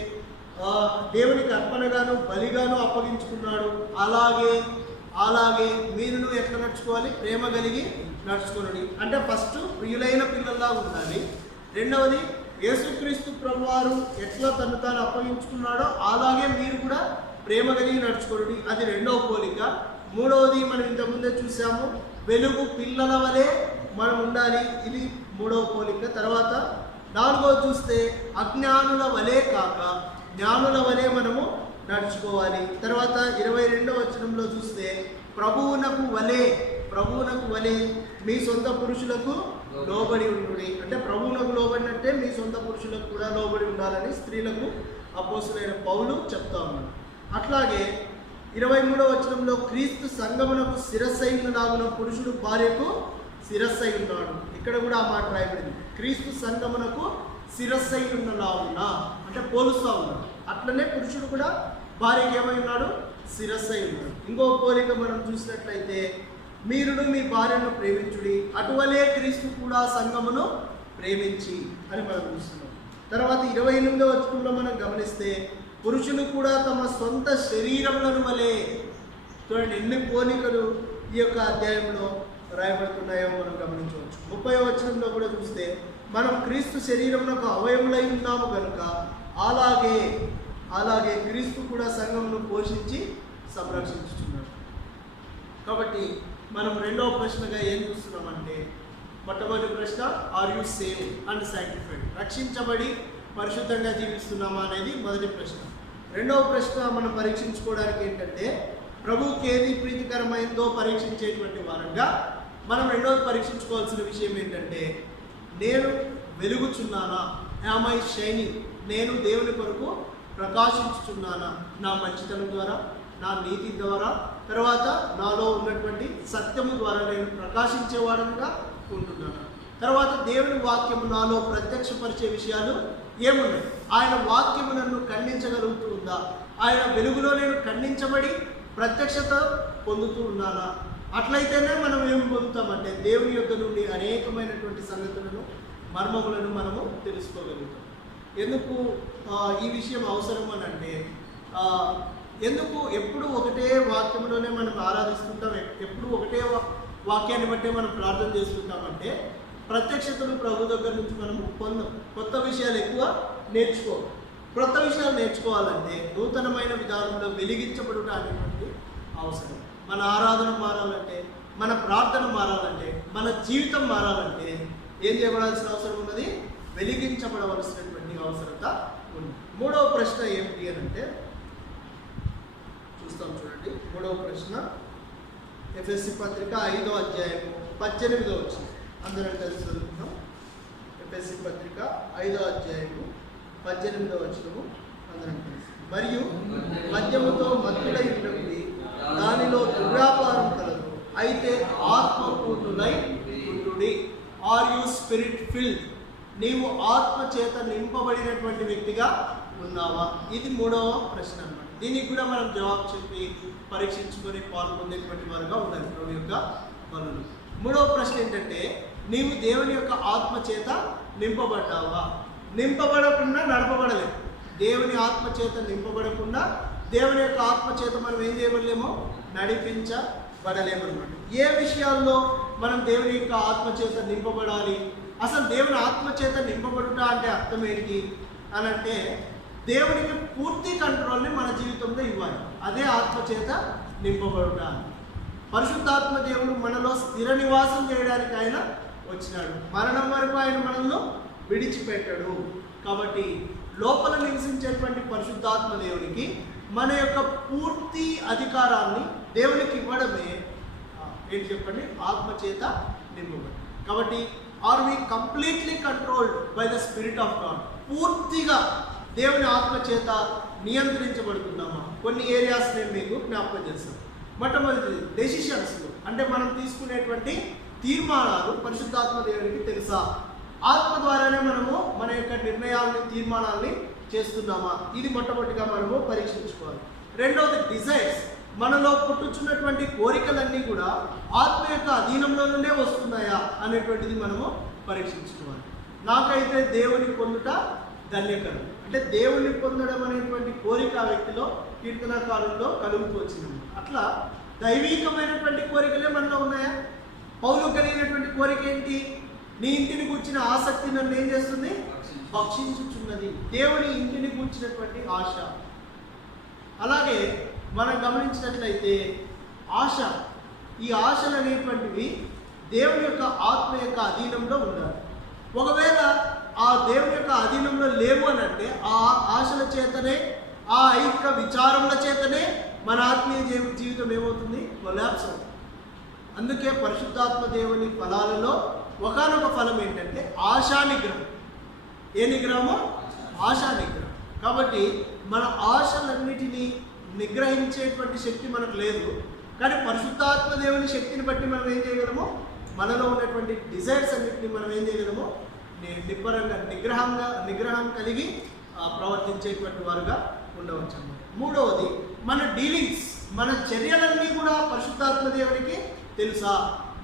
దేవునికి అర్పణగాను బలిగాను అప్పగించుకున్నాడు, అలాగే మీరును ఎట్లా నడుచుకోవాలి? ప్రేమ కలిగి నడుచుకోండి. అంటే ఫస్ట్ ప్రియులైన పిల్లల్లా ఉండాలి. రెండవది యేసుక్రీస్తు ప్రభువారు ఎట్లా తను తాను అప్పగించుకున్నాడో అలాగే మీరు కూడా ప్రేమ కలిగి నడుచుకోండి. అది రెండవ పోలిక. మూడవది మనం ఇంతకుముందే చూసాము, వెలుగు పిల్లల వలె మనం ఉండాలి. ఇది మూడవ పోలిక. తర్వాత 4వది చూస్తే అజ్ఞానుల వలె కాక జ్ఞానుల వలె మనము నడుచుకోవాలి. తర్వాత 22వ వచనంలో చూస్తే ప్రభువునకు వలె మీ సొంత పురుషులకు లోబడి ఉండుడి. అంటే ప్రభువునకు లోబడినట్టే మీ సొంత పురుషులకు కూడా లోబడి ఉండాలని స్త్రీలకు అపోస్తులైన పౌలు చెప్తా ఉన్నాడు. అట్లాగే 23వ వచనంలో క్రీస్తు సంఘమునకు శిరస్సైనలాగున పురుషుడు భార్యకు శిరస్సై ఉన్నాడు. ఇక్కడ కూడా ఆ మాట రాయబడింది. క్రీస్తు సంఘమునకు శిరస్సై ఉన్నలాగున అంటే పోలుస్తూ ఉన్నాడు. అట్లనే పురుషుడు కూడా భార్యకి ఏమై ఉన్నాడు? శిరస్సై ఉన్నాడు. ఇంకో పోలిక మనం చూసినట్లయితే మీరును మీ భార్యను ప్రేమించుడి, అటువలే క్రీస్తు కూడా సంఘమును ప్రేమించి అని మనం చూస్తున్నాం. తర్వాత 28వ వచనంలో మనం గమనిస్తే పురుషులు కూడా తమ సొంత శరీరములను వలె. చూడండి ఎన్ని పోలికలు ఈ యొక్క అధ్యాయంలో రాయబడుతున్నాయో మనం గమనించవచ్చు. 30వ వచనంలో కూడా చూస్తే మనం క్రీస్తు శరీరమునకు అవయములై ఉన్నాము కనుక అలాగే క్రీస్తు కూడా సంఘమును పోషించి సంరక్షించుతున్నాడు. కాబట్టి మనం రెండవ ప్రశ్నగా ఏం చూస్తున్నామంటే, మొట్టమొదటి ప్రశ్న are you saved and sanctified, రక్షించబడి పరిశుద్ధంగా జీవిస్తున్నామా అనేది మొదటి ప్రశ్న. రెండవ ప్రశ్న మనం పరీక్షించుకోవడానికి ఏంటంటే, ప్రభువుకి ఏది ప్రీతికరమైందో పరీక్షించేటువంటి వారంగా మనం రెండవది పరీక్షించుకోవాల్సిన విషయం ఏంటంటే, నేను వెలుగుచున్నానా? Am I shining? నేను దేవుని కొరకు ప్రకాశించుచున్నానా? నా మంచితనం ద్వారా, నా నీతి ద్వారా, తర్వాత నాలో ఉన్నటువంటి సత్యము ద్వారా నేను ప్రకాశించేవాడనుగా ఉంటున్నాను. తర్వాత దేవుని వాక్యము నాలో ప్రత్యక్షపరిచే విషయాలు ఏమున్నాయి? ఆయన వాక్యము నన్ను ఖండించగలుగుతూ ఉందా? ఆయన వెలుగులో నేను ఖండించబడి ప్రత్యక్షత పొందుతూ ఉన్నానా? అట్లయితేనే మనం ఏం పొందుతామంటే దేవుని యొక్క నుండి అనేకమైనటువంటి సంగతులను, మర్మములను మనము తెలుసుకోగలుగుతాం. ఎందుకు ఈ విషయం అవసరం అని అంటే, ఎందుకు ఎప్పుడు ఒకటే వాక్యంలోనే మనం ఆరాధిస్తుంటాం, ఎప్పుడు ఒకటే వాక్యాన్ని బట్టే మనం ప్రార్థన చేస్తుంటామంటే ప్రత్యక్షతను ప్రభు దగ్గర నుంచి మనము పొందాం. కొత్త విషయాలు ఎక్కువ నేర్చుకోవాలి. కొత్త విషయాలు నేర్చుకోవాలంటే నూతనమైన విధానంలో వెలిగించబడుట అనేటువంటి అవసరం. మన ఆరాధన మారాలంటే, మన ప్రార్థన మారాలంటే, మన జీవితం మారాలంటే ఏం చేయబడాల్సిన అవసరం ఉన్నది? వెలిగించబడవలసినటువంటి అవసరత ఉంది. మూడవ ప్రశ్న ఏమిటి అని అంటే చూస్తాం, చూడండి. మూడవ ప్రశ్న ఎఫెసీ పత్రిక 5వ అధ్యాయము 18వ వచనం. అందరం కలిసి చదువుకుందాం. ఎఫెసీ పత్రిక 5వ అధ్యాయము 18వ వచనము అందరం కలిసి. మరియు మద్యముతో మత్తులై ఉన్నప్పుడు దానిలో దుర్వ్యాపారం కలదు, అయితే ఆత్మపూర్ణులై ఉండుడి. Are you spirit filled? నీవు ఆత్మ చేత నింపబడినటువంటి వ్యక్తిగా ఉన్నావా? ఇది మూడవ ప్రశ్న అన్నమాట. దీనికి కూడా మనం జవాబు చెప్పి పరీక్షించుకొని పాల్పొందేటువంటి వారుగా ఉండాలి ప్రభు యొక్క పనులు. మూడవ ప్రశ్న ఏంటంటే, నీవు దేవుని యొక్క ఆత్మ చేత నింపబడ్డావా? నింపబడకుండా నడపబడలేము. దేవుని ఆత్మ చేత నింపబడకుండా దేవుని యొక్క ఆత్మ చేత మనం ఏం చేయలేమో, పడలేమన్నమాట. ఏ విషయాల్లో మనం దేవుని యొక్క ఆత్మచేత నింపబడాలి? అసలు దేవుని ఆత్మచేత నింపబడుట అంటే అర్థం ఏంటి అని అంటే, దేవునికి పూర్తి కంట్రోల్ని మన జీవితంలో ఇవ్వాలి. అదే ఆత్మచేత నింపబడుట. పరిశుద్ధాత్మ దేవుడు మనలో స్థిర నివాసం చేయడానికి ఆయన వచ్చినాడు. మరణం వరకు ఆయన మనల్ని విడిచిపెట్టాడు. కాబట్టి లోపల నివసించేటువంటి పరిశుద్ధాత్మ దేవునికి మన యొక్క పూర్తి అధికారాన్ని దేవునికి ఇవ్వడమే ఏంటి చెప్పండి? ఆత్మచేత నింపబడి. కాబట్టి are we completely controlled by the spirit of God? పూర్తిగా దేవుని ఆత్మచేత నియంత్రించబడుతున్నామా? కొన్ని ఏరియాస్ నేను మీకు జ్ఞాపకం చేస్తాను. మొట్టమొదటిది డెసిషన్స్, అంటే మనం తీసుకునేటువంటి తీర్మానాలు పరిశుద్ధాత్మ దేవునికి తెలుసా? ఆత్మ ద్వారానే మనము మన యొక్క నిర్ణయాలని, తీర్మానాలని చేస్తున్నామా? ఇది మొట్టమొదటిగా మనము పరీక్షించుకోవాలి. రెండవది డిజైర్స్, మనలో పుట్టుచున్నటువంటి కోరికలన్నీ కూడా ఆత్మ యొక్క అధీనంలో నుండే వస్తున్నాయా అనేటువంటిది మనము పరీక్షించుకోవాలి. నాకైతే దేవుని పొందుట ధన్యకరం, అంటే దేవుణ్ణి పొందడం అనేటువంటి కోరిక ఆ వ్యక్తిలో కీర్తనకాలంలో కలుగుతూ వచ్చింది. అట్లా దైవీకమైనటువంటి కోరికలే మనలో ఉన్నాయా? పౌలు కలిగినటువంటి కోరిక ఏంటి? నీ ఇంటిని కూర్చిన ఆసక్తి నన్ను ఏం చేస్తుంది? భక్షించుచున్నది. దేవుని ఇంటిని కూర్చినటువంటి ఆశ. అలాగే మనం గమనించినట్లయితే ఆశ, ఈ ఆశలు అనేటువంటివి దేవుని యొక్క ఆత్మ యొక్క అధీనంలో ఉండాలి. ఒకవేళ ఆ దేవుని యొక్క అధీనంలో లేవు అని అంటే ఆ ఆశల చేతనే, ఆ ఐక్య విచారముల చేతనే మన ఆత్మీయ జీవితం ఏమవుతుంది? కొలాప్స్ అవుతుంది. అందుకే పరిశుద్ధాత్మ దేవుని ఫలాలలో ఒకనొక ఫలం ఏంటంటే ఆశా నిగ్రహం. ఏ నిగ్రహము? ఆశా నిగ్రహం. కాబట్టి మన ఆశలన్నిటినీ నిగ్రహించేటువంటి శక్తి మనకు లేదు. కానీ పరిశుద్ధాత్మ దేవుని శక్తిని బట్టి మనం ఏం చేయగలము? మనలో ఉన్నటువంటి డిజైర్స్ అన్నిటిని మనం ఏం చేయగలము? నిబ్బరంగా నిగ్రహం కలిగి ప్రవర్తించేటువంటి వారుగా ఉండవచ్చు అన్నమాట. మూడవది మన డీలింగ్స్, మన చర్యలన్నీ కూడా పరిశుద్ధాత్మ దేవునికి తెలుసా?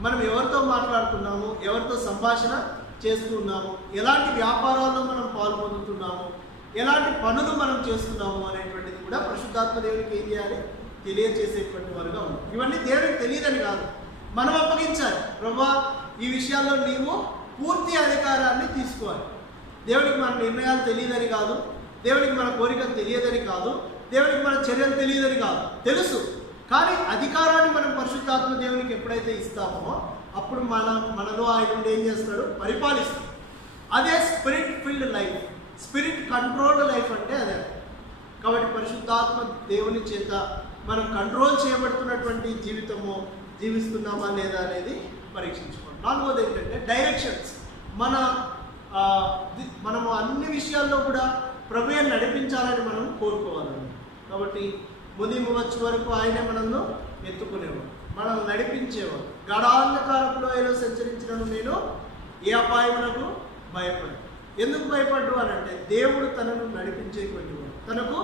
మనం ఎవరితో మాట్లాడుతున్నాము, ఎవరితో సంభాషణ చేస్తున్నాము, ఎలాంటి వ్యాపారాల్లో మనం పాల్పొందుతున్నాము, ఎలాంటి పనులు మనం చేస్తున్నాము అనేటువంటిది కూడా పరిశుద్ధాత్మ దేవునికి ఏం చేయాలి? తెలియజేసేటువంటి వారుగా ఉన్నాం. ఇవన్నీ దేవునికి తెలియదని కాదు, మనం అప్పగించాలి. ప్రభువా, ఈ విషయాల్లో నీవు పూర్తి అధికారాన్ని తీసుకోవాలి. దేవునికి మన నిర్ణయాలు తెలియదని కాదు, దేవునికి మన కోరికలు తెలియదని కాదు, దేవునికి మన చర్యలు తెలియదని కాదు, తెలుసు. కానీ అధికారాన్ని మనం పరిశుద్ధాత్మ దేవునికి ఎప్పుడైతే ఇస్తామో అప్పుడు మనలో ఆయన ఏం చేస్తాడు? పరిపాలిస్తాడు. అదే spirit field life, spirit controlled life అంటే అదే. కాబట్టి పరిశుద్ధాత్మ దేవుని చేత మనం కంట్రోల్ చేయబడుతున్నటువంటి జీవితము జీవిస్తున్నామా లేదా అనేది పరీక్షించుకోండి. నాలుగోది ఏంటంటే డైరెక్షన్స్. మనము అన్ని విషయాల్లో కూడా ప్రభువుని నడిపించాలని మనం కోరుకోవాలండి. కాబట్టి ఉదయం వచ్చే వరకు ఆయనే మనల్ని ఎత్తుకునేవాడు, మనల్ని నడిపించేవాడు. గాఢాంధకారపు లోయలో సంచరించినను నేను ఏ అపాయమునకు భయపడు. ఎందుకు భయపడ్డు అని అంటే దేవుడు తనను నడిపించేటువంటి వాడు, తనకు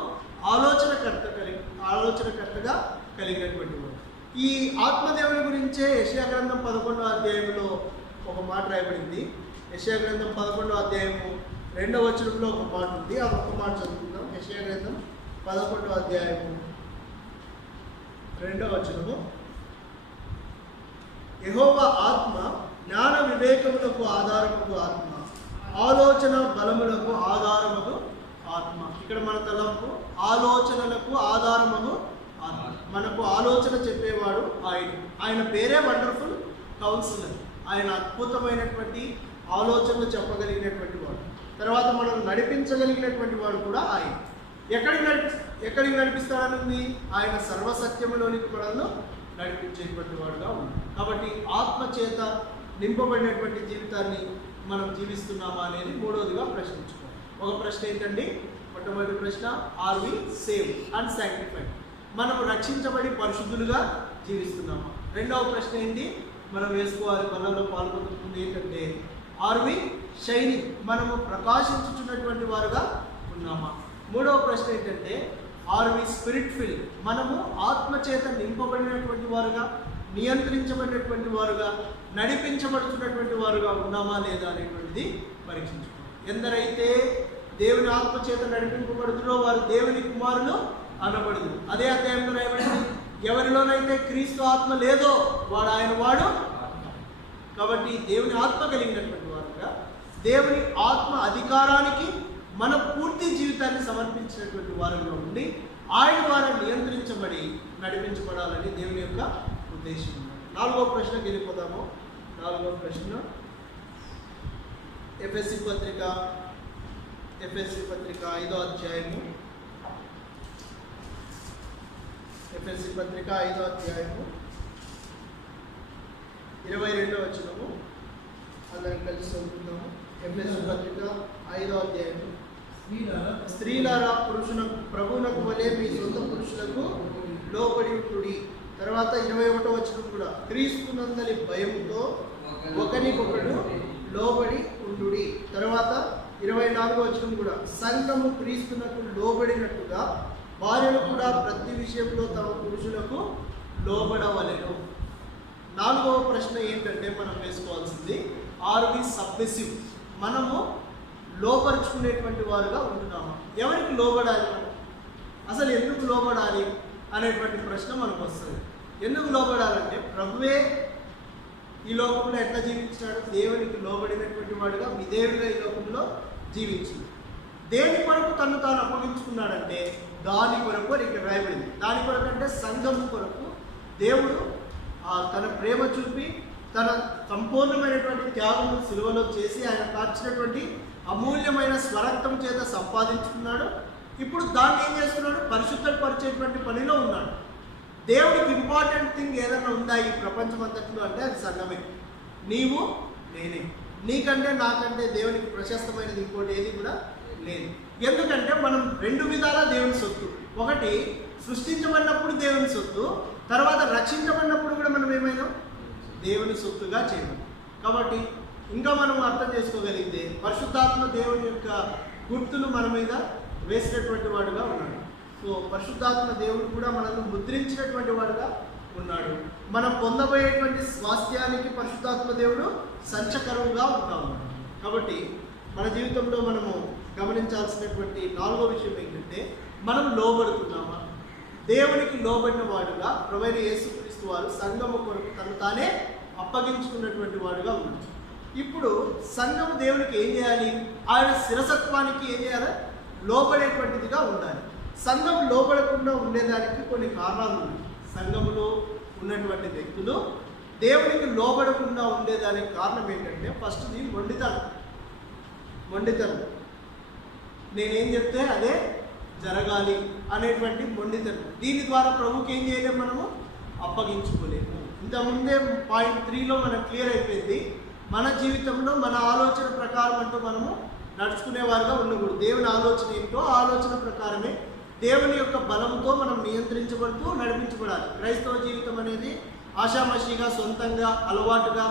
ఆలోచనకర్తగా కలిగినటువంటి వాడు. ఈ ఆత్మదేవుని గురించే యెషయా గ్రంథం 11వ అధ్యాయంలో ఒక మాట రాయబడింది. యెషయా గ్రంథం 11వ అధ్యాయము 2వ వచనంలో ఒక మాట ఉంది. ఆ ఒక్క మాట చదువుకుందాం. యెషయా గ్రంథం 11వ అధ్యాయము 2వ వచనము. యెహోవా ఆత్మ జ్ఞాన వివేకములకు ఆధారముకు ఆత్మ, ఆలోచన బలములకు ఆధారముకు ఆత్మ. ఇక్కడ మన తలంపు ఆలోచనలకు ఆధారముకు ఆత్మ. మనకు ఆలోచన చెప్పేవాడు ఆయన పేరే వండర్ఫుల్ కౌన్సిలర్. ఆయన అద్భుతమైనటువంటి ఆలోచనలు చెప్పగలిగినటువంటి వాడు. తర్వాత మనం నడిపించగలిగినటువంటి వాడు కూడా ఆయన. ఎక్కడికి నడిపిస్తాడనుంది? ఆయన సర్వసత్యములోనికి మనల్ని నడిపించేటువంటి వాడుగా ఉన్నాడు. కాబట్టి ఆత్మ చేత నింపబడినటువంటి జీవితాన్ని మనం జీవిస్తున్నామా అనేది మూడవదిగా ప్రశ్నించుకోవాలి. ఒక ప్రశ్న ఏంటండి? మొట్టమొదటి ప్రశ్న, are we saved and sanctified? మనం రక్షించబడి పరిశుద్ధులుగా జీవిస్తున్నామా? రెండవ ప్రశ్న ఏంటి మనం వేసుకోవాలి మనలో పాల్గొంటుంది ఏంటంటే, ఆర్ వి షైనింగ్? మనము ప్రకాశించుతున్నటువంటి వారుగా ఉన్నామా? మూడవ ప్రశ్న ఏంటంటే, ఆర్ వి స్పిరిట్ ఫిల్? మనము ఆత్మచేత నింపబడినటువంటి వారుగా, నియంత్రించబడినటువంటి వారుగా, నడిపించబడుతున్నటువంటి వారుగా ఉన్నామా లేదా అనేటువంటిది పరీక్షించుకోవాలి. ఎందరైతే దేవుని ఆత్మచేత నడిపింపబడుతున్నో వారు దేవుని కుమారులు అనబడదు. అదే అధ్యాయంలో రాయబడింది, ఎవరిలోనైతే క్రీస్తు ఆత్మ లేదో వాడు ఆయన వాడు. కాబట్టి దేవుని ఆత్మ కలిగినటువంటి వారుగా దేవుని ఆత్మ అధికారానికి మన పూర్తి జీవితాన్ని సమర్పించినటువంటి వారిలో ఉండి ఆయన ద్వారా నియంత్రించబడి నడిపించబడాలని దేవుని యొక్క ఉద్దేశం. 4వ ప్రశ్నకి వెళ్ళిపోదాము. 4వ ప్రశ్న ఎఫెసీ పత్రిక 5వ అధ్యాయము. ఎఫెసీ పత్రిక 5వ అధ్యాయము 22వ వచనము అందరం కలిసి చదువుకుందాము. ఎఫెసీ పత్రిక 5వ అధ్యాయము. స్త్రీలారా ప్రభువునకు వలె మీ సొంత పురుషులకు లోబడి ఉండుడి. తర్వాత 21వ వచనం కూడా క్రీస్తునందలి భయంతో ఒకరికొకడు లోబడి ఉండుడి. తర్వాత 24వ వచనం కూడా సంఘము క్రీస్తునకు లోబడినట్టుగా భార్యలు కూడా ప్రతి విషయంలో తమ పురుషులకు లోబడవలెను. 4వ ప్రశ్న ఏంటంటే మనం వేసుకోవాల్సింది, ఆర్ వి సబ్మిసివ్? మనము లోపరుచుకునేటువంటి వారుగా ఉంటున్నాము. ఎవరికి లోబడాలి? మనం అసలు ఎందుకు లోబడాలి అనేటువంటి ప్రశ్న మనకు వస్తుంది. ఎందుకు లోబడాలంటే ప్రభువే ఈ లోకంలో ఎట్లా జీవించాడు? దేవునికి లోబడినటువంటి వాడుగా విధేయుడిగా ఈ లోకంలో జీవించింది. దేని కొరకు తను తాను అప్పగించుకున్నాడంటే దాని కొరకు ఇక్కడ రాయబడింది. దాని కొరకు అంటే సంఘం కొరకు దేవుడు తన ప్రేమ చూపి తన సంపూర్ణమైనటువంటి త్యాగం సిలువలో చేసి ఆయన కార్చినటువంటి అమూల్యమైన స్వరక్తం చేత సంపాదించుకున్నాడు. ఇప్పుడు దాన్ని ఏం చేస్తున్నాడు? పరిశుద్ధపరిచేటువంటి పనిలో ఉన్నాడు. దేవుడికి ఇంపార్టెంట్ థింగ్ ఏదైనా ఉందా ఈ ప్రపంచం అంతట్లో అంటే అది సంఘమే. నీవు నేనే. నీకంటే నాకంటే దేవునికి ప్రశస్తమైనది ఇంకోటి ఏది కూడా లేదు. ఎందుకంటే మనం 2 విధాలా దేవుని సొత్తు. ఒకటి సృష్టించబడినప్పుడు దేవుని సొత్తు, తర్వాత రక్షించబడినప్పుడు కూడా మనం ఏమైనా దేవుని సొత్తుగా చేయడం. కాబట్టి ఇంకా మనం అర్థం చేసుకోగలిగితే పరిశుద్ధాత్మ దేవుని యొక్క గుర్తులు మన మీద వేసినటువంటి వాడుగా ఉన్నాడు. సో పరిశుద్ధాత్మ దేవుడు కూడా మనల్ని ముద్రించినటువంటి వాడుగా ఉన్నాడు. మనం పొందబోయేటువంటి స్వాస్థ్యానికి పరిశుద్ధాత్మ దేవుడు సంచకరువుగా ఉన్నాడు. కాబట్టి మన జీవితంలో మనము గమనించాల్సినటువంటి 4వ విషయం ఏంటంటే మనం లోబడుతున్నామా? దేవునికి లోబడిన వాడుగా ప్రభువైన యేసుక్రీస్తు వారు సంఘము కొరకు తను తానే అప్పగించుకున్నటువంటి వాడుగా ఉన్నాడు. ఇప్పుడు సంఘము దేవునికి ఏం చేయాలి? ఆయన శిరసత్వానికి ఏం చేయాలి? లోబడేటువంటిదిగా ఉండాలి. సంఘం లోబడకుండా ఉండేదానికి కొన్ని కారణాలు ఉన్నాయి. సంఘములో ఉన్నటువంటి వ్యక్తులు దేవునికి లోబడకుండా ఉండేదానికి కారణం ఏంటంటే ఫస్ట్ది మొండితనం. నేనేం చెప్తే అదే జరగాలి అనేటువంటి మొండితనం. దీని ద్వారా ప్రభుకి ఏం చేయలేము? మనము అప్పగించుకోలేము. ఇంతకుముందే పాయింట్ 3లో మనకు క్లియర్ అయిపోయింది. మన జీవితంలో మన ఆలోచన ప్రకారం అంటూ మనము నడుచుకునేవారుగా ఉండకూడదు. దేవుని ఆలోచన ఏంటో ఆలోచన ప్రకారమే దేవుని యొక్క బలంతో మనం నియంత్రించబడుతూ నడిపించబడాలి. క్రైస్తవ జీవితం అనేది ఆషామాషిగా సొంతంగా అలవాటుగా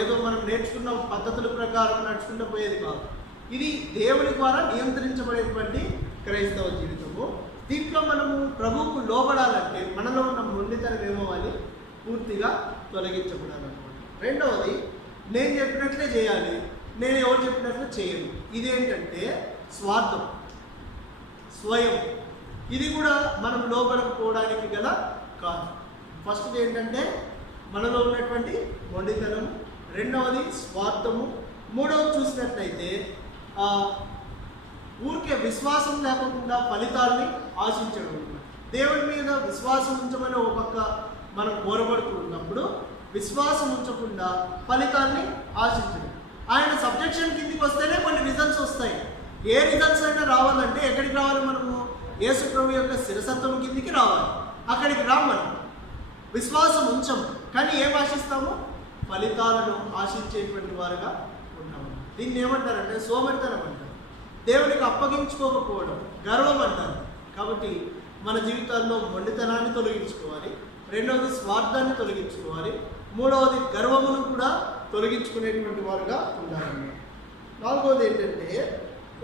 ఏదో మనం నేర్చుకున్న పద్ధతుల ప్రకారం నడుచుకుంటూ పోయేది కాదు. ఇది దేవుని ద్వారా నియంత్రించబడేటువంటి క్రైస్తవ జీవితము. దీంట్లో మనము ప్రభువుకు లోబడాలంటే మనలో ఉన్న మొండితనం ఏమవ్వాలి? పూర్తిగా తొలగించబడాలన్నమాట. రెండవది, నేను చెప్పినట్లే చేయాలి, నేను ఎవరు చెప్పినట్లు చేయను. ఇదేంటంటే స్వార్థం, స్వయం. ఇది కూడా మనం లోబడకపోవడానికి గల కాదు. ఫస్ట్ ఏంటంటే మనలో ఉన్నటువంటి మొండితనం, రెండవది స్వార్థము, మూడవది చూసినట్లయితే ఊరికే విశ్వాసం లేకుండా ఫలితాలని ఆశించడం. దేవుని మీద విశ్వాసం ఉంచమని ఒక పక్క మనం కోరబడుతున్నప్పుడు విశ్వాసం ఉంచకుండా ఫలితాన్ని ఆశించడం. ఆయన సబ్జెక్షన్ కిందికి వస్తేనే కొన్ని రిజల్ట్స్ వస్తాయి. ఏ రిజల్ట్స్ అయినా రావాలంటే ఎక్కడికి రావాలి? మనము యేసు ప్రభు యొక్క శిరసత్వం కిందికి రావాలి. అక్కడికి మనం విశ్వాసం ఉంచము, కానీ ఏం ఆశిస్తాము? ఫలితాలను ఆశించేటువంటి వారుగా ఉంటాము. దీన్ని ఏమంటారంటే సోమరితనం అంటారు. దేవునికి అప్పగించుకోకపోవడం గర్వం అంటారు. కాబట్టి మన జీవితాల్లో మొండితనాన్ని తొలగించుకోవాలి, రెండవది స్వార్థాన్ని తొలగించుకోవాలి, మూడవది గర్వమును కూడా తొలగించుకునేటువంటి వారుగా ఉండాలి. నాలుగవది ఏంటంటే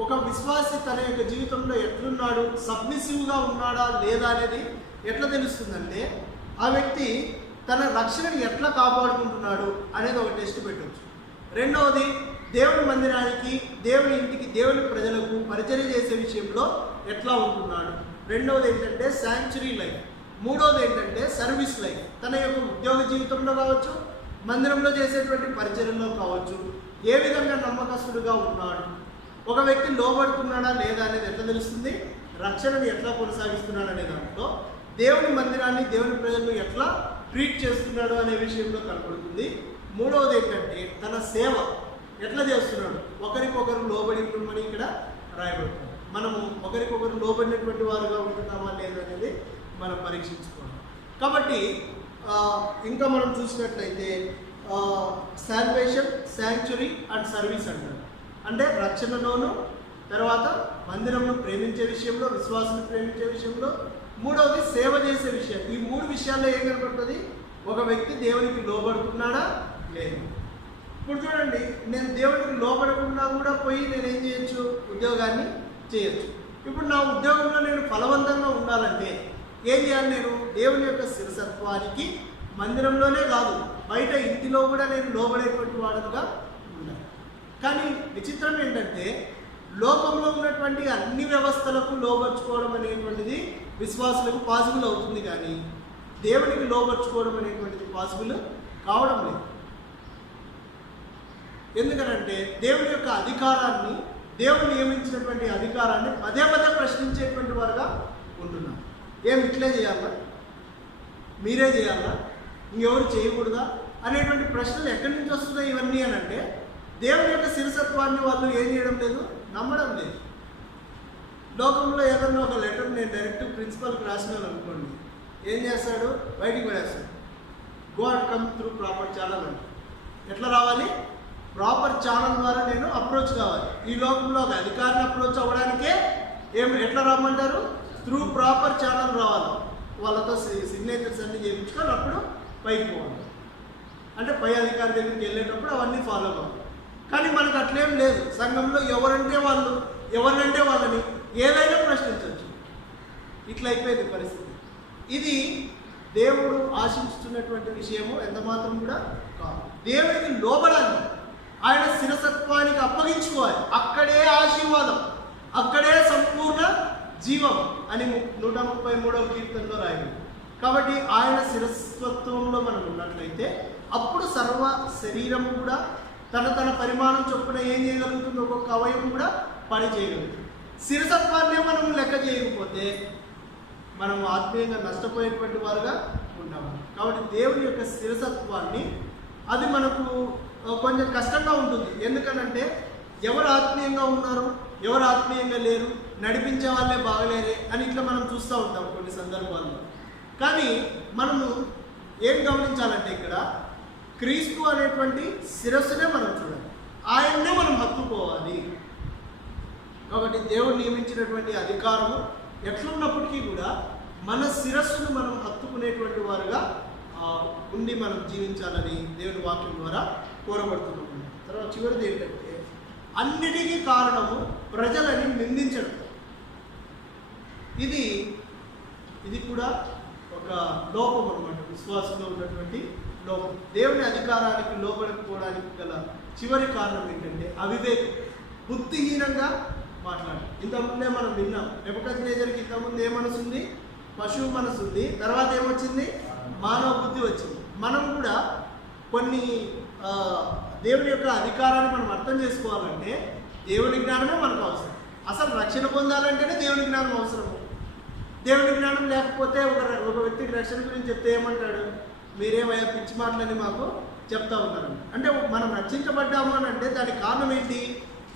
ఒక విశ్వాసి తన యొక్క జీవితంలో ఎట్లున్నాడు, సబ్మిసివ్గా ఉన్నాడా లేదా అనేది ఎట్లా తెలుస్తుందంటే ఆ వ్యక్తి తన రక్షణని ఎట్లా కాపాడుకుంటున్నాడు అనేది ఒక టెస్ట్ పెట్టవచ్చు. రెండవది దేవుని మందిరానికి, దేవుని ఇంటికి, దేవుని ప్రజలకు పరిచర్య చేసే విషయంలో ఎట్లా ఉంటున్నాడు. రెండవది ఏంటంటే శాంక్చురీ లైఫ్, మూడోది ఏంటంటే సర్వీస్ లైఫ్. తన యొక్క ఉద్యోగ జీవితంలో కావచ్చు, మందిరంలో చేసేటువంటి పరిచర్యలో కావచ్చు, ఏ విధంగా నమ్మకస్తుడుగా ఉన్నాడు, ఒక వ్యక్తి లోబడుతున్నాడా లేదా అనేది ఎట్లా తెలుస్తుంది? రక్షణని ఎట్లా కొనసాగిస్తున్నాడు అనే దాంట్లో, దేవుని మందిరాన్ని, దేవుని ప్రజలను ఎట్లా ట్రీట్ చేస్తున్నాడు అనే విషయంలో కనపడుతుంది. మూడవది ఏంటంటే తన సేవ ఎట్లా చేస్తున్నాడు, ఒకరికొకరు లోబడి ఉండమని ఇక్కడ రాయబడుతుంది. మనము ఒకరికొకరు లోబడినటువంటి వారుగా ఉంటున్నామా లేదనేది మనం పరీక్షించుకోవాలి. కాబట్టి ఇంకా మనం చూసినట్లయితే సాల్వేషన్, శాంక్చురీ అండ్ సర్వీస్ అంటారు. అంటే రక్షణలోను, తర్వాత మందిరంను ప్రేమించే విషయంలో, విశ్వాసాన్ని ప్రేమించే విషయంలో, మూడవది సేవ చేసే విషయం. ఈ మూడు విషయాల్లో ఏం కనపడుతుంది? ఒక వ్యక్తి దేవునికి లోబడుతున్నాడా లేదు. ఇప్పుడు చూడండి, నేను దేవునికి లోబడకుండా కూడా పోయి నేనేం చేయొచ్చు? ఉద్యోగాన్ని చేయొచ్చు. ఇప్పుడు నా ఉద్యోగంలో నేను ఫలవంతంగా ఉండాలంటే ఏం చేయాలి? నేను దేవుని యొక్క శిరసత్వానికి మందిరంలోనే కాదు, బయట ఇంటిలో కూడా నేను లోబడేటువంటి వాడుగా ఉండాలి. కానీ విచిత్రం ఏంటంటే లోకంలో ఉన్నటువంటి అన్ని వ్యవస్థలకు లోబర్చుకోవడం అనేటువంటిది విశ్వాసులకు పాసిబుల్ అవుతుంది, కానీ దేవునికి లోబర్చుకోవడం అనేటువంటిది పాసిబుల్ కావడం లేదు. ఎందుకనంటే దేవుని యొక్క అధికారాన్ని, దేవుడు నియమించినటువంటి అధికారాన్ని పదే పదే ప్రశ్నించేటువంటి వారుగా ఉంటున్నారు. ఇట్లే చేయాలా, మీరే చేయాలా, ఇంకెవరు చేయకూడదా అనేటువంటి ప్రశ్నలు ఎక్కడి నుంచి వస్తున్నాయి ఇవన్నీ అని అంటే, దేవుని యొక్క శిరసత్వాన్ని వాళ్ళు ఏం చేయడం లేదు, నమ్మడం లేదు. లోకంలో ఏదన్నా ఒక లెటర్ నేను డైరెక్ట్ ప్రిన్సిపల్కి రాసినాను అనుకోండి, ఏం చేస్తాడు? బయటికి పడేస్తాడు. Go and come through proper channel అంటే ఎట్లా రావాలి? ప్రాపర్ ఛానల్ ద్వారా నేను అప్రోచ్ కావాలి. ఈ లోకంలో ఒక అధికారిని అప్రోచ్ అవ్వడానికే ఎట్లా రమ్మంటారు? త్రూ ప్రాపర్ ఛానల్ రావాలి. వాళ్ళతో సిగ్నేచర్స్ అన్నీ చేయించుకొని అప్పుడు పైకి పోవాలి. అంటే పై అధికారి దగ్గరికి వెళ్ళేటప్పుడు అవన్నీ ఫాలో కావాలి. కానీ మనకు అట్లేం లేదు. సంఘంలో ఎవరంటే వాళ్ళు, ఎవరినంటే వాళ్ళని ఏదైనా ప్రశ్నించవచ్చు. ఇట్లా అయిపోయింది పరిస్థితి. ఇది దేవుడు ఆశించుతున్నటువంటి విషయము ఎంత మాత్రం కూడా కాదు. దేవుడికి లోబడాలి, ఆయన శిరసత్వానికి అప్పగించుకోవాలి. అక్కడే ఆశీర్వాదం, అక్కడే సంపూర్ణ జీవం అని 133వ కీర్తనలో రాయబడింది. కాబట్టి ఆయన శిరస్వత్వంలో మనం ఉన్నట్లయితే అప్పుడు సర్వ శరీరం కూడా తన పరిమాణం చొప్పున ఏం చేయగలుగుతుంది? ఒక్కొక్క అవయవం కూడా పని చేయగలుగుతుంది. శిరసత్వాన్నే మనం లెక్క చేయకపోతే మనం ఆత్మీయంగా నష్టపోయేటువంటి వారుగా ఉంటాము. కాబట్టి దేవుని యొక్క శిరసత్వాన్ని అది మనకు కొంచెం కష్టంగా ఉంటుంది. ఎందుకనంటే ఎవరు ఆత్మీయంగా ఉన్నారు, ఎవరు ఆత్మీయంగా లేరు, నడిపించే వాళ్ళే బాగలేరే అని ఇట్లా మనం చూస్తూ ఉంటాం కొన్ని సందర్భాల్లో. కానీ మనము ఏం గమనించాలంటే ఇక్కడ క్రీస్తు అనేటువంటి శిరస్సునే మనం చూడాలి, ఆయన్నే మనం హత్తుకోవాలి. కాబట్టి దేవుడు నియమించినటువంటి అధికారము ఎట్లున్నప్పటికీ కూడా మన శిరస్సును మనం హత్తుకునేటువంటి వారుగా ఉండి మనం జీవించాలని దేవుని వాక్యం ద్వారా కోరబడుతున్నాం. తర్వాత చివరిది ఏంటంటే అన్నిటికీ కారణము ప్రజలని నిందించడం. ఇది కూడా ఒక లోపం అన్నమాట, విశ్వాసంలో ఉన్నటువంటి లోపం. దేవుని అధికారానికి లోపడకపోవడానికి గల చివరి కారణం ఏంటంటే అవివేకం, బుద్ధిహీనంగా మాట్లాడాలి. ఇంతకుముందే మనం విన్నాం, నెబుకద్నెజరుకి ఇంతకుముందు ఏ మనసు ఉంది? పశువు మనసు ఉంది. తర్వాత ఏమొచ్చింది? మానవ బుద్ధి వచ్చింది. మనం కూడా కొన్ని దేవుని యొక్క అధికారాన్ని మనం అర్థం చేసుకోవాలంటే దేవుని జ్ఞానమే మనకు అవసరం. అసలు రక్షణ పొందాలంటేనే దేవుని జ్ఞానం అవసరము. దేవుని జ్ఞానం లేకపోతే ఒక వ్యక్తికి రక్షణ గురించి చెప్తే ఏమంటాడు? మీరేమయ్యా పిచ్చి మాటలని మాకు చెప్తా ఉన్నారు. అంటే మనం రక్షించబడ్డాము అని అంటే దానికి కారణం ఏంటి?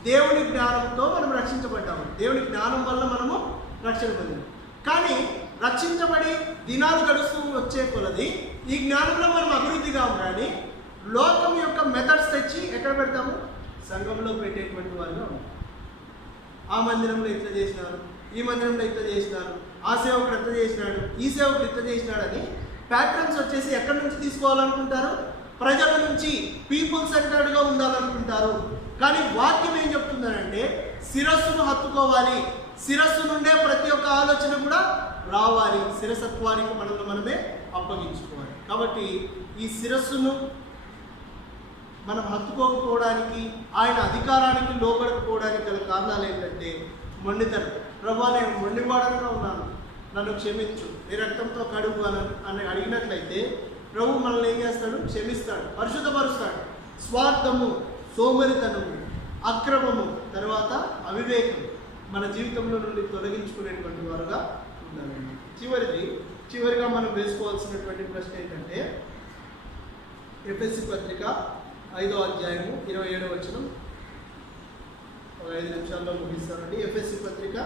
దేవుని జ్ఞానంతో మనం రక్షించబడ్డాము. దేవుని జ్ఞానం వల్ల మనము రక్షణ పొందాము. కానీ రక్షించబడి దినాలు గడుస్తూ వచ్చే కొలది ఈ జ్ఞానంలో మనం అభివృద్ధి కాము. కానీ లోకం యొక్క మెథడ్స్ తెచ్చి ఎక్కడ పెడతాము? సంఘంలో పెట్టేటువంటి వారుగా ఉంటాం. ఆ మందిరంలో ఇట్లా చేసినారు, ఈ మందిరంలో ఇట్లా చేసినారు, ఆ సేవకుడు ఎట్లా చేసినాడు, ఈ సేవకుడు ఇట్లా చేసినాడని ప్యాటర్న్స్ వచ్చేసి ఎక్కడి నుంచి తీసుకోవాలనుకుంటారు? ప్రజల నుంచి, పీపుల్ సెంటర్డ్గా ఉండాలనుకుంటారు. కానీ వాక్యం ఏం చెప్తుందంటే శిరస్సును హత్తుకోవాలి, శిరస్సు నుండే ప్రతి ఒక్క ఆలోచన కూడా రావాలి, శిరసత్వానికి మనమే అప్పగించుకోవాలి. కాబట్టి ఈ శిరస్సును మనం హత్తుకోకపోవడానికి, ఆయన అధికారానికి లోబడకపోవడానికి గల కారణాలు ఏంటంటే మొండితనం. ప్రభా నేను మొండివాడంగా ఉన్నాను, నన్ను క్షమించు, నీ రక్తంతో కడుగు అని అడిగినట్లయితే ప్రభు మనల్ని ఏం చేస్తాడు? క్షమిస్తాడు, పరిశుద్ధపరుస్తాడు. స్వార్థము, సోమరితనము, అక్రమము, తర్వాత అవివేకం మన జీవితంలో నుండి తొలగించుకునేటువంటి వారుగా ఉండాలండి. చివరిగా మనం వేసుకోవాల్సినటువంటి ప్రశ్న ఏంటంటే, ఎఫెసీ పత్రిక 5వ అధ్యాయము 27వ వచనం. ఒక 5 నిమిషాల్లో ముగిస్తానండి. ఎఫెసీ పత్రిక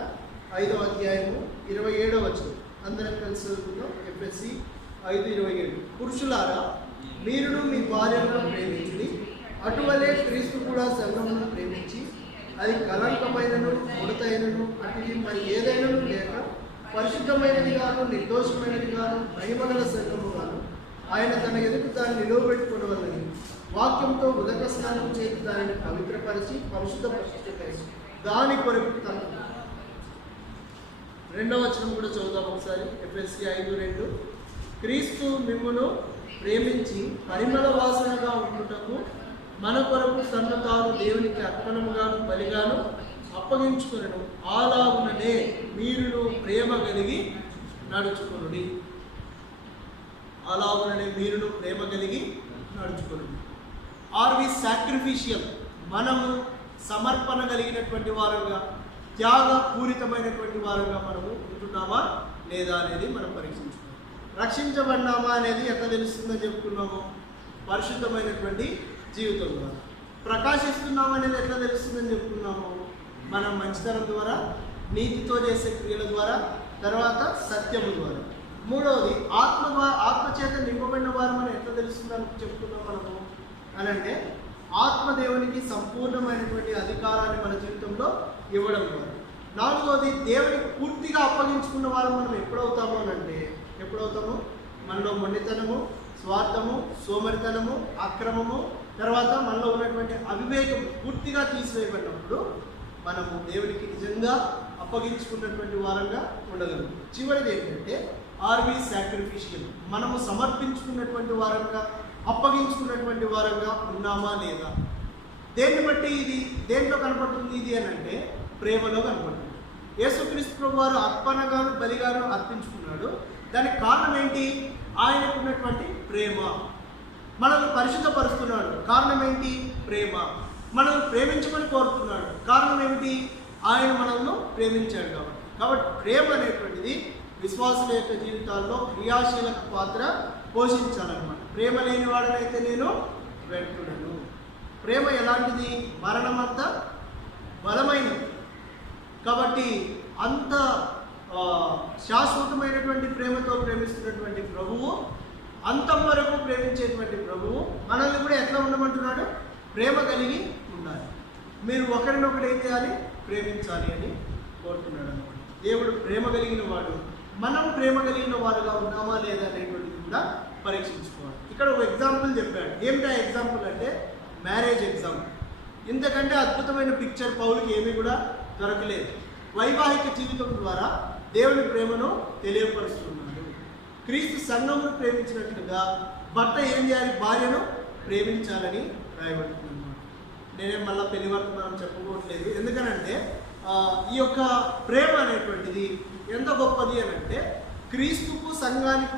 5వ అధ్యాయము 27వ వచనం అందరం కలిసి చదువుకుందాం. ఎఫెసీ 5:27. పురుషులారా, మీరును మీ భార్యలను ప్రేమించుడి, అటువలే క్రీస్తు కూడా సంఘమును ప్రేమించి అది కళంకమైనను ముడతైనను అటు మరి ఏదైనాను లేక పరిశుద్ధమైనది గాను నిర్దోషమైనది గాను మహిమగల సంఘము గాను ఆయన తన ఎదుటి దాన్ని నిలువబెట్టుకోవలని వాక్యంతో ఉదక స్నానం చేసి దానిని పవిత్రపరిచి పరిశుద్ధపరిచి దాని కొరకు తన 2వ వచనం కూడా చదువుదాం ఒకసారి. ఎఫెసీ 5:2. క్రీస్తు మిమ్మును ప్రేమించి పరిమళ వాసనగా ఉండుటకు మన కొరకు తన్ను తాను దేవునికి అర్పణముగాను బలిగాను అప్పగించుకొనెను. అలాగుననే మీరును ప్రేమ కలిగి నడుచుకొనుడి. అలాగుననే మీరును ప్రేమ కలిగి నడుచుకొనుడి. Are we sacrificial? మనము సమర్పణ కలిగినటువంటి వారంగా, త్యాగపూరితమైనటువంటి వారంగా మనము ఉంటున్నామా లేదా అనేది మనం పరీక్షించుకోవాలి. రక్షించబడినామా అనేది ఎట్లా తెలుస్తుందని చెప్పుకున్నాము? పరిశుద్ధమైనటువంటి జీవితం ద్వారా. ప్రకాశిస్తున్నాం అనేది ఎట్లా తెలుస్తుందని చెప్పుకున్నాము? మనం మంచితనం ద్వారా, నీతితో చేసే క్రియల ద్వారా, తర్వాత సత్యము ద్వారా. 3వది ఆత్మచేత నింపబడిన వారు మనం ఎట్లా తెలుస్తుందని చెప్పుకున్నాం మనము అని అంటే, ఆత్మదేవునికి సంపూర్ణమైనటువంటి అధికారాన్ని మన జీవితంలో ఇవ్వడం ద్వారా. 4వది దేవునికి పూర్తిగా అప్పగించుకున్న వారు మనం ఎప్పుడవుతాము అని అంటే, ఎప్పుడవుతాము? మనలో మొండితనము, స్వార్థము, సోమరితనము, అక్రమము, తర్వాత మనలో ఉన్నటువంటి అవివేకం పూర్తిగా తీసివేయబడినప్పుడు మనము దేవునికి నిజంగా అప్పగించుకున్నటువంటి వారంగా ఉండగలము. చివరిది ఏంటంటే, ఆర్వి సాక్రిఫిషియల్? మనము సమర్పించుకున్నటువంటి వారంగా, అప్పగించుకున్నటువంటి వారంగా ఉన్నామా లేదా? దేన్ని బట్టి ఇది దేంట్లో కనపడుతుంది ఇది అని అంటే, ప్రేమలో కనపడుతుంది. యేసుక్రీస్తు ప్రభు వారు అర్పణగాను బలిగాను అర్పించుకున్నాడు. దానికి కారణం ఏంటి? ఆయనకున్నటువంటి ప్రేమ. మనల్ని పరిశుద్ధపరుస్తున్నాడు, కారణం ఏంటి? ప్రేమ. మనల్ని ప్రేమించమని కోరుతున్నాడు, కారణం ఏమిటి? ఆయన మనల్ని ప్రేమించాడు కాబట్టి ప్రేమ అనేటువంటిది విశ్వాసుల యొక్క జీవితాల్లో క్రియాశీలక పాత్ర పోషించాలన్నమాట. ప్రేమ లేని వాడనైతే నేను వెంటుడను. ప్రేమ ఎలాంటిది? మరణమంత బలమైనది. కాబట్టి అంత శాశ్వతమైనటువంటి ప్రేమతో ప్రేమిస్తున్నటువంటి ప్రభువు, అంతం వరకు ప్రేమించేటువంటి ప్రభువు మనల్ని కూడా ఎట్లా ఉండమంటున్నాడు? ప్రేమ కలిగి ఉండాలి. మీరు ఒకరినొకరు ఏం చేయాలి? ప్రేమించాలి అని కోరుతున్నాడు అనమాట. దేవుడు ప్రేమ కలిగిన వాడు. మనం ప్రేమ కలిగిన వారుగా ఉన్నామా లేదా అనేటువంటిది కూడా పరీక్షించుకోవాలి. ఇక్కడ ఒక ఎగ్జాంపుల్ చెప్పాడు. ఏమిటా ఎగ్జాంపుల్ అంటే, మ్యారేజ్ ఎగ్జాంపుల్. ఇంతకంటే అద్భుతమైన పిక్చర్ పౌలుకి ఏమీ కూడా దొరకలేదు. వైవాహిక జీవితం ద్వారా దేవుని ప్రేమను తెలియపరుస్తున్నాడు. క్రీస్తు సంఘమును ప్రేమించినట్లుగా భర్త ఏం చేయాలి? భార్యను ప్రేమించాలని రాయబడుతుంది. నేనేం మళ్ళీ పెళ్లి వరకు మనం చెప్పుకోవట్లేదు. ఎందుకనంటే ఈ యొక్క ప్రేమ అనేటువంటిది ఎంత గొప్పది అని అంటే, క్రీస్తుకు సంఘానికి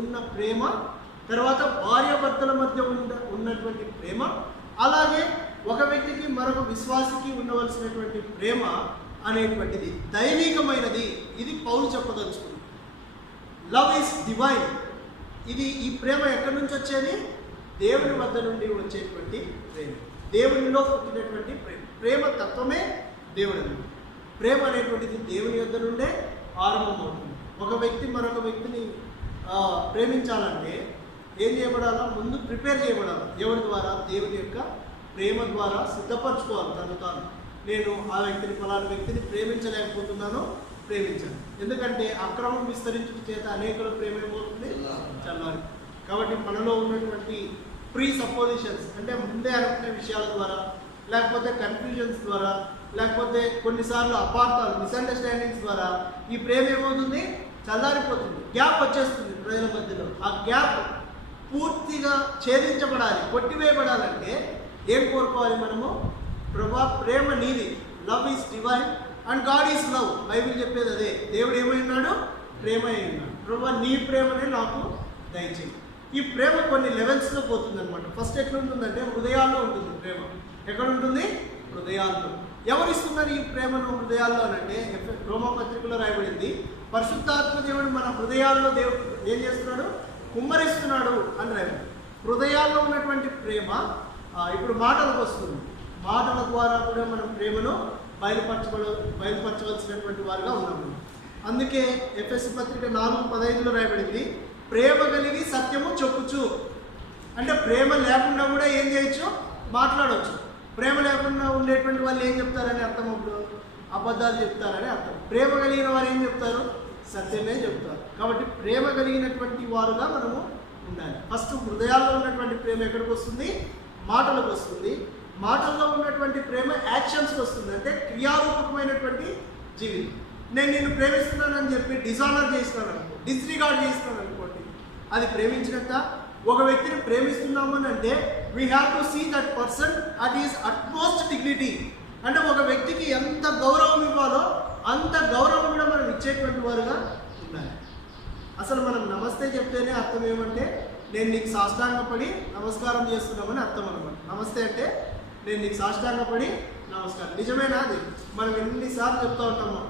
ఉన్న ప్రేమ, తర్వాత భార్యాభర్తల మధ్య ఉన్నటువంటి ప్రేమ, అలాగే ఒక వ్యక్తికి మరొక విశ్వాసికి ఉండవలసినటువంటి ప్రేమ అనేటువంటిది దైవికమైనది. ఇది పౌలు చెప్పదలుచుకుంది. Love is divine. ఈ ప్రేమ ఎక్కడి నుంచి వచ్చేది? దేవుని వద్ద నుండి వచ్చేటువంటి ప్రేమ, దేవునిలో పుట్టినటువంటి ప్రేమ. ప్రేమ తత్వమే దేవుడు. ప్రేమ అనేటువంటిది దేవుని వద్ద నుండే ఆరంభమవుతుంది. ఒక వ్యక్తి మరొక వ్యక్తిని ప్రేమించాలంటే ఏం చేయబడాలా? ముందు ప్రిపేర్ చేయబడాలి. ఎవరి ద్వారా? దేవుని యొక్క ప్రేమ ద్వారా సిద్ధపరచుకోవాలి తను తాను. నేను ఆ వ్యక్తిని, ఫలానా వ్యక్తిని ప్రేమించలేకపోతున్నాను, ప్రేమించాను. ఎందుకంటే అక్రమం విస్తరించుట చేత అనేకుల ప్రేమ ఏమవుతుంది? చల్లారి. కాబట్టి మనలో ఉన్నటువంటి ప్రీ సపోజిషన్స్, అంటే ముందే అనుకునే విషయాల ద్వారా, లేకపోతే కన్ఫ్యూజన్స్ ద్వారా, లేకపోతే కొన్నిసార్లు అపార్థాలు, మిస్అండర్స్టాండింగ్స్ ద్వారా ఈ ప్రేమ ఏమవుతుంది? చల్లారిపోతుంది. గ్యాప్ వచ్చేస్తుంది ప్రజల మధ్యలో. ఆ గ్యాప్ పూర్తిగా ఛేదించబడాలి, కొట్టివేయబడాలంటే ఏం కోరుకోవాలి మనము? ప్రభా, ప్రేమ నీది. Love is divine and God is love. Bible చెప్పేది అదే. దేవుడు ఏమైనాడు? ప్రేమ అయి ఉన్నాడు. ప్రభువా నీ ప్రేమనే నాకు దయచేయి. ఈ ప్రేమ కొన్ని లెవెల్స్లో పోతుంది అనమాట. ఫస్ట్ ఎట్లా ఉంటుందంటే హృదయాల్లో ఉంటుంది ప్రేమ. ఎక్కడ ఉంటుంది? హృదయాల్లో. ఎవరు ఇస్తున్నారు ఈ ప్రేమను హృదయాల్లో అని అంటే రోమపత్రికలో రాయబడింది, పరిశుద్ధాత్మ దేవుడు మన హృదయాల్లో దేవుడు ఏం చేస్తున్నాడు? కుమ్మరిస్తున్నాడు అని రాయబడింది. హృదయాల్లో ఉన్నటువంటి ప్రేమ ఇప్పుడు మాటలకు వస్తుంది. మాటల ద్వారా కూడా మనం ప్రేమను బయలుపరచవలసినటువంటి వారుగా ఉన్నాము. అందుకే ఎఫెసీ పత్రిక 4:15లో రాయబడింది, ప్రేమ కలిగి సత్యము చెప్పుచు. అంటే ప్రేమ లేకుండా కూడా ఏం చేయొచ్చు? మాట్లాడవచ్చు. ప్రేమ లేకుండా ఉండేటువంటి వాళ్ళు ఏం చెప్తారని అర్థం? అప్పుడు అబద్ధాలు చెప్తారని అర్థం. ప్రేమ కలిగిన వారు ఏం చెప్తారు? సత్యమే చెప్తారు. కాబట్టి ప్రేమ కలిగినటువంటి వారుగా మనము ఉండాలి. ఫస్ట్ హృదయాల్లో ఉన్నటువంటి ప్రేమ ఎక్కడికి వస్తుంది? మాటలకు వస్తుంది. మాటల్లో ఉన్నటువంటి ప్రేమ యాక్షన్స్కి వస్తుంది. అంటే క్రియారూపకమైనటువంటి జీవితం. నేను నిన్ను ప్రేమిస్తున్నానని చెప్పి డిజానర్ చేస్తున్నాను అనుకో, డిస్రిగార్డ్ చేస్తున్నాను అనుకోండి, అది ప్రేమించినంత. ఒక వ్యక్తిని ప్రేమిస్తున్నాము అని అంటే we have to see that person at is utmost dignity. అంటే ఒక వ్యక్తికి ఎంత గౌరవం ఇవ్వాలో అంత గౌరవం కూడా మనం ఇచ్చేటువంటి వారుగా ఉండాలి. అసలు మనం నమస్తే చెప్తేనే అర్థం ఏమంటే నేను నీకు సాష్టాంగపడి నమస్కారం చేస్తున్నామని అర్థం అనమాట. నమస్తే అంటే నేను నీకు సాష్టాంగపడి నమస్కారం. నిజమేనా? అది మనం ఎన్నిసార్లు చెప్తూ ఉంటాము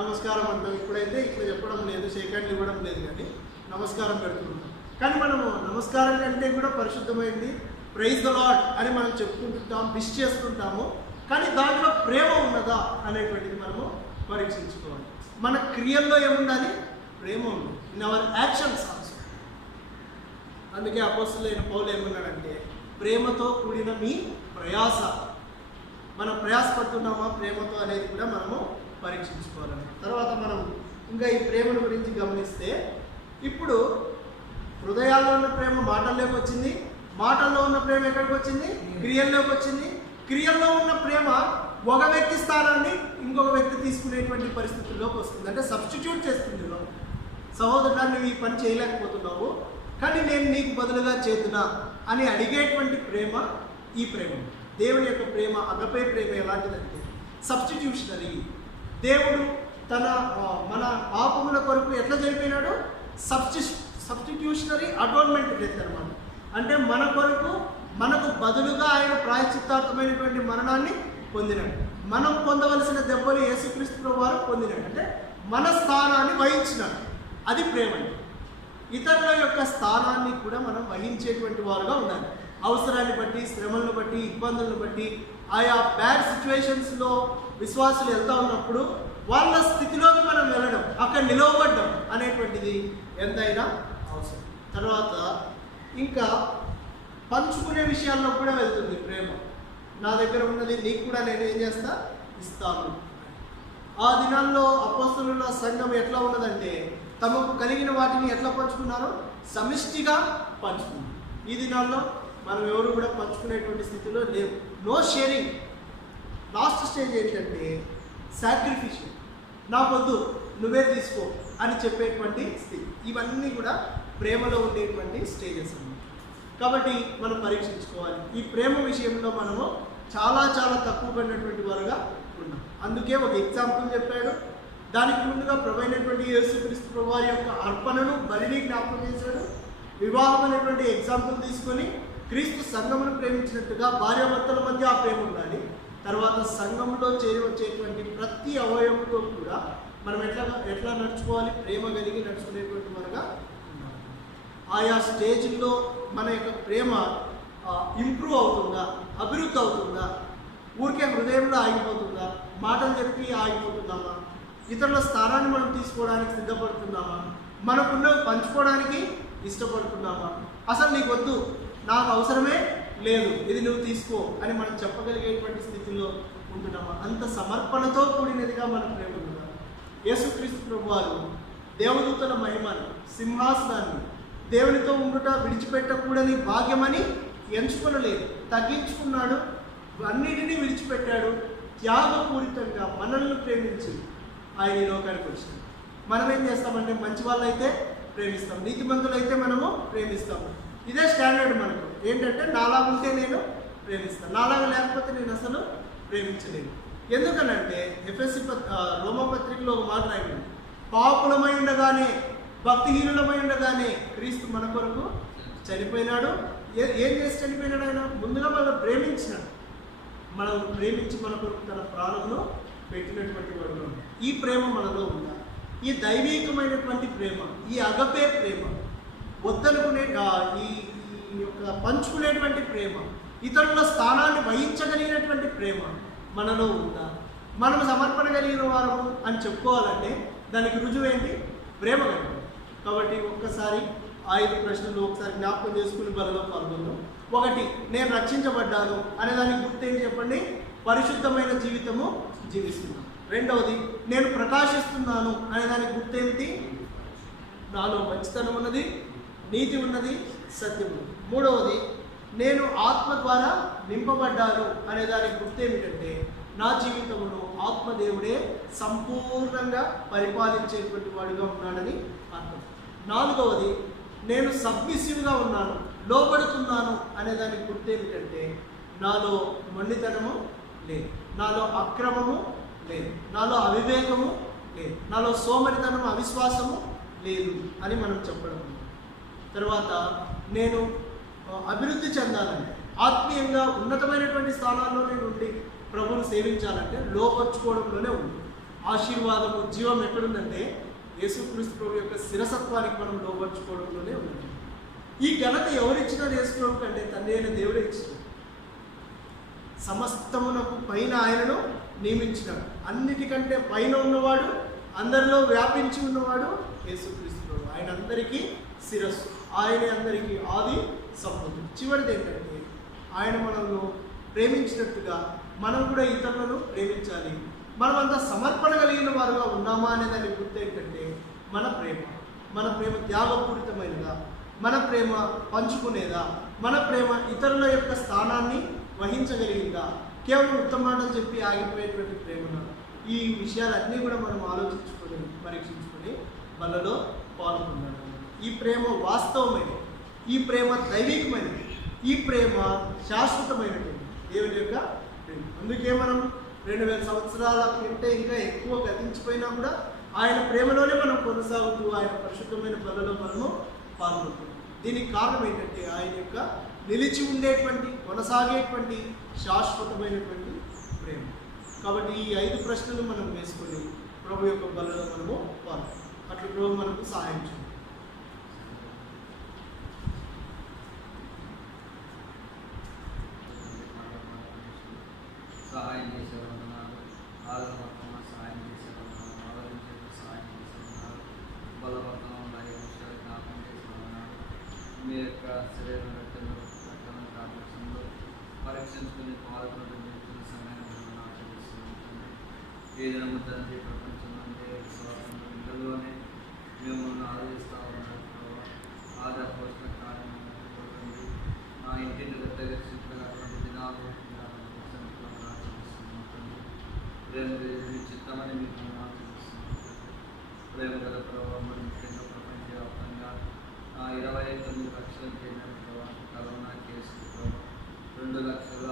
నమస్కారం అంటాం. ఇప్పుడైతే ఇట్లా చెప్పడం లేదు, షేక్ హ్యాండ్ ఇవ్వడం లేదు, కానీ నమస్కారం పెడుతున్నాం. కానీ మనము నమస్కారం కంటే కూడా పరిశుద్ధమైంది ప్రైజ్ ద లార్డ్ అని మనం చెప్పుకుంటుంటాం, విష్ చేస్తుంటాము. కానీ దాంట్లో ప్రేమ ఉన్నదా అనేటువంటిది మనము పరీక్షించుకోవాలి. మన క్రియల్లో ఏముండాలి? ప్రేమ ఉంది. In our actions also. అందుకే అపోస్తలుడైన పౌలు ఏమన్నాడంటే ప్రేమతో కూడిన మీ ప్రయాస. మనం ప్రయాసపడుతున్నామా ప్రేమతో అనేది కూడా మనము పరీక్షించుకోవాలని. తర్వాత మనం ఇంకా ఈ ప్రేమను గురించి గమనిస్తే ఇప్పుడు హృదయాల్లో ఉన్న ప్రేమ మాటల్లోకి వచ్చింది. మాటల్లో ఉన్న ప్రేమ ఎక్కడికి వచ్చింది? క్రియల్లోకి వచ్చింది. క్రియల్లో ఉన్న ప్రేమ ఒక వ్యక్తి స్థానాన్ని ఇంకొక వ్యక్తి తీసుకునేటువంటి పరిస్థితుల్లోకి వస్తుంది. అంటే సబ్స్టిట్యూట్ చేస్తుంది. సహోదరుడా నువ్వు ఈ పని చేయలేకపోతున్నావు, కానీ నేను నీకు బదులుగా చేతున్నా అని అడిగేటువంటి ప్రేమ ఈ ప్రేమ. దేవుని యొక్క ప్రేమ, అగపే ప్రేమ ఎలాంటిదంటే సబ్స్టిట్యూషనరీ. దేవుడు మన పాపముల కొరకు ఎట్లా చనిపోయినాడు? సబ్స్టిట్యూషనరీ అటోన్మెంట్ డెత్ అనమాట. అంటే మన కొరకు మనకు బదులుగా ఆయన ప్రాయశ్చిత్తార్థమైనటువంటి మరణాన్ని పొందినాడు. మనం పొందవలసిన దెబ్బలు యేసుక్రీస్తు వారు పొందినాడు. అంటే మన స్థానాన్ని వహించినాడు. అది ప్రేమ. ఇతరుల యొక్క స్థానాన్ని కూడా మనం వహించేటువంటి వారుగా ఉండాలి. అవసరాన్ని బట్టి, శ్రమలను బట్టి, ఇబ్బందులను బట్టి, ఆయా బ్యాడ్ సిచ్యువేషన్స్లో విశ్వాసులు వెళ్తూ ఉన్నప్పుడు వాళ్ళ స్థితిలోకి మనం వెళ్ళడం, అక్కడ నిలవబడ్డం అనేటువంటిది ఎంతైనా అవసరం. తర్వాత ఇంకా పంచుకునే విషయాల్లో కూడా వెళ్తుంది ప్రేమ. నా దగ్గర ఉన్నది నీకు కూడా నేను ఏం చేస్తా? ఇస్తాను. ఆ దినాల్లో అపోస్తలుల సంఘం ఎట్లా ఉన్నదంటే తమకు కలిగిన వాటిని ఎట్లా పంచుకున్నారో సమిష్టిగా పంచుకున్నారు. ఈ దినాల్లో మనం ఎవరు కూడా పంచుకునేటువంటి స్థితిలో లేవు. No sharing. లాస్ట్ స్టేజ్ ఏంటంటే సాక్రిఫిషియల్. నాకొద్దు నువ్వే తీసుకో అని చెప్పేటువంటి స్థితి. ఇవన్నీ కూడా ప్రేమలో ఉండేటువంటి స్టేజెస్ అన్నమాట. కాబట్టి మనం పరీక్షించుకోవాలి. ఈ ప్రేమ విషయంలో మనము చాలా చాలా తక్కువ పడినటువంటి వారుగా ఉన్నాం. అందుకే ఒక ఎగ్జాంపుల్ చెప్పాడు. దానికి ముందుగా ప్రభువైనటువంటి యేసుక్రీస్తు ప్రభువారి యొక్క అర్పణను బలిని జ్ఞాపకం చేశాడు. వివాహం అనేటువంటి ఎగ్జాంపుల్ తీసుకొని క్రీస్తు సంఘమును ప్రేమించినట్టుగా భార్యాభర్తల మధ్య ఆ ప్రేమ ఉండాలి. తర్వాత సంఘంలో చేరి వచ్చేటువంటి ప్రతి అవయవంతో కూడా మనం ఎట్లా నడుచుకోవాలి? ప్రేమ కలిగి నడుచుకునేటువంటి వారుగా ఉండాలి. ఆయా స్టేజ్ల్లో మన యొక్క ప్రేమ ఇంప్రూవ్ అవుతుందా? అభివృద్ధి అవుతుందా? ఊరికే హృదయంలో ఆగిపోతుందా? మాటలు చెప్పి ఆగిపోతున్నామా? ఇతరుల స్థానాన్ని మనం తీసుకోవడానికి సిద్ధపడుతున్నామా? మనకున్నవి పంచుకోవడానికి ఇష్టపడుతున్నామా? అసలు నీకు వద్దు, నాకు అవసరమే లేదు, ఇది నువ్వు తీసుకో అని మనం చెప్పగలిగేటువంటి స్థితిలో ఉంటున్నామా? అంత సమర్పణతో కూడినదిగా మన ప్రేమ ఉందా? యేసుక్రీస్తు ప్రభువారు దేవదూతల మహిమను, సింహాసనాన్ని, దేవునితో ఉండుట విడిచిపెట్టకూడని భాగ్యమని ఎంచుకొనలేదు. తగ్గించుకున్నాడు, అన్నిటినీ విడిచిపెట్టాడు. త్యాగపూరితంగా మనల్ని ప్రేమించి ఆయన ఈ లోకానికి వచ్చినాడు. మనం ఏం చేస్తామంటే మంచి వాళ్ళైతే ప్రేమిస్తాం, నీతిమంతులైతే మనము ప్రేమిస్తాము. ఇదే స్టాండర్డ్ మనకు. ఏంటంటే నాలాగా ఉంటే నేను ప్రేమిస్తాను, నాలాగా లేకపోతే నేను అసలు ప్రేమించలేను. ఎందుకనంటే రోమపత్రికలో ఒక మాట రాయండి, పాపులమై ఉండగానే, భక్తిహీనులమై ఉండగానే క్రీస్తు మన కొరకు చనిపోయినాడు. ఏం చేసి చనిపోయినాడు? ఆయన ముందుగా మనం ప్రేమించినాడు. మనం ప్రేమించి మన కొరకు తన ప్రాణమును పెట్టినటువంటి వాడు. ఈ ప్రేమ మనలో ఉందా? ఈ దైవీకమైనటువంటి ప్రేమ, ఈ అగపే ప్రేమ, వద్దనుకునే ఈ యొక్క పంచుకునేటువంటి ప్రేమ, ఇతరుల స్థానాన్ని వహించగలిగినటువంటి ప్రేమ మనలో ఉందా? మనం సమర్పణ కలిగిన వారము అని చెప్పుకోవాలంటే దానికి రుజువేంటి? ప్రేమ కలిగి. కాబట్టి ఒక్కసారి 5 ప్రశ్నలు ఒకసారి జ్ఞాపకం చేసుకుని బలలో పాల్గొందాం. 1, నేను రక్షించబడ్డాను అనే దానికి గుర్తేంటి చెప్పండి? పరిశుద్ధమైన జీవితము జీవిస్తున్నాను. 2వది, నేను ప్రకాశిస్తున్నాను అనే దానికి గుర్తేమిటి? నాలో మంచితనం ఉన్నది, నీతి ఉన్నది, సత్యం ఉన్నది. 3వది, నేను ఆత్మ ద్వారా నింపబడ్డాను అనే దానికి గుర్తేమిటంటే నా జీవితంలో ఆత్మదేవుడే సంపూర్ణంగా పరిపాలించేటువంటి వాడుగా ఉన్నాడని అర్థం. 4వది, నేను సబ్మిసివ్గా ఉన్నాను, లోబడుతున్నాను అనే దానికి గుర్తేమిటంటే నాలో మొండితనము లేదు, నాలో అక్రమము లేదు, నాలో అవివేకము లేదు, నాలో సోమరితనము అవిశ్వాసము లేదు అని మనం చెప్పడం. తర్వాత నేను అభివృద్ధి చెందాలంటే, ఆత్మీయంగా ఉన్నతమైనటువంటి స్థానాల్లో నేను ఉండి ప్రభువును సేవించాలంటే లోపర్చుకోవడంలోనే ఉంది. ఆశీర్వాదము, జీవం ఎక్కడుందంటే యేసుక్రీస్తు ప్రభు యొక్క శిరసత్వానికి మనం లోపర్చుకోవడంలోనే ఉంది. ఈ ఘనత ఎవరిచ్చినా యేసుప్రభు కంటే తండ్రి అయిన దేవుడే ఇచ్చినాడు. సమస్తమునకు పైన ఆయనను నియమించినాడు. అన్నిటికంటే పైన ఉన్నవాడు, అందరిలో వ్యాపించి ఉన్నవాడు యేసుక్రీస్తు ప్రభు. ఆయన అందరికీ శిరస్సు, ఆయనే అందరికీ ఆది సంపద. చివరిది ఏంటంటే ఆయన మనల్ని ప్రేమించినట్టుగా మనం కూడా ఇతరులను ప్రేమించాలి. మనమంతా సమర్పణ కలిగిన వారుగా ఉన్నామా అనే దానికి గుర్తు ఏంటంటే మన ప్రేమ త్యాగపూరితమైనదా, మన ప్రేమ పంచుకునేదా, మన ప్రేమ ఇతరుల యొక్క స్థానాన్ని వహించగలిగిందా, కేవలం ఉత్తమ మాటలు చెప్పి ఆగిపోయేటువంటి ప్రేమను? ఈ విషయాలన్నీ కూడా మనం ఆలోచించుకొని పరీక్షించుకొని వాళ్ళలో పాల్గొన్నాడు. ఈ ప్రేమ వాస్తవమైనది, ఈ ప్రేమ దైవికమైనది, ఈ ప్రేమ శాశ్వతమైనటువంటి దేవుని యొక్క ప్రేమ. అందుకే మనం 2000 సంవత్సరాల కంటే ఇంకా ఎక్కువ గతించిపోయినా కూడా ఆయన ప్రేమలోనే మనం కొనసాగుతూ ఆయన పరిశుద్ధమైన బలలో మనము పాల్గొంటున్నాం. దీనికి కారణం ఏంటంటే ఆయన యొక్క నిలిచి ఉండేటువంటి, కొనసాగేటువంటి శాశ్వతమైనటువంటి ప్రేమ. కాబట్టి ఈ 5 ప్రశ్నలు మనం వేసుకొని ప్రభు యొక్క బలలో మనము పాల్గొంటాం. అట్లా ప్రభు మనకు సహాయం చేయాలి. సహాయం చేసేవారు, ఆదరణ సహాయం చేసేవారు, ఆదరించే సహాయం చేసేవారు, బలవర్తనం ఉన్నాయి విషయాలు జ్ఞాపకం చేసేవారు. మీ యొక్క శరీరం రక్తం కాపక్షంలో పరీక్షించుకుని పాల్గొనడం సమయాన్ని ఆచరిస్తుంది. ఏదైనా తండ్రి ప్రపంచంలో విశ్వాసంలో ఇందులోనే మిమ్మల్ని ఆదరిస్తూ ఉన్నారు. ఆధార పోషణ కార్యం నా ఇంటిని దగ్గర అటువంటి దినాలు చిత్తమని మీకు ఆచరిస్తున్నాను. ప్రేమ గల ప్రభావం ముఖ్యంగా ప్రపంచవ్యాప్తంగా 29 లక్షల కరోనా కేసులు ప్రభావం 2 లక్షల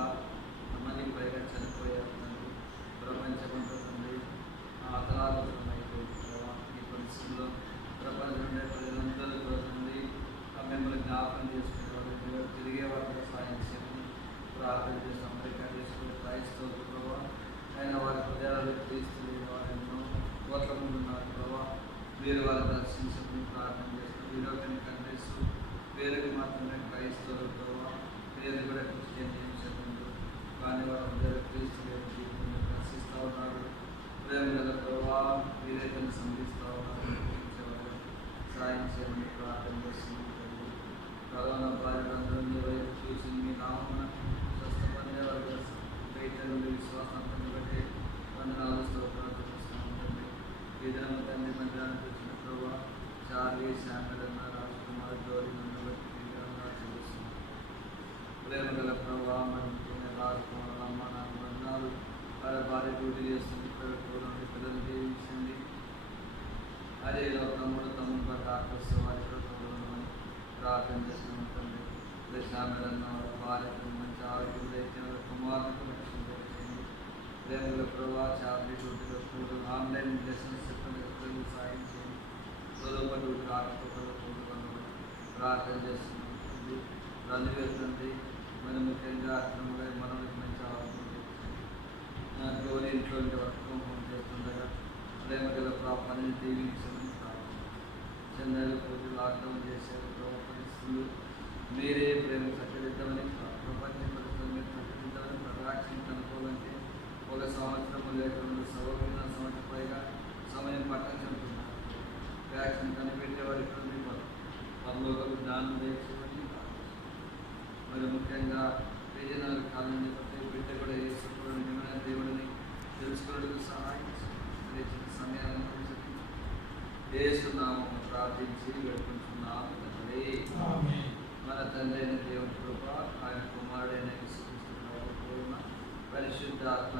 మందికి పైగా చనిపోయారు. ప్రపంచమంతా తండ్రి అతలాకుతలమైపోయింది ప్రభావం. ఈ పరిస్థితుల్లో ప్రపంచం ఉండే ప్రజలందరూ కోరుతుంది మిమ్మల్ని జ్ఞాపకం చేసుకునేవారు, తిరిగే వాళ్ళకి సాయం చేయమని ప్రార్థన చేసి అమెరికా దేశంలో క్రైస్తవ ప్రభావం అయినా వారి హృదయాలు క్రీస్తులు వారు ఎన్నో కోట్ల మంది ఉన్నారు ప్రభావ. మీరు వారిని దర్శించమని ప్రార్థన చేస్తారు. యూరోపియన్ కంట్రీస్ పేరుకి మాత్రమే క్రైస్తవులు ప్రభావ, పేరు కూడా క్రిస్టియన్ చెప్పండి, కానీ వారి హృదయాలు క్రీస్తులు జీవితంలో దర్శిస్తూ ఉన్నారు. ప్రేమ గల ప్రభావ మీరైతే సంధిస్తూ ఉన్నారు. సాయం చేయమని ప్రార్థన చేస్తున్నాం. కరోనా బాధితులందరూ వైపు చూసి మీ నామమున స్వస్థపడే వారి రైతులు విశ్వాసాన్ని బట్టి వందనాలు స్తోత్రాలు చూపిస్తున్నాం. ఈ దినం తండ్రి మందిరానికి వచ్చిన ప్రభావ చార్లీ శాంతలన్న రాజ్కుమార్ గౌరీ నన్ను బట్టి చూపిస్తున్నాం. ప్రేమ గల ప్రభావ మన రాజ్కుమార్ అమ్మ నాకు వందనాలు. వారి భార్య డ్యూటీ చేస్తుంది, పిల్లలు జీవించండి. అదే తమ్ముడు బట్టి ఆకర్ష వారి ప్రభుత్వం ప్రార్థన చేస్తున్నాం. తండ్రి ప్రశాంతలన్న వారి భార్యకు మంచి ఆరోగ్యం దయచేయండి, కుమారులకు రక్షణ దయచేయండి. ప్రేమల ప్రభావ చాపి చూడు ఆన్లైన్ లెసన్స్ చెప్పిన సాయం చేయండి. చదువుపడి ప్రార్థన చేస్తున్నాం. రండి మరి ముఖ్యంగా అక్రమంగా మనం మంచి ఆలోచన నా గౌరీ ఇంట్లో వర్క్ ఫ్రమ్ హోమ్ చేస్తుండగా ప్రేమ గల పనిని దీవించమని చెన్నైలో పోటీ లాక్డౌన్ చేశారు. పరిస్థితులు మీరే ప్రేమ సహకరిద్దామని ప్రపంచ పరిస్థితులు మీరు సహకరిద్దామని వ్యాక్సిన్ కనుక్కోవాలంటే 1 సంవత్సరం లేక 2 సంవత్సరం పైగా సమయం పట్టచుంటున్నారు. వ్యాక్సిన్ కనిపెట్టే వారికి మీకు పనులకు జ్ఞానం చేసేవని మరి ముఖ్యంగా రీజనల్ కాలేజీ బిడ్డ కూడా వేసుకోవడం నిజమైన దేవుడిని తెలుసుకోవడానికి సహాయం సమయాలను వేస్తున్నాము ప్రార్థించి వేడుకుంటున్నాము. మన తండ్రి అయిన దేవుని కృప ఆయన కుమారుడైన యేసుక్రీస్తు ప్రభువు పరిశుద్ధ ఆత్మ